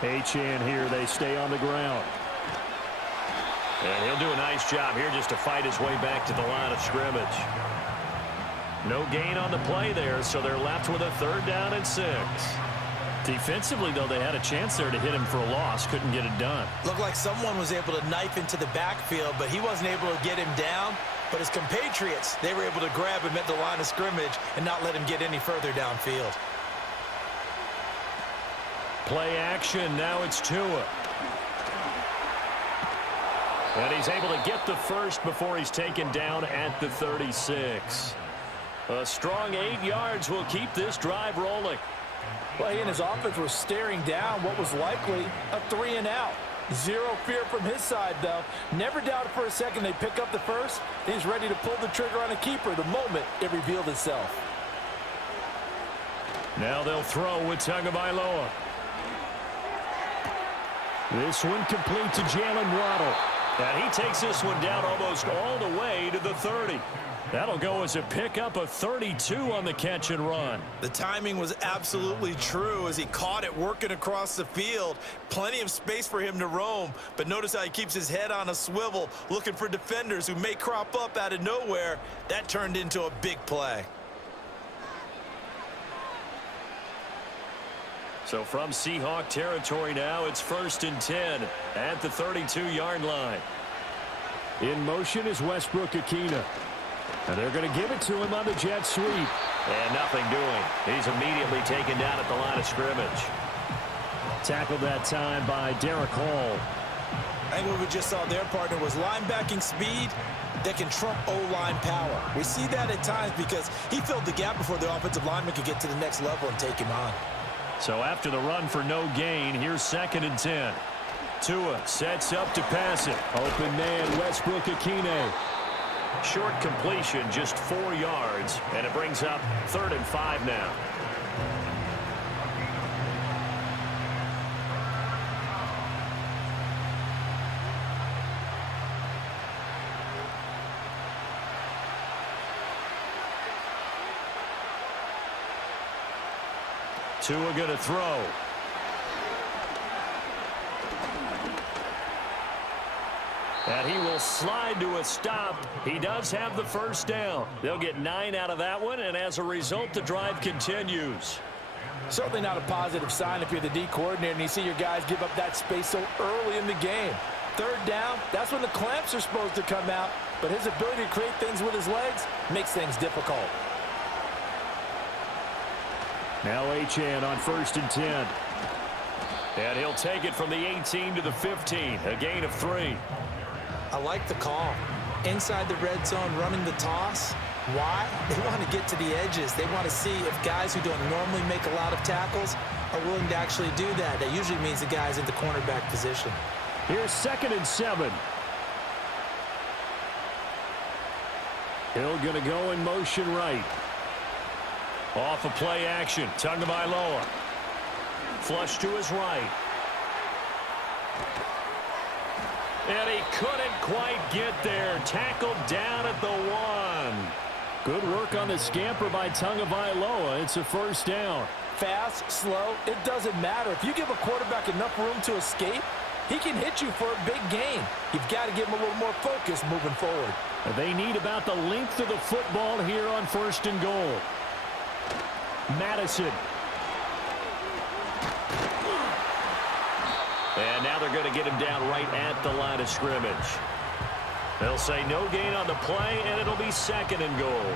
Achane here, they stay on the ground. And he'll do a nice job here just to fight his way back to the line of scrimmage. No gain on the play there, so they're left with a 3rd down and 6. Defensively, though, they had a chance there to hit him for a loss. Couldn't get it done. Looked like someone was able to knife into the backfield, but he wasn't able to get him down. But his compatriots, they were able to grab him at the line of scrimmage and not let him get any further downfield. Play action, now it's Tua. And he's able to get the first before he's taken down at the 36. A strong 8 yards will keep this drive rolling. Well, he and his offense were staring down what was likely a 3 and out. Zero fear from his side, though. Never doubted for a second they pick up the first. He's ready to pull the trigger on a keeper the moment it revealed itself. Now they'll throw with Tagovailoa. This one complete to Jalen Waddle. And he takes this one down almost all the way to the 30. That'll go as a pickup of 32 on the catch and run. The timing was absolutely true as he caught it working across the field. Plenty of space for him to roam, but notice how he keeps his head on a swivel looking for defenders who may crop up out of nowhere. That turned into a big play. So from Seahawk territory now, it's 1st and 10 at the 32-yard line. In motion is Westbrook-Ikhine. And they're going to give it to him on the jet sweep. And nothing doing. He's immediately taken down at the line of scrimmage. Tackled that time by Derek Hall. I think what we just saw their partner was linebacking speed that can trump O-line power. We see that at times because he filled the gap before the offensive lineman could get to the next level and take him on. So after the run for no gain, here's 2nd and 10. Tua sets up to pass it. Open man, Westbrook-Ikhine. Short completion, just 4 yards, and it brings up 3rd and 5 now. Tua going to throw. And he will slide to a stop. He does have the first down. They'll get 9 out of that one, and as a result, the drive continues. Certainly not a positive sign if you're the D coordinator and you see your guys give up that space so early in the game. 3rd down, that's when the clamps are supposed to come out, but his ability to create things with his legs makes things difficult. Now Achane on 1st and 10. And he'll take it from the 18 to the 15, a gain of 3. I like the call. Inside the red zone, running the toss. Why? They want to get to the edges. They want to see if guys who don't normally make a lot of tackles are willing to actually do that. That usually means the guys in the cornerback position. Here's 2nd and 7. Hill going to go in motion right. Off a play action. Tagovailoa. Flush to his right. And he couldn't quite get there. Tackled down at the 1. Good work on the scamper by Tagovailoa. It's a 1st down. Fast, slow, it doesn't matter. If you give a quarterback enough room to escape, he can hit you for a big gain. You've got to give him a little more focus moving forward. They need about the length of the football here on 1st and goal. Madison. And now they're going to get him down right at the line of scrimmage. They'll say no gain on the play, and it'll be 2nd and goal.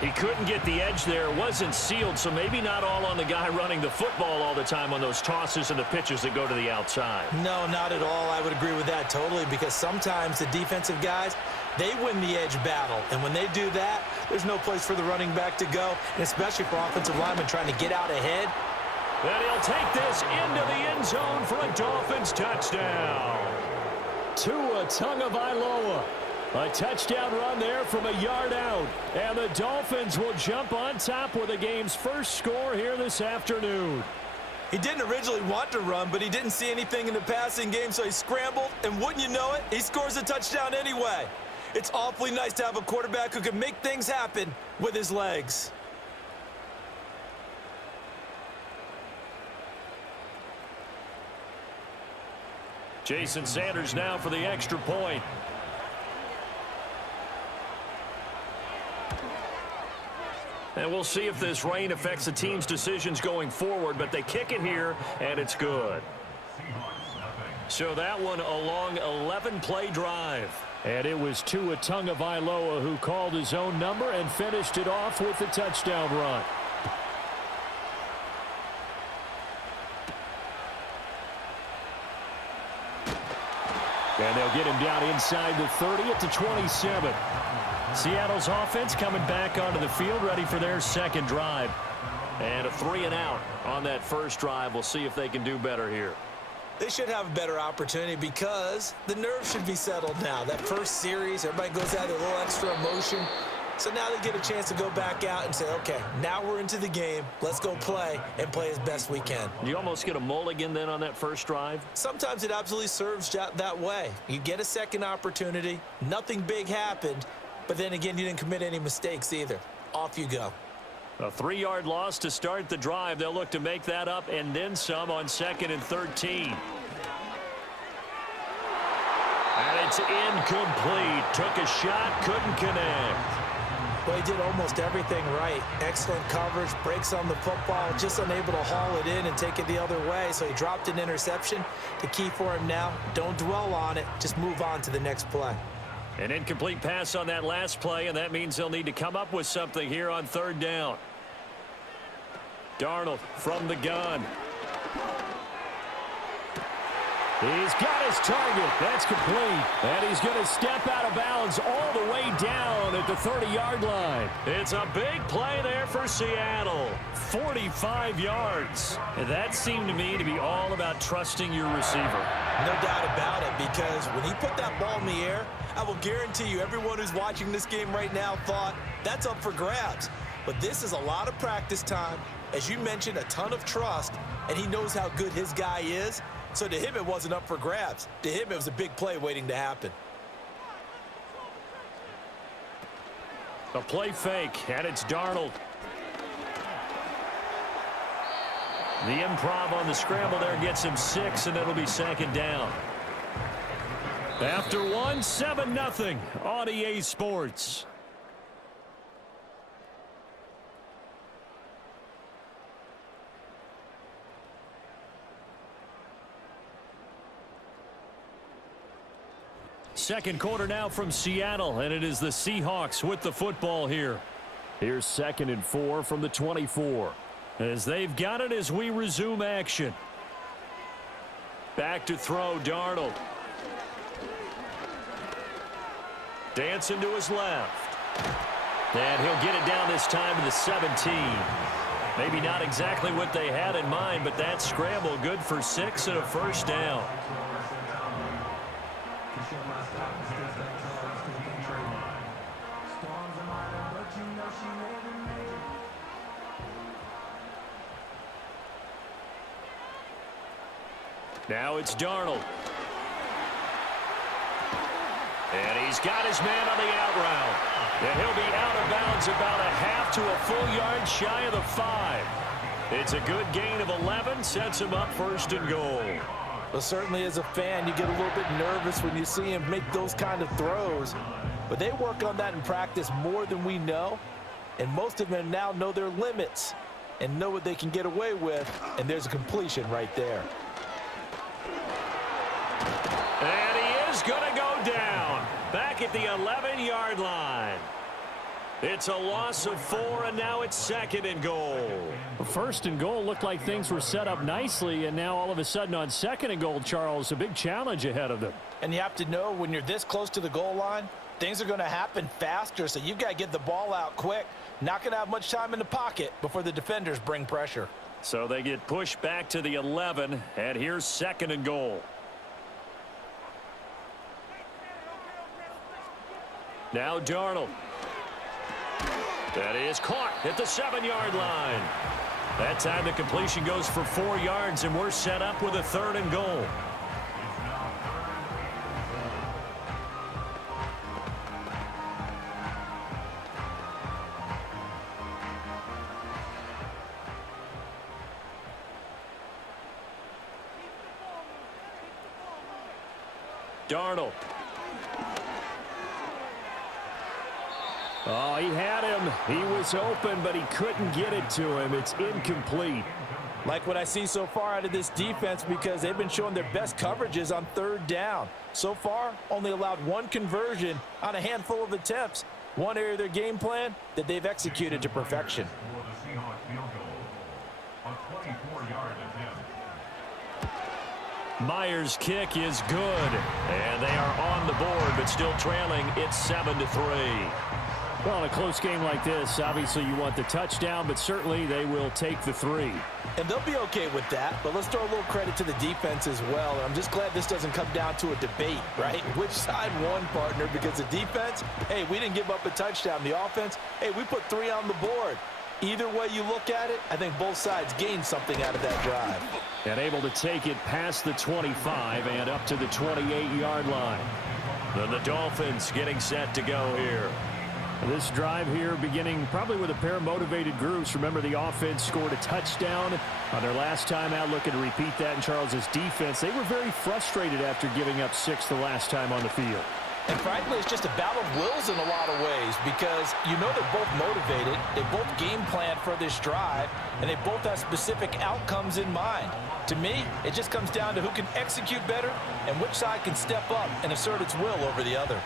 He couldn't get the edge there. It wasn't sealed, so maybe not all on the guy running the football all the time on those tosses and the pitches that go to the outside. No, not at all. I would agree with that totally, because sometimes the defensive guys, they win the edge battle. And when they do that, there's no place for the running back to go, and especially for offensive linemen trying to get out ahead. And he'll take this into the end zone for a Dolphins touchdown. Tua Tagovailoa. A touchdown run there from a yard out. And the Dolphins will jump on top with the game's first score here this afternoon. He didn't originally want to run, but he didn't see anything in the passing game, so he scrambled. And wouldn't you know it, he scores a touchdown anyway. It's awfully nice to have a quarterback who can make things happen with his legs. Jason Sanders now for the extra point. And we'll see if this rain affects the team's decisions going forward, but they kick it here, and it's good. So that one a long 11-play drive. And it was Tua Tagovailoa who called his own number and finished it off with the touchdown run. And they'll get him down inside the 30 at the 27. Seattle's offense coming back onto the field, ready for their 2nd drive. And a 3-and-out on that first drive. We'll see if they can do better here. They should have a better opportunity because the nerves should be settled now. That first series, everybody goes out with a little extra emotion. So now they get a chance to go back out and say, okay, now we're into the game. Let's go play and play as best we can. You almost get a mulligan then on that first drive? Sometimes it absolutely serves that way. You get a second opportunity. Nothing big happened. But then again, you didn't commit any mistakes either. Off you go. A 3-yard loss to start the drive. They'll look to make that up and then some on 2nd and 13. And it's incomplete. Took a shot, couldn't connect. Well, he did almost everything right. Excellent coverage, breaks on the football, just unable to haul it in and take it the other way. So he dropped an interception. The key for him now, don't dwell on it. Just move on to the next play. An incomplete pass on that last play, and that means they'll need to come up with something here on 3rd down. Darnold from the gun. He's got his target. That's complete. And he's going to step out of bounds all the way down at the 30-yard line. It's a big play there for Seattle. 45 yards. And that seemed to me to be all about trusting your receiver. No doubt about it, because when he put that ball in the air, I will guarantee you everyone who's watching this game right now thought that's up for grabs. But this is a lot of practice time. As you mentioned, a ton of trust, and he knows how good his guy is. So to him, it wasn't up for grabs. To him, it was a big play waiting to happen. A play fake, and it's Darnold. The improv on the scramble there gets him 6, and it'll be 2nd down. After one, 7-0 on EA Sports. Second quarter now from Seattle, and it is the Seahawks with the football here. Here's 2nd and 4 from the 24. As they've got it as we resume action. Back to throw, Darnold. Dancing to his left. And he'll get it down this time to the 17. Maybe not exactly what they had in mind, but that scramble good for 6 and a 1st down. Now it's Darnold. And he's got his man on the out route. And he'll be out of bounds about a half to a full yard shy of the 5. It's a good gain of 11, sets him up 1st and goal. Well, certainly as a fan, you get a little bit nervous when you see him make those kind of throws. But they work on that in practice more than we know. And most of them now know their limits and know what they can get away with. And there's a completion right there. And he is going to go down. Back at the 11-yard line. It's a loss of 4, and now it's 2nd and goal. First and goal looked like things were set up nicely, and now all of a sudden on 2nd and goal, Charles, a big challenge ahead of them. And you have to know when you're this close to the goal line, things are going to happen faster, so you've got to get the ball out quick. Not going to have much time in the pocket before the defenders bring pressure. So they get pushed back to the 11, and here's 2nd and goal. Now Darnold. That is caught at the 7-yard line. That time the completion goes for 4 yards, and we're set up with a 3rd and goal. Darnold. Oh, he had him. He was open, but he couldn't get it to him. It's incomplete. Like what I see so far out of this defense, because they've been showing their best coverages on 3rd down. So far, only allowed 1 conversion on a handful of attempts. One area of their game plan that they've executed to perfection. For the Seahawks field goal. A 24-yard attempt. Myers' kick is good, and they are on the board, but still trailing. It's 7-3. Well, in a close game like this, obviously you want the touchdown, but certainly they will take the 3. And they'll be okay with that, but let's throw a little credit to the defense as well. And I'm just glad this doesn't come down to a debate, right? Which side won, partner? Because the defense, hey, we didn't give up a touchdown. The offense, hey, we put 3 on the board. Either way you look at it, I think both sides gained something out of that drive. And able to take it past the 25 and up to the 28-yard line. Then the Dolphins getting set to go here. This drive here beginning probably with a pair of motivated groups. Remember, the offense scored a touchdown on their last time out. Looking to repeat that in Charles's defense. They were very frustrated after giving up 6 the last time on the field. And frankly, it's just a battle of wills in a lot of ways because you know they're both motivated. They both game plan for this drive, and they both have specific outcomes in mind. To me, it just comes down to who can execute better and which side can step up and assert its will over the other.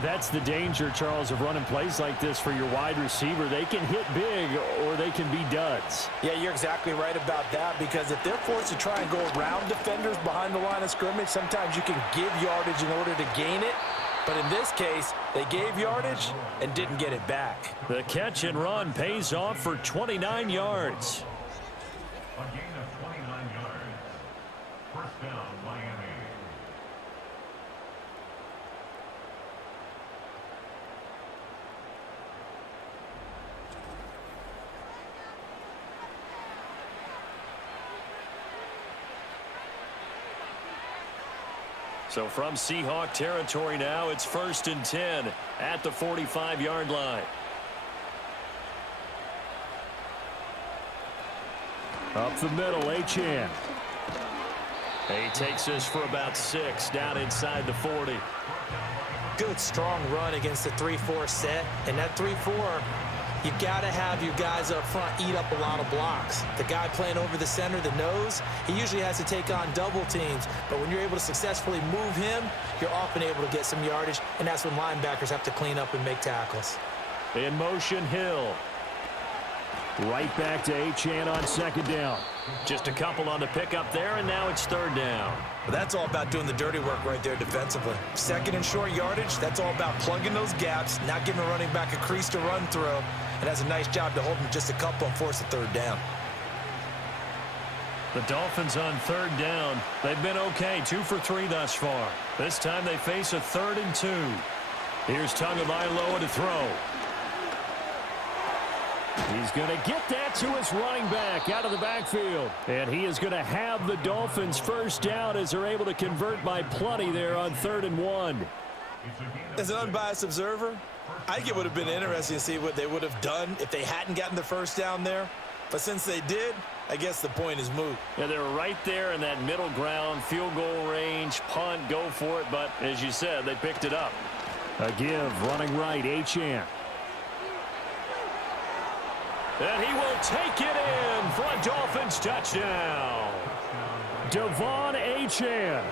That's the danger, Charles, of running plays like this for your wide receiver. They can hit big or they can be duds. Yeah, you're exactly right about that because if they're forced to try and go around defenders behind the line of scrimmage, sometimes you can give yardage in order to gain it. But in this case, they gave yardage and didn't get it back. The catch and run pays off for 29 yards. A gain of 29 yards. First down, Miami. So from Seahawk territory now, it's 1st and 10 at the 45-yard line. Up the middle, Achane. He takes us for about 6 down inside the 40. Good, strong run against the 3-4 set. And that 3-4, you've got to have your guys up front eat up a lot of blocks. The guy playing over the center, the nose, he usually has to take on double teams. But when you're able to successfully move him, you're often able to get some yardage, and that's when linebackers have to clean up and make tackles. In motion, Hill. Right back to Achane on 2nd down. Just a couple on the pickup there, and now it's 3rd down. But that's all about doing the dirty work right there defensively. 2nd and short yardage, that's all about plugging those gaps, not giving a running back a crease to run through, and that's a nice job to hold him just a couple and force a 3rd down. The Dolphins on 3rd down. They've been okay, 2 for 3 thus far. This time they face a 3rd and 2. Here's Tagovailoa to throw. He's going to get that to his running back out of the backfield. And he is going to have the Dolphins 1st down as they're able to convert by plenty there on 3rd and 1. As an unbiased observer, I think it would have been interesting to see what they would have done if they hadn't gotten the 1st down there. But since they did, I guess the point is moot. Yeah, they're right there in that middle ground, field goal range, punt, go for it. But as you said, they picked it up. A give, running right, Achane. And he will take it in for a Dolphins touchdown. Devon Achane.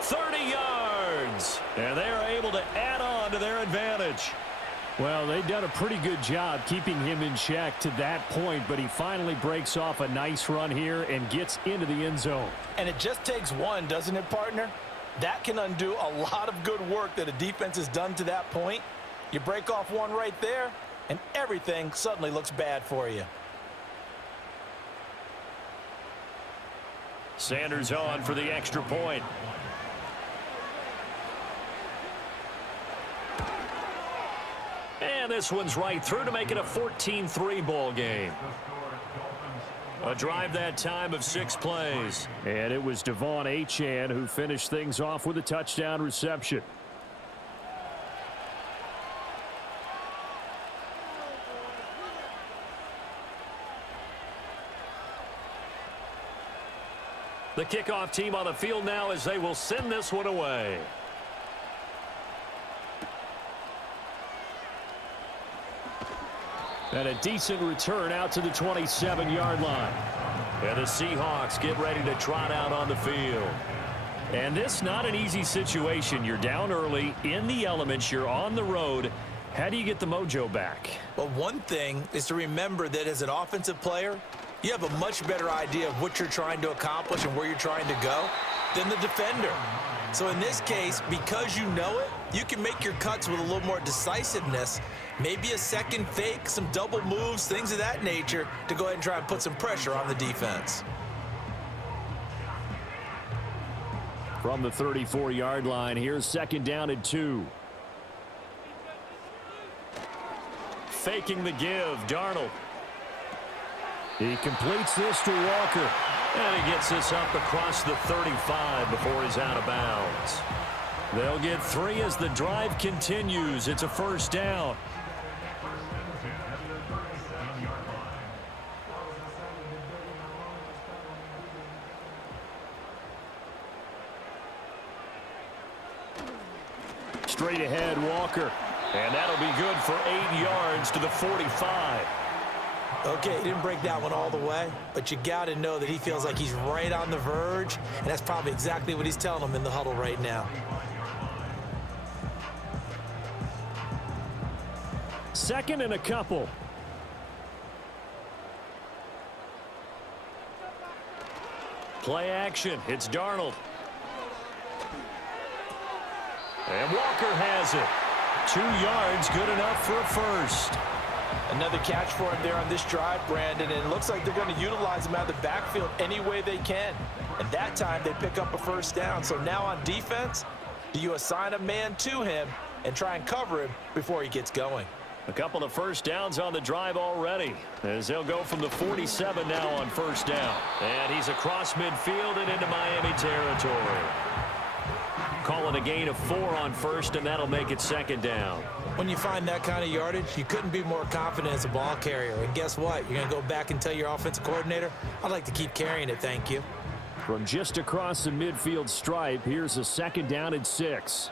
30 yards. And they are able to add on to their advantage. Well, they've done a pretty good job keeping him in check to that point, but he finally breaks off a nice run here and gets into the end zone. And it just takes one, doesn't it, partner? That can undo a lot of good work that a defense has done to that point. You break off one right there, and everything suddenly looks bad for you. Sanders on for the extra point. And this one's right through to make it a 14-3 ball game. A drive that time of 6 plays. And it was Devon Achane who finished things off with a touchdown reception. The kickoff team on the field now as they will send this one away. And a decent return out to the 27-yard line. And the Seahawks get ready to trot out on the field. And this not an easy situation. You're down early, in the elements, you're on the road. How do you get the mojo back? Well, one thing is to remember that as an offensive player, you have a much better idea of what you're trying to accomplish and where you're trying to go than the defender. So in this case, because you know it, you can make your cuts with a little more decisiveness, maybe a second fake, some double moves, things of that nature, to go ahead and try and put some pressure on the defense. From the 34-yard line, here's 2nd down and 2. Faking the give, Darnold. He completes this to Walker. And he gets this up across the 35 before he's out of bounds. They'll get 3 as the drive continues. It's a 1st down. Straight ahead, Walker. And that'll be good for 8 yards to the 45. Okay, he didn't break that one all the way, but you got to know that he feels like he's right on the verge, and that's probably exactly what he's telling them in the huddle right now. 2nd and a couple. Play action. It's Darnold. And Walker has it. 2 yards, good enough for a 1st. Another catch for him there on this drive, Brandon, and it looks like they're going to utilize him out of the backfield any way they can. And that time they pick up a 1st down. So now on defense, do you assign a man to him and try and cover him before he gets going? A couple of 1st downs on the drive already, as they'll go from the 47 now on 1st down. And he's across midfield and into Miami territory. Calling a gain of 4 on 1st, and that'll make it 2nd down. When you find that kind of yardage, you couldn't be more confident as a ball carrier. And guess what? You're going to go back and tell your offensive coordinator, I'd like to keep carrying it, thank you. From just across the midfield stripe, here's a 2nd down and 6.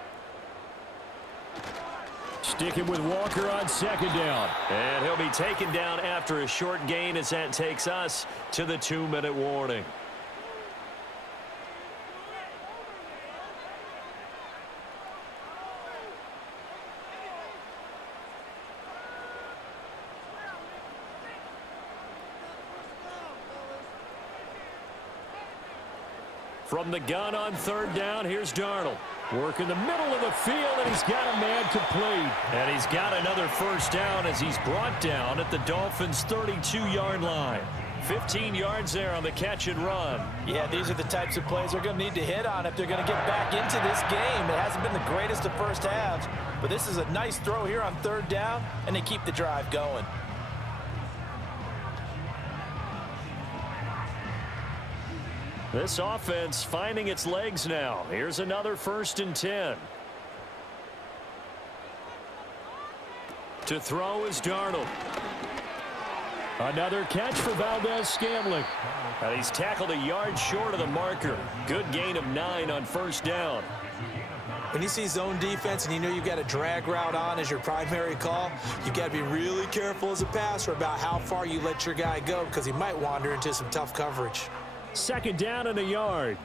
Sticking with Walker on 2nd down. And he'll be taken down after a short gain as that takes us to the 2-minute warning. From the gun on 3rd down, here's Darnold. Work in the middle of the field, and he's got a man complete. And he's got another 1st down as he's brought down at the Dolphins' 32-yard line. 15 yards there on the catch and run. Yeah, these are the types of plays they're going to need to hit on if they're going to get back into this game. It hasn't been the greatest of first halves, but this is a nice throw here on 3rd down, and they keep the drive going. This offense finding its legs now. Here's another 1st and 10. To throw is Darnold. Another catch for Valdez-Scantling. And he's tackled a yard short of the marker. Good gain of 9 on first down. When you see zone defense and you know you've got a drag route on as your primary call, you've got to be really careful as a passer about how far you let your guy go because he might wander into some tough coverage. Second down and a yard.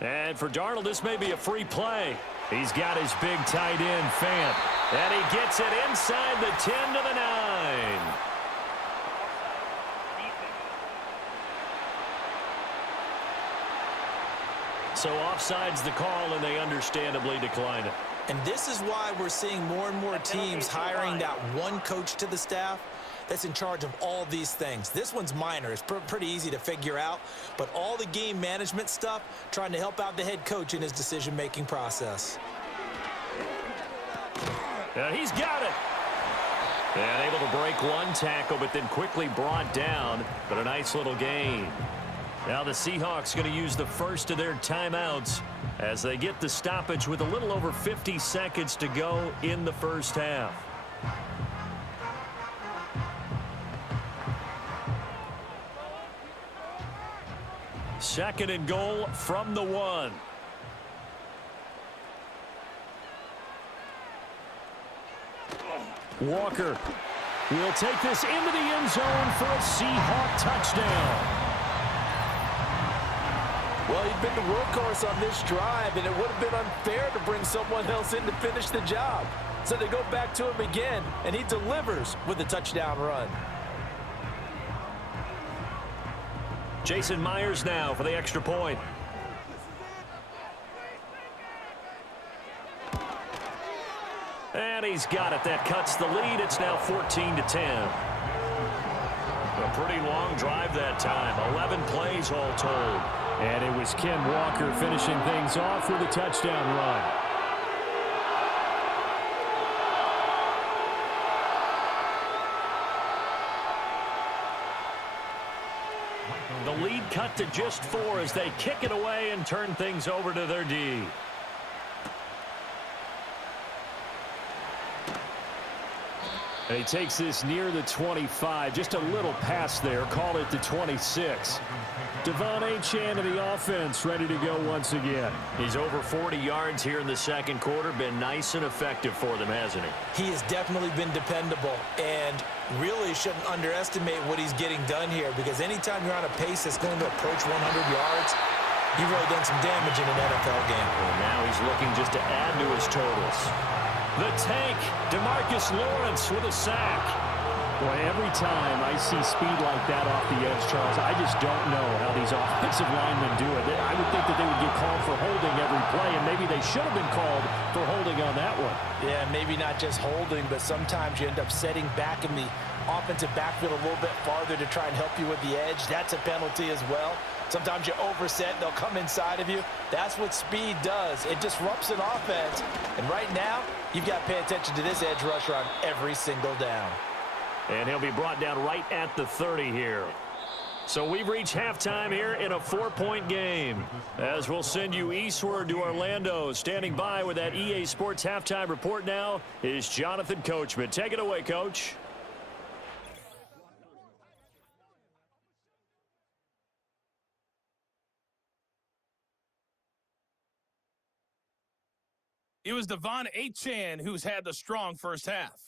And for Darnold, this may be a free play. He's got his big tight end, Fant. And he gets it inside the 10 to the 9. So offside's the call, and they understandably decline it. And this is why we're seeing more and more teams hiring that one coach to the staff that's in charge of all these things. This one's minor. It's pretty easy to figure out. But all the game management stuff, trying to help out the head coach in his decision-making process. And he's got it. And able to break one tackle, but then quickly brought down. But a nice little gain. Now the Seahawks going to use the first of their timeouts as they get the stoppage with a little over 50 seconds to go in the first half. Second and goal from the 1. Walker will take this into the end zone for a Seahawk touchdown. Well, he'd been the workhorse on this drive, and it would have been unfair to bring someone else in to finish the job. So they go back to him again, and he delivers with a touchdown run. Jason Myers now for the extra point. And he's got it. That cuts the lead. It's now 14-10. A pretty long drive that time. 11 plays all told. And it was Ken Walker finishing things off with a touchdown run. The lead cut to just 4 as they kick it away and turn things over to their D. And he takes this near the 25. Just a little pass there. Call it the 26. Devon Achane of the offense ready to go once again. He's over 40 yards here in the second quarter. Been nice and effective for them, hasn't he? He has definitely been dependable, and really shouldn't underestimate what he's getting done here, because anytime you're on a pace that's going to approach 100 yards, you've really done some damage in an NFL game. Well, now he's looking just to add to his totals. The tank, DeMarcus Lawrence with a sack. Boy, every time I see speed like that off the edge, Charles, I just don't know how these offensive linemen do it. I would think that they would get called for holding every play, and maybe they should have been called for holding on that one. Yeah, maybe not just holding, but sometimes you end up setting back in the offensive backfield a little bit farther to try and help you with the edge. That's a penalty as well. Sometimes you overset, they'll come inside of you. That's what speed does. It disrupts an offense. And right now, you've got to pay attention to this edge rusher on every single down. And he'll be brought down right at the 30 here. So we've reached halftime here in a 4-point game. As we'll send you eastward to Orlando. Standing by with that EA Sports halftime report now is Jonathan Coachman. Take it away, Coach. It was Devon Achane who's had the strong first half.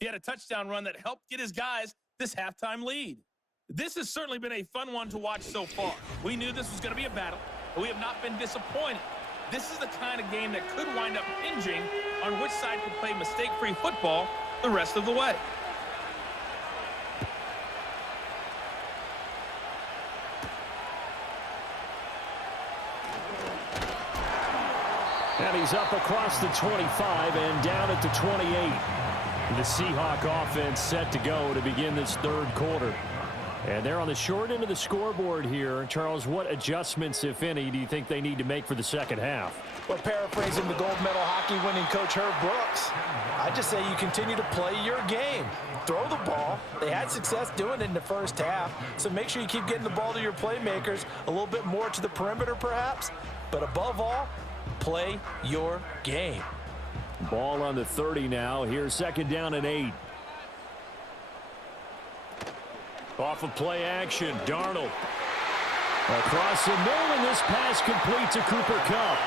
He had a touchdown run that helped get his guys this halftime lead. This has certainly been a fun one to watch so far. We knew this was going to be a battle, but we have not been disappointed. This is the kind of game that could wind up hinging on which side can play mistake-free football the rest of the way. And he's up across the 25 and down at the 28. The Seahawk offense set to go to begin this third quarter. And they're on the short end of the scoreboard here. Charles, what adjustments, if any, do you think they need to make for the second half? Well, paraphrasing the gold medal hockey winning coach Herb Brooks, I just say you continue to play your game. Throw the ball. They had success doing it in the first half, so make sure you keep getting the ball to your playmakers, a little bit more to the perimeter perhaps, but above all, play your game. Ball on the 30 now. Here's second down and 8. Off of play action, Darnold. Across the middle, and this pass complete to Cooper Kupp.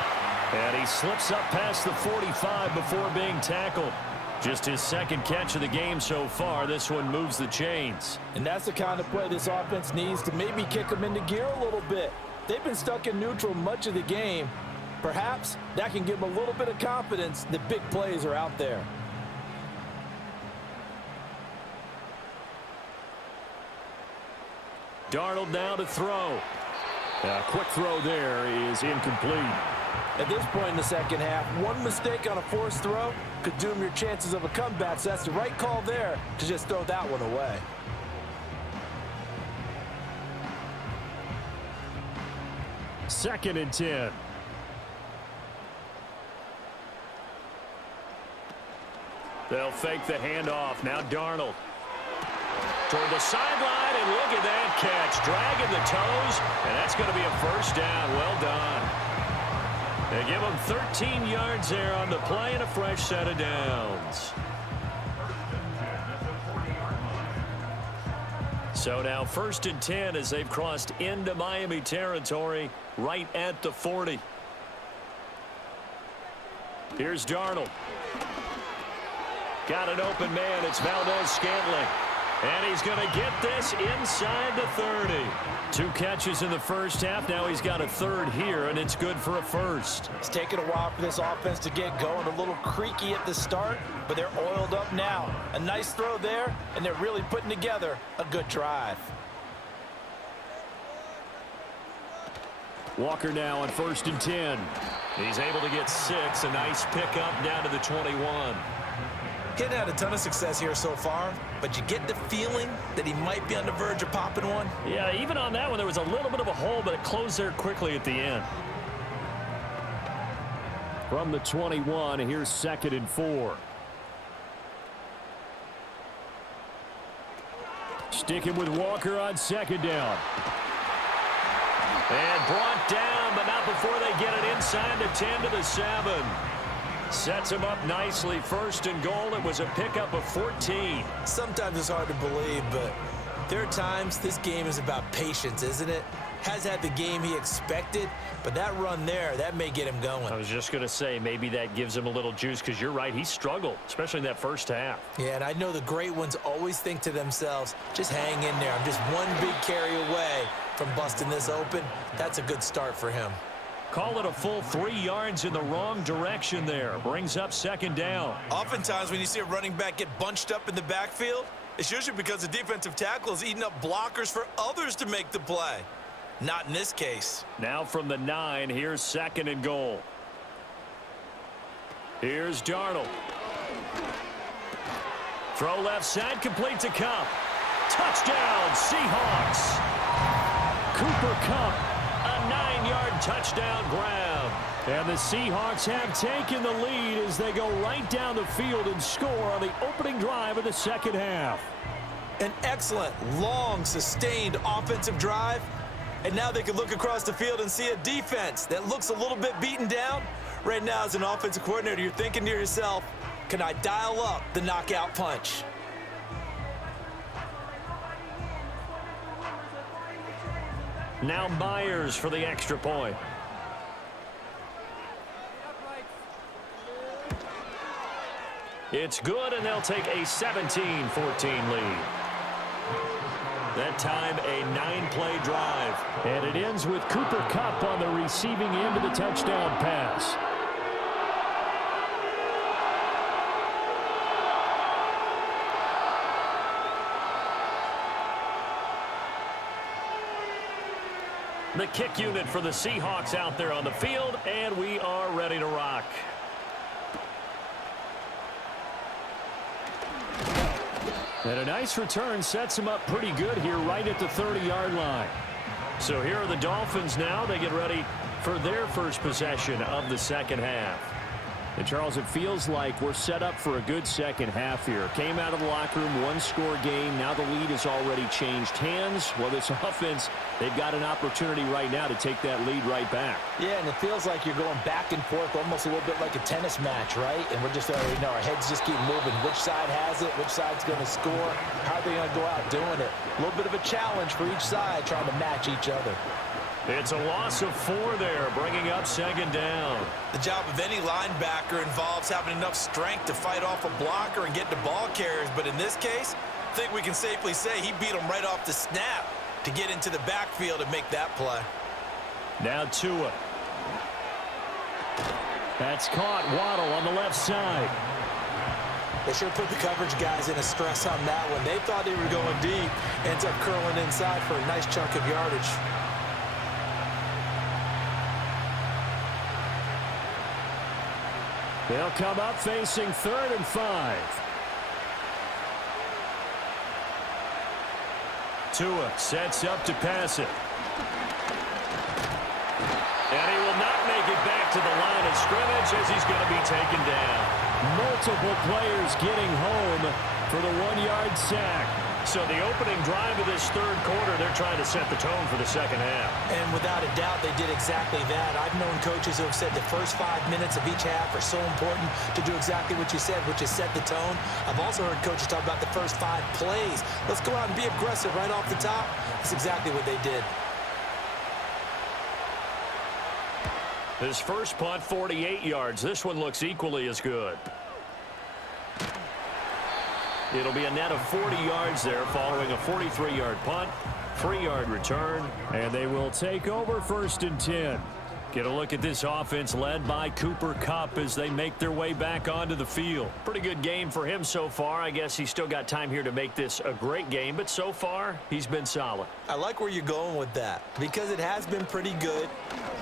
And he slips up past the 45 before being tackled. Just his second catch of the game so far. This one moves the chains. And that's the kind of play this offense needs to maybe kick them into gear a little bit. They've been stuck in neutral much of the game. Perhaps that can give them a little bit of confidence that big plays are out there. Darnold now to throw. A quick throw there is incomplete. At this point in the second half, one mistake on a forced throw could doom your chances of a comeback. So that's the right call there to just throw that one away. Second and 10. They'll fake the handoff. Now Darnold. Toward the sideline, and look at that catch. Dragging the toes, and that's going to be a first down. Well done. They give him 13 yards there on the play and a fresh set of downs. So now 1st and 10 as they've crossed into Miami territory right at the 40. Here's Darnold. Got an open man. It's Valdez-Scantling. And he's going to get this inside the 30. 2 catches in the first half. Now he's got a third here, and it's good for a first. It's taken a while for this offense to get going. A little creaky at the start, but they're oiled up now. A nice throw there, and they're really putting together a good drive. Walker now on 1st and 10. He's able to get 6. A nice pickup down to the 21. He hadn't had a ton of success here so far, but you get the feeling that he might be on the verge of popping one. Yeah, even on that one, there was a little bit of a hole, but it closed there quickly at the end. From the 21, here's 2nd and 4. Sticking with Walker on 2nd down. And brought down, but not before they get it inside the 10 to the 7. Sets him up nicely. 1st and goal. It was a pickup of 14. Sometimes it's hard to believe, but there are times this game is about patience, isn't it? Has had the game he expected, but that run there, that may get him going. I was just going to say, maybe that gives him a little juice, because you're right, he struggled, especially in that first half. Yeah, and I know the great ones always think to themselves, just hang in there. I'm just one big carry away from busting this open. That's a good start for him. Call it a full 3 yards in the wrong direction there. Brings up 2nd down. Oftentimes when you see a running back get bunched up in the backfield, it's usually because the defensive tackle is eating up blockers for others to make the play. Not in this case. Now from the 9, here's 2nd and goal. Here's Darnold. Throw left side, complete to Kupp. Touchdown, Seahawks. Cooper Kupp. A 9-yard touchdown grab. And the Seahawks have taken the lead as they go right down the field and score on the opening drive of the second half. An excellent, long, sustained offensive drive. And now they can look across the field and see a defense that looks a little bit beaten down. Right now, as an offensive coordinator, you're thinking to yourself, can I dial up the knockout punch? Now Myers for the extra point. It's good, and they'll take a 17-14 lead. That time, a 9-play drive. And it ends with Cooper Kupp on the receiving end of the touchdown pass. The kick unit for the Seahawks out there on the field, and we are ready to rock. And a nice return sets him up pretty good here right at the 30-yard line. So here are the Dolphins now. They get ready for their first possession of the second half. And, Charles, it feels like we're set up for a good second half here. Came out of the locker room, one-score game. Now the lead has already changed hands. Well, this offense, they've got an opportunity right now to take that lead right back. Yeah, and it feels like you're going back and forth, almost a little bit like a tennis match, right? And we're just already know our heads just keep moving. Which side has it? Which side's going to score? How are they going to go out doing it? A little bit of a challenge for each side trying to match each other. It's a loss of 4 there, bringing up second down. The job of any linebacker involves having enough strength to fight off a blocker and get to ball carriers. But in this case, I think we can safely say he beat him right off the snap to get into the backfield and make that play. Now Tua. That's caught. Waddle on the left side. They sure put the coverage guys in a stress on that one. They thought they were going deep. Ends up curling inside for a nice chunk of yardage. They'll come up facing 3rd and 5. Tua sets up to pass it. And he will not make it back to the line of scrimmage as he's going to be taken down. Multiple players getting home for the 1-yard sack. So the opening drive of this 3rd quarter, they're trying to set the tone for the second half. And without a doubt, they did exactly that. I've known coaches who have said the first 5 minutes of each half are so important to do exactly what you said, which is set the tone. I've also heard coaches talk about the first 5 plays. Let's go out and be aggressive right off the top. That's exactly what they did. His first punt, 48 yards. This one looks equally as good. It'll be a net of 40 yards there following a 43-yard punt, 3-yard return, and they will take over 1st and 10. Get a look at this offense led by Cooper Kupp as they make their way back onto the field. Pretty good game for him so far. I guess he's still got time here to make this a great game, but so far he's been solid. I like where you're going with that because it has been pretty good,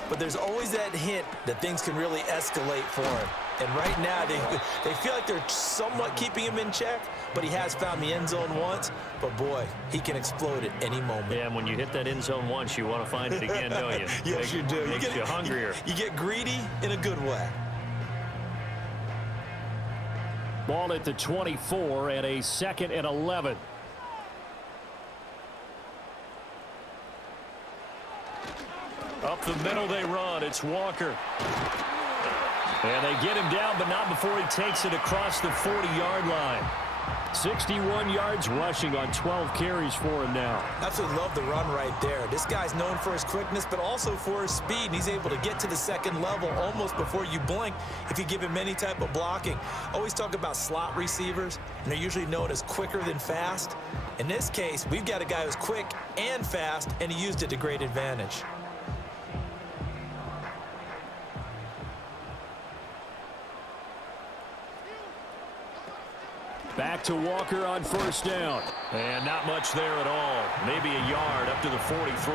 but there's always that hint that things can really escalate for him. And right now, they feel like they're somewhat keeping him in check, but he has found the end zone once. But, boy, he can explode at any moment. Yeah, and when you hit that end zone once, you want to find it again, don't you? Yes, you do. Makes you hungrier. You get greedy in a good way. Ball at the 24 and a 2nd and 11. Up the middle they run. It's Walker. And they get him down, but not before he takes it across the 40-yard line. 61 yards rushing on 12 carries for him now. Absolutely love the run right there. This guy's known for his quickness, but also for his speed. And he's able to get to the 2nd level almost before you blink if you give him any type of blocking. Always talk about slot receivers, and they're usually known as quicker than fast. In this case, we've got a guy who's quick and fast, and he used it to great advantage. Back to Walker on 1st down. And not much there at all. Maybe a yard up to the 43.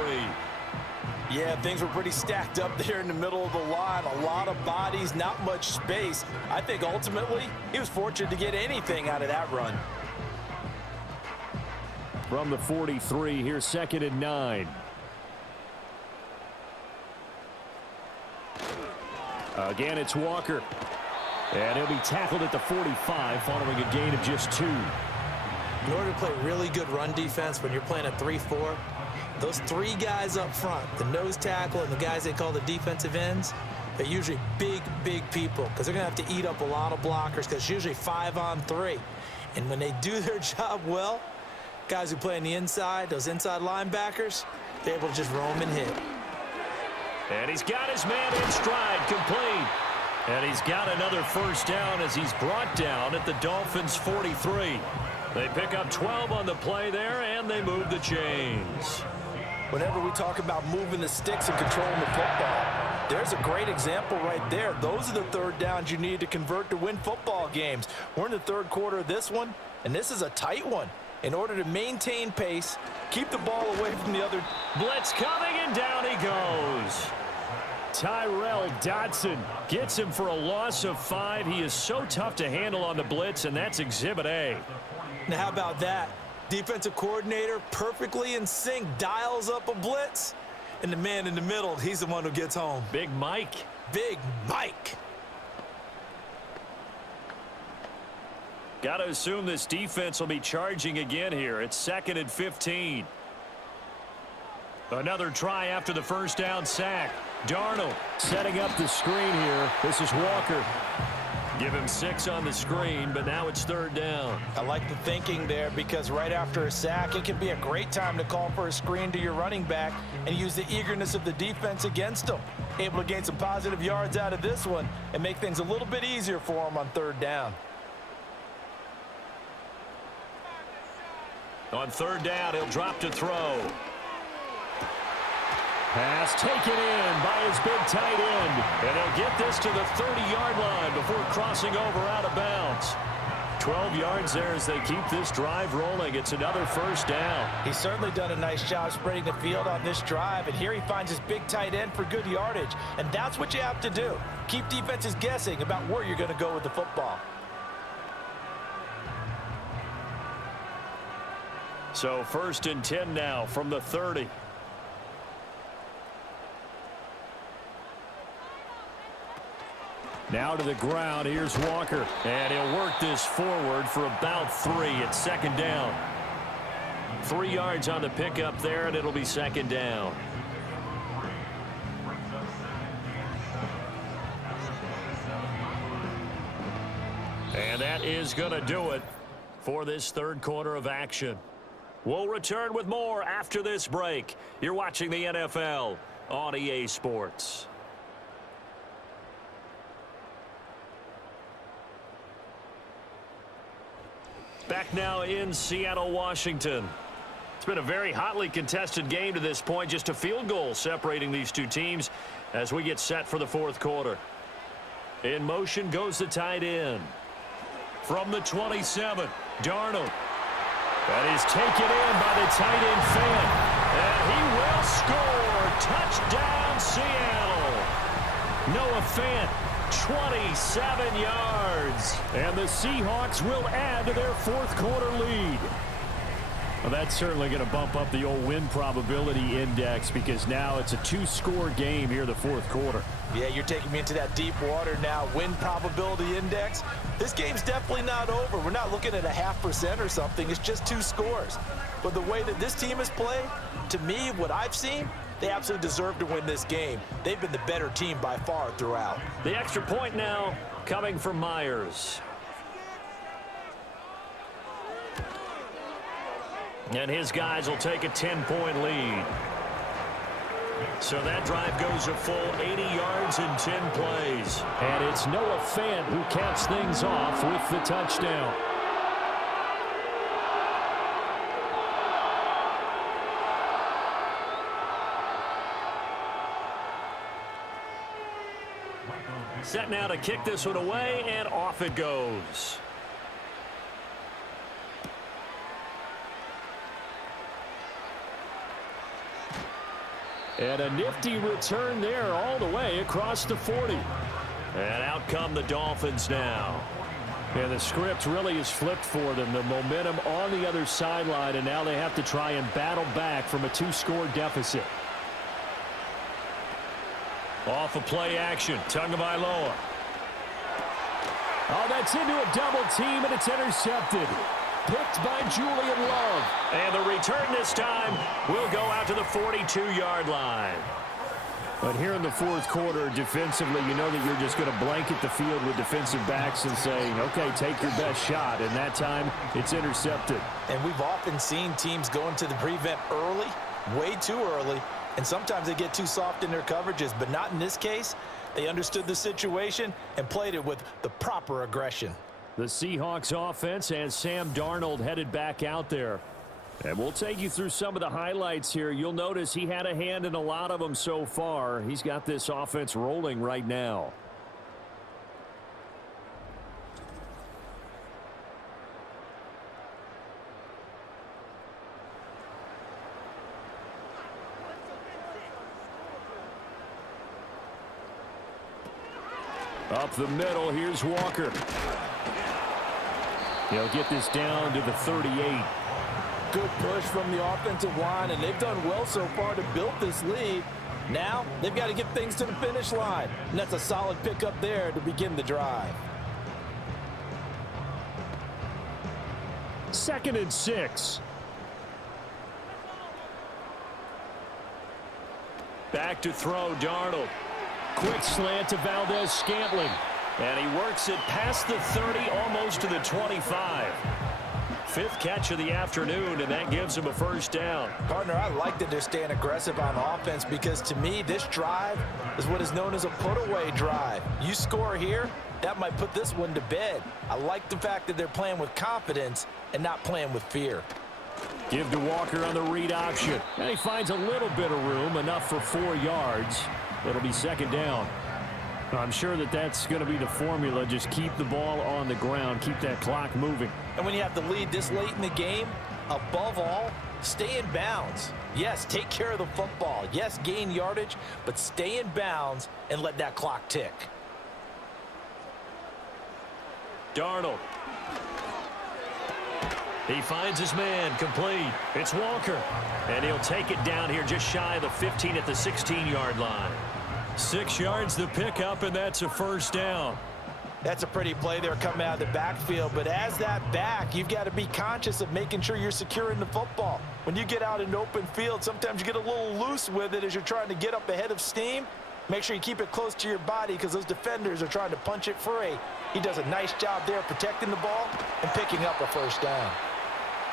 Yeah, things were pretty stacked up there in the middle of the line. A lot of bodies, not much space. I think ultimately he was fortunate to get anything out of that run. From the 43, here's 2nd and 9. Again, it's Walker. And he'll be tackled at the 45 following a gain of just 2. In order to play really good run defense when you're playing a 3-4, those 3 guys up front, the nose tackle and the guys they call the defensive ends, they're usually big, big people because they're going to have to eat up a lot of blockers because it's usually 5-on-3. And when they do their job well, guys who play on the inside, those inside linebackers, they're able to just roam and hit. And he's got his man in stride, complete. And he's got another 1st down as he's brought down at the Dolphins' 43. They pick up 12 on the play there, and they move the chains. Whenever we talk about moving the sticks and controlling the football, there's a great example right there. Those are the 3rd downs you need to convert to win football games. We're in the 3rd quarter of this one, and this is a tight one. In order to maintain pace, keep the ball away from the other. Blitz coming, and down he goes. Tyrell Dodson gets him for a loss of 5. He is so tough to handle on the blitz, and that's Exhibit A. Now, how about that? Defensive coordinator perfectly in sync, dials up a blitz, and the man in the middle, he's the one who gets home. Big Mike. Big Mike. Got to assume this defense will be charging again here. It's 2nd and 15. Another try after the first down sack. Darnold setting up the screen here. This is Walker. Give him 6 on the screen, but now it's 3rd down. I like the thinking there because right after a sack, it can be a great time to call for a screen to your running back and use the eagerness of the defense against them. Able to gain some positive yards out of this one and make things a little bit easier for them on 3rd down. On 3rd down, he'll drop to throw. Pass taken in by his big tight end. And he'll get this to the 30-yard line before crossing over out of bounds. 12 yards there as they keep this drive rolling. It's another 1st down. He's certainly done a nice job spreading the field on this drive, and here he finds his big tight end for good yardage. And that's what you have to do. Keep defenses guessing about where you're going to go with the football. So 1st and 10 now from the 30. Now to the ground. Here's Walker. And he'll work this forward for about 3. It's 2nd down. 3 yards on the pickup there, and it'll be 2nd down. And that is going to do it for this 3rd quarter of action. We'll return with more after this break. You're watching the NFL on EA Sports. Back now in Seattle, Washington. It's been a very hotly contested game to this point. Just a field goal separating these two teams as we get set for the 4th quarter. In motion goes the tight end. From the 27, Darnold. That is taken in by the tight end Fant. And he will score. Touchdown, Seattle. Noah Fant, 27 yards. And the Seahawks will add to their 4th quarter lead. Well, that's certainly going to bump up the old win probability index because now it's a 2-score game here the 4th quarter. Yeah, you're taking me into that deep water now. Win probability index. This game's definitely not over. We're not looking at a 0.5% or something. It's just 2 scores. But the way that this team has played, to me, what I've seen, they absolutely deserve to win this game. They've been the better team by far throughout. The extra point now coming from Myers. And his guys will take a 10-point lead. So that drive goes a full 80 yards in 10 plays. And it's Noah Fant who caps things off with the touchdown. Set now to kick this one away, and off it goes. And a nifty return there all the way across the 40. And out come the Dolphins now. And the script really is flipped for them. The momentum on the other sideline, and now they have to try and battle back from a 2-score deficit. Off a play action. Tagovailoa. Oh, that's into a double team, and it's intercepted. Picked by Julian Love. And the return this time will go out to the 42-yard line. But here in the 4th quarter, defensively, you know that you're just going to blanket the field with defensive backs and say, okay, take your best shot. And that time, it's intercepted. And we've often seen teams go into the prevent early, way too early, and sometimes they get too soft in their coverages, but not in this case. They understood the situation and played it with the proper aggression. The Seahawks offense has Sam Darnold headed back out there. And we'll take you through some of the highlights here. You'll notice he had a hand in a lot of them so far. He's got this offense rolling right now. Up the middle, here's Walker. He'll get this down to the 38. Good push from the offensive line, and they've done well so far to build this lead. Now, they've got to get things to the finish line, and that's a solid pickup there to begin the drive. 2nd and 6. Back to throw, Darnold. Quick slant to Valdez-Scantling. And he works it past the 30, almost to the 25. 5th catch of the afternoon, and that gives him a first down. Partner, I like that they're staying aggressive on offense because, to me, this drive is what is known as a put-away drive. You score here, that might put this one to bed. I like the fact that they're playing with confidence and not playing with fear. Give to Walker on the read option. And he finds a little bit of room, enough for 4 yards. It'll be 2nd down. I'm sure that that's going to be the formula. Just keep the ball on the ground. Keep that clock moving. And when you have the lead this late in the game, above all, stay in bounds. Yes, take care of the football. Yes, gain yardage, but stay in bounds and let that clock tick. Darnold. He finds his man, complete. It's Walker. And he'll take it down here just shy of the 15 at the 16-yard line. 6 yards the pickup, and that's a first down. That's a pretty play there coming out of the backfield, but as that back, you've got to be conscious of making sure you're securing the football. When you get out in open field, sometimes you get a little loose with it as you're trying to get up ahead of steam. Make sure you keep it close to your body because those defenders are trying to punch it free. He does a nice job there protecting the ball and picking up a first down.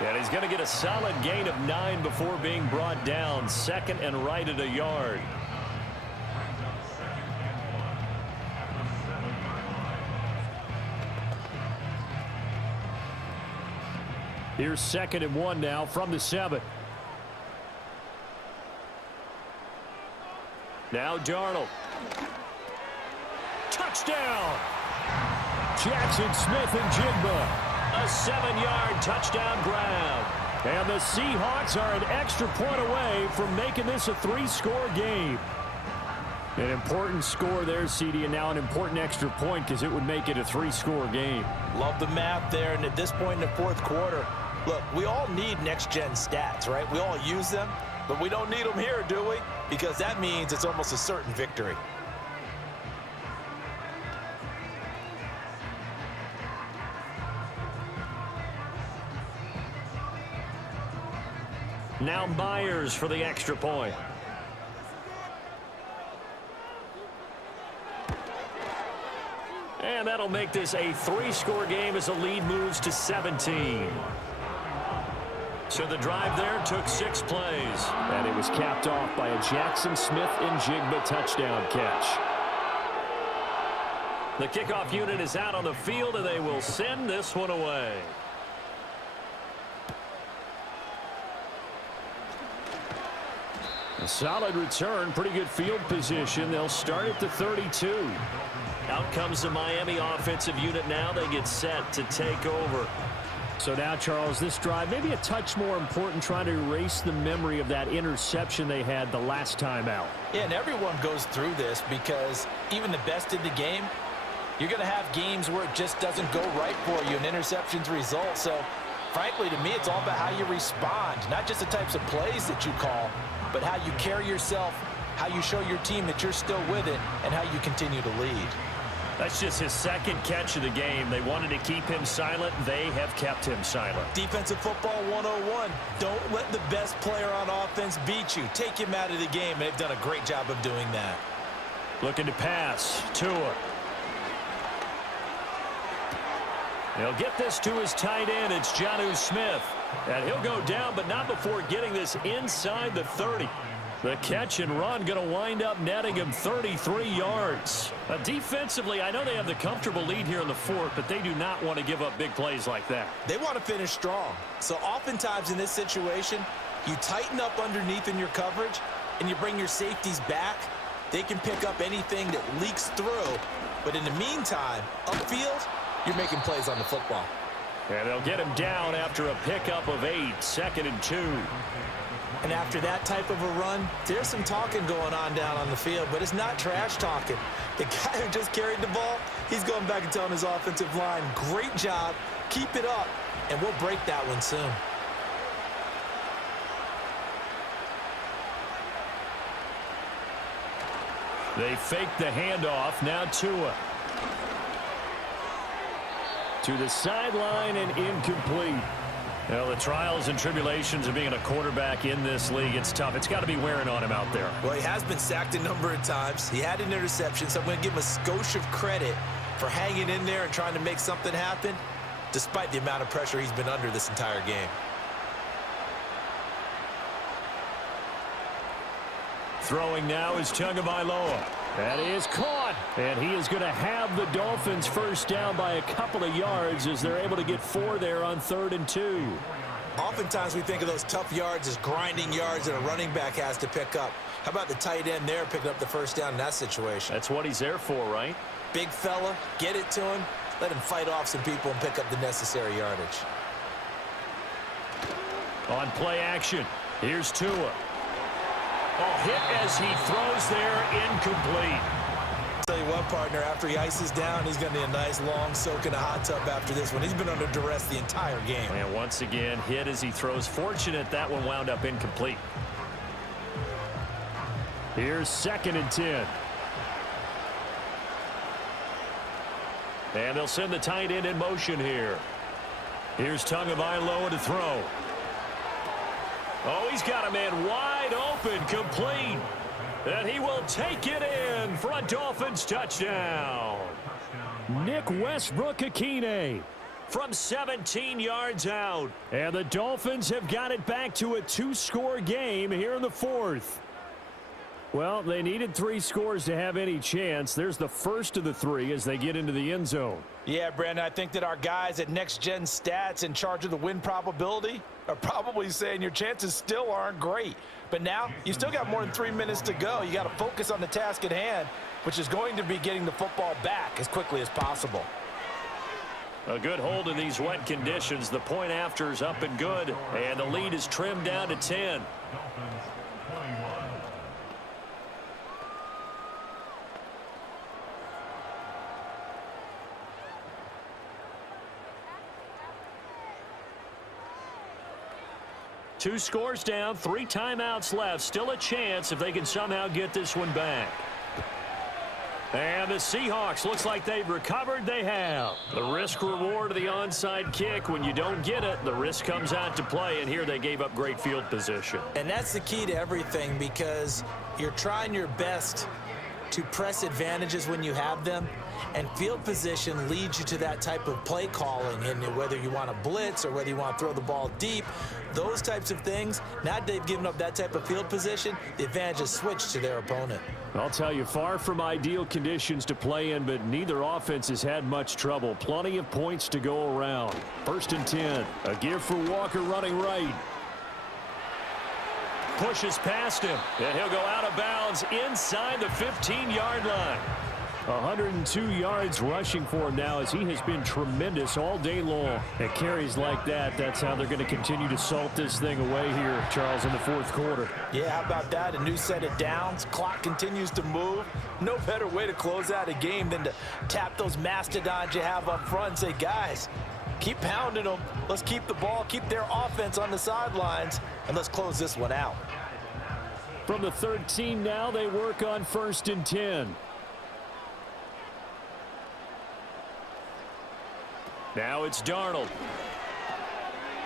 And he's going to get a solid gain of 9 before being brought down. 2nd and right at a yard. Here's 2nd and 1 now from the 7. Now Darnold. Touchdown! Jackson Smith-Njigba. A 7-yard touchdown grab. And the Seahawks are an extra point away from making this a 3-score game. An important score there, CD, and now an important extra point because it would make it a 3-score game. Love the math there, and at this point in the 4th quarter, look, we all need next-gen stats, right? We all use them, but we don't need them here, do we? Because that means it's almost a certain victory. Now Myers for the extra point. And that'll make this a 3-score game as the lead moves to 17. So the drive there took 6 plays. And it was capped off by a Jackson Smith-Njigba touchdown catch. The kickoff unit is out on the field, and they will send this one away. A solid return, pretty good field position. They'll start at the 32. Out comes the Miami offensive unit now. They get set to take over. So now, Charles, this drive maybe a touch more important, trying to erase the memory of that interception they had the last time out. Yeah, and everyone goes through this because even the best in the game, you're going to have games where it just doesn't go right for you and interceptions result. So, frankly, to me, it's all about how you respond, not just the types of plays that you call, but how you carry yourself, how you show your team that you're still with it, and how you continue to lead. That's just his 2nd catch of the game. They wanted to keep him silent. They have kept him silent. Defensive football 101. Don't let the best player on offense beat you. Take him out of the game. They've done a great job of doing that. Looking to pass. Tua. He'll get this to his tight end. It's Jonnu Smith. And he'll go down, but not before getting this inside the 30. The catch and run going to wind up netting him 33 yards. Defensively, I know they have the comfortable lead here in the 4th, but they do not want to give up big plays like that. They want to finish strong. So oftentimes in this situation, you tighten up underneath in your coverage, and you bring your safeties back. They can pick up anything that leaks through. But in the meantime, upfield, you're making plays on the football. And they'll get him down after a pickup of 8, 2nd and 2. And after that type of a run, there's some talking going on down on the field, but it's not trash talking. The guy who just carried the ball, he's going back and telling his offensive line, great job, keep it up, and we'll break that one soon. They fake the handoff. Now Tua. To the sideline and incomplete. Well, the trials and tribulations of being a quarterback in this league, it's tough. It's got to be wearing on him out there. Well, he has been sacked a number of times. He had an interception, so I'm going to give him a skosh of credit for hanging in there and trying to make something happen, despite the amount of pressure he's been under this entire game. Throwing now is Tagovailoa. That is caught. And he is going to have the Dolphins first down by a couple of yards as they're able to get 4 there on 3rd and 2. Oftentimes we think of those tough yards as grinding yards that a running back has to pick up. How about the tight end there picking up the first down in that situation? That's what he's there for, right? Big fella, get it to him, let him fight off some people and pick up the necessary yardage. On play action, here's Tua. Oh, hit as he throws there, incomplete. Tell you what, partner, after he ices down, he's going to need a nice long soak in a hot tub after this one. He's been under duress the entire game. And once again, hit as he throws. Fortunate that one wound up incomplete. Here's 2nd and 10. And they'll send the tight end in motion here. Here's Tagovailoa to throw. Oh, he's got a man wide open, complete. And he will take it in for a Dolphins touchdown. Nick Westbrook-Akine from 17 yards out. And the Dolphins have got it back to a 2-score game here in the 4th. Well, they needed 3 scores to have any chance. There's the first of the 3 as they get into the end zone. Yeah, Brandon, I think that our guys at Next Gen Stats in charge of the win probability are probably saying your chances still aren't great. But now you still got more than 3 minutes to go. You got to focus on the task at hand, which is going to be getting the football back as quickly as possible. A good hold in these wet conditions. The point after is up and good, and the lead is trimmed down to 10. Two scores down, 3 timeouts left. Still a chance if they can somehow get this one back. And the Seahawks, looks like they've recovered. They have. The risk reward of the onside kick. When you don't get it, the risk comes out to play, and here they gave up great field position. And that's the key to everything, because you're trying your best to press advantages when you have them, and field position leads you to that type of play calling. And whether you want to blitz or whether you want to throw the ball deep, those types of things, now that they've given up that type of field position, the advantage is switched to their opponent. I'll tell you, far from ideal conditions to play in, but neither offense has had much trouble. Plenty of points to go around. 1st and 10. A give for Walker running right. Pushes past him, and he'll go out of bounds inside the 15-yard line. 102 yards rushing for him now, as he has been tremendous all day long. At carries like that, that's how they're going to continue to salt this thing away here, Charles, in the 4th quarter. Yeah, how about that? A new set of downs. Clock continues to move. No better way to close out a game than to tap those mastodons you have up front and say, guys, keep pounding them. Let's keep the ball, keep their offense on the sidelines, and let's close this one out. From the 13 now, they work on 1st and 10. Now it's Darnold.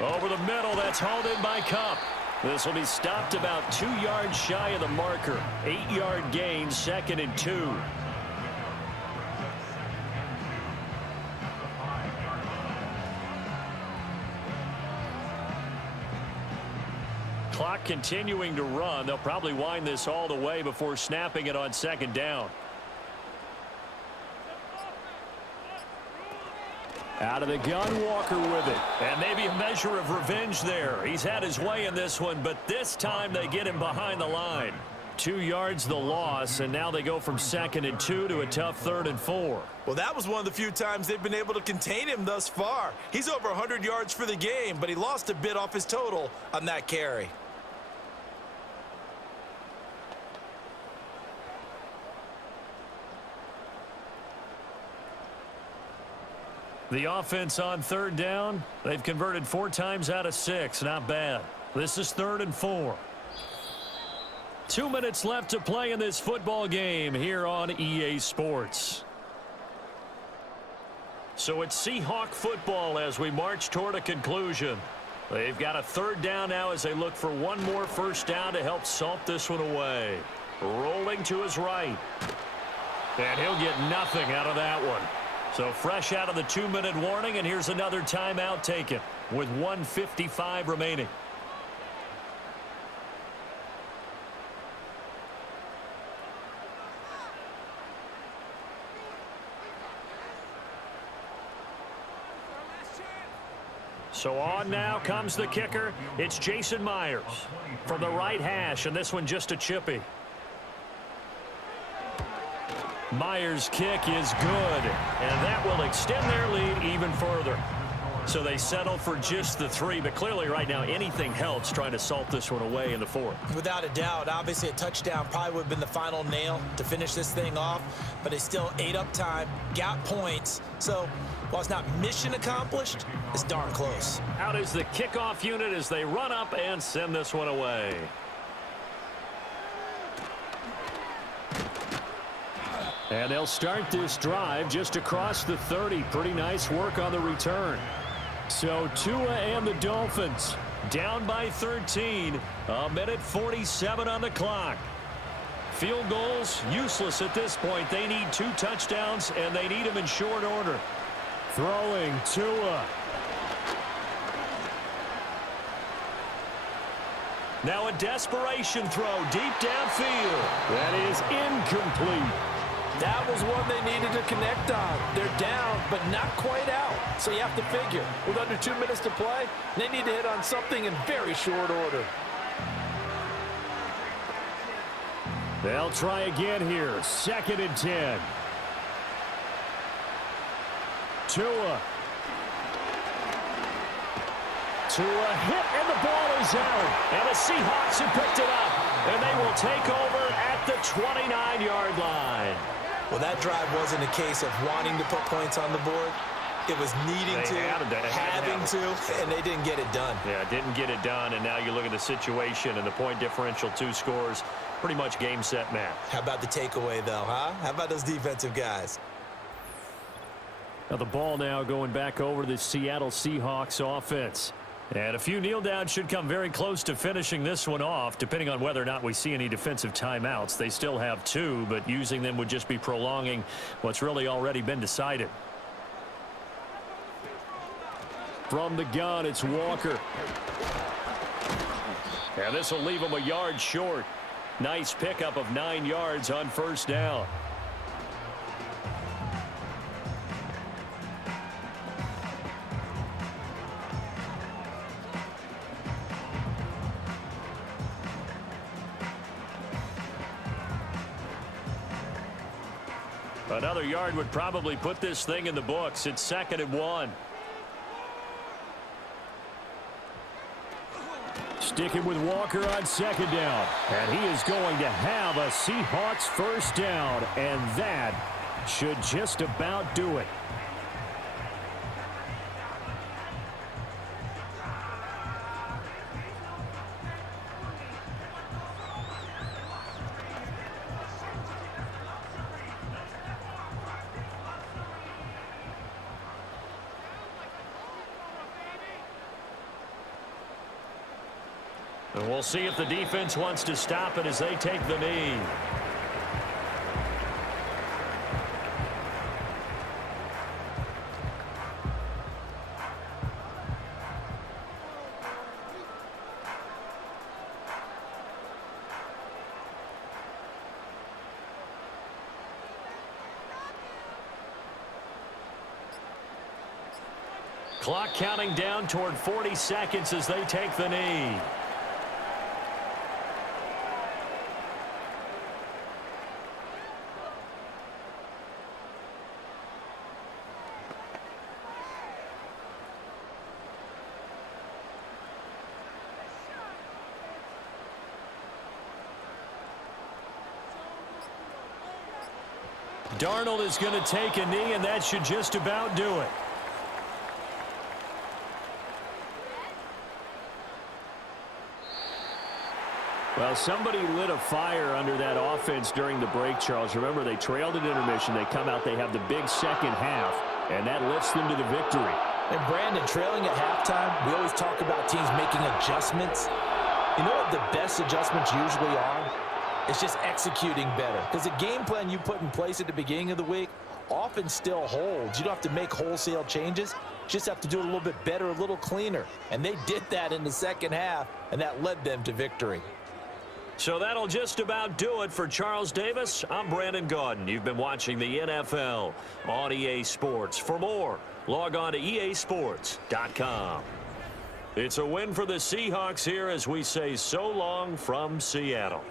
Over the middle, that's hauled in by Kupp. This will be stopped about 2 yards shy of the marker. 8-yard gain, 2nd and 2. Clock continuing to run. They'll probably wind this all the way before snapping it on 2nd down. Out of the gun, Walker with it. And maybe a measure of revenge there. He's had his way in this one, but this time they get him behind the line. 2 yards the loss, and now they go from 2nd and 2 to a tough 3rd and 4. Well, that was one of the few times they've been able to contain him thus far. He's over 100 yards for the game, but he lost a bit off his total on that carry. The offense on 3rd down, they've converted 4 times out of 6. Not bad. This is 3rd and 4. 2 minutes left to play in this football game here on EA Sports. So it's Seahawk football as we march toward a conclusion. They've got a third down now as they look for one more first down to help salt this one away. Rolling to his right. And he'll get nothing out of that one. So fresh out of the 2-minute warning, and here's another timeout taken with 1:55 remaining. So on now comes the kicker. It's Jason Myers from the right hash, and this one just a chippy. Myers' kick is good, and that will extend their lead even further. So they settle for just the 3, but clearly right now anything helps trying to salt this one away in the 4th. Without a doubt, obviously a touchdown probably would have been the final nail to finish this thing off, but they still ate up time, got points. So while it's not mission accomplished, it's darn close. Out is the kickoff unit as they run up and send this one away. And they'll start this drive just across the 30. Pretty nice work on the return. So Tua and the Dolphins down by 13. A minute 47 on the clock. Field goals useless at this point. They need 2 touchdowns, and they need them in short order. Throwing Tua. Now a desperation throw deep downfield. That is incomplete. That was one they needed to connect on. They're down, but not quite out. So you have to figure, with under 2 minutes to play, they need to hit on something in very short order. They'll try again here. 2nd and 10. Tua. Tua hit, and the ball is out. And the Seahawks have picked it up. And they will take over at the 29-yard line. Well, that drive wasn't a case of wanting to put points on the board. It was needing to, having to, and they didn't get it done. Yeah, didn't get it done, and now you look at the situation and the point differential, 2 scores, pretty much game, set, match. How about the takeaway, though, huh? How about those defensive guys? Now the ball now going back over to the Seattle Seahawks offense. And a few kneel downs should come very close to finishing this one off, depending on whether or not we see any defensive timeouts. They still have 2, but using them would just be prolonging what's really already been decided. From the gun, it's Walker. And this will leave him a yard short. Nice pickup of 9 yards on first down. Another yard would probably put this thing in the books. It's 2nd and 1. Sticking with Walker on 2nd down. And he is going to have a Seahawks first down. And that should just about do it. And we'll see if the defense wants to stop it as they take the knee. Clock counting down toward 40 seconds as they take the knee. Darnold is going to take a knee, and that should just about do it. Well, somebody lit a fire under that offense during the break, Charles. Remember, they trailed at intermission. They come out, they have the big second half, and that lifts them to the victory. And Brandon, trailing at halftime, we always talk about teams making adjustments. You know what the best adjustments usually are? It's just executing better. Because the game plan you put in place at the beginning of the week often still holds. You don't have to make wholesale changes. Just have to do it a little bit better, a little cleaner. And they did that in the second half, and that led them to victory. So that'll just about do it for Charles Davis. I'm Brandon Gaudin. You've been watching the NFL on EA Sports. For more, log on to easports.com. It's a win for the Seahawks here as we say so long from Seattle.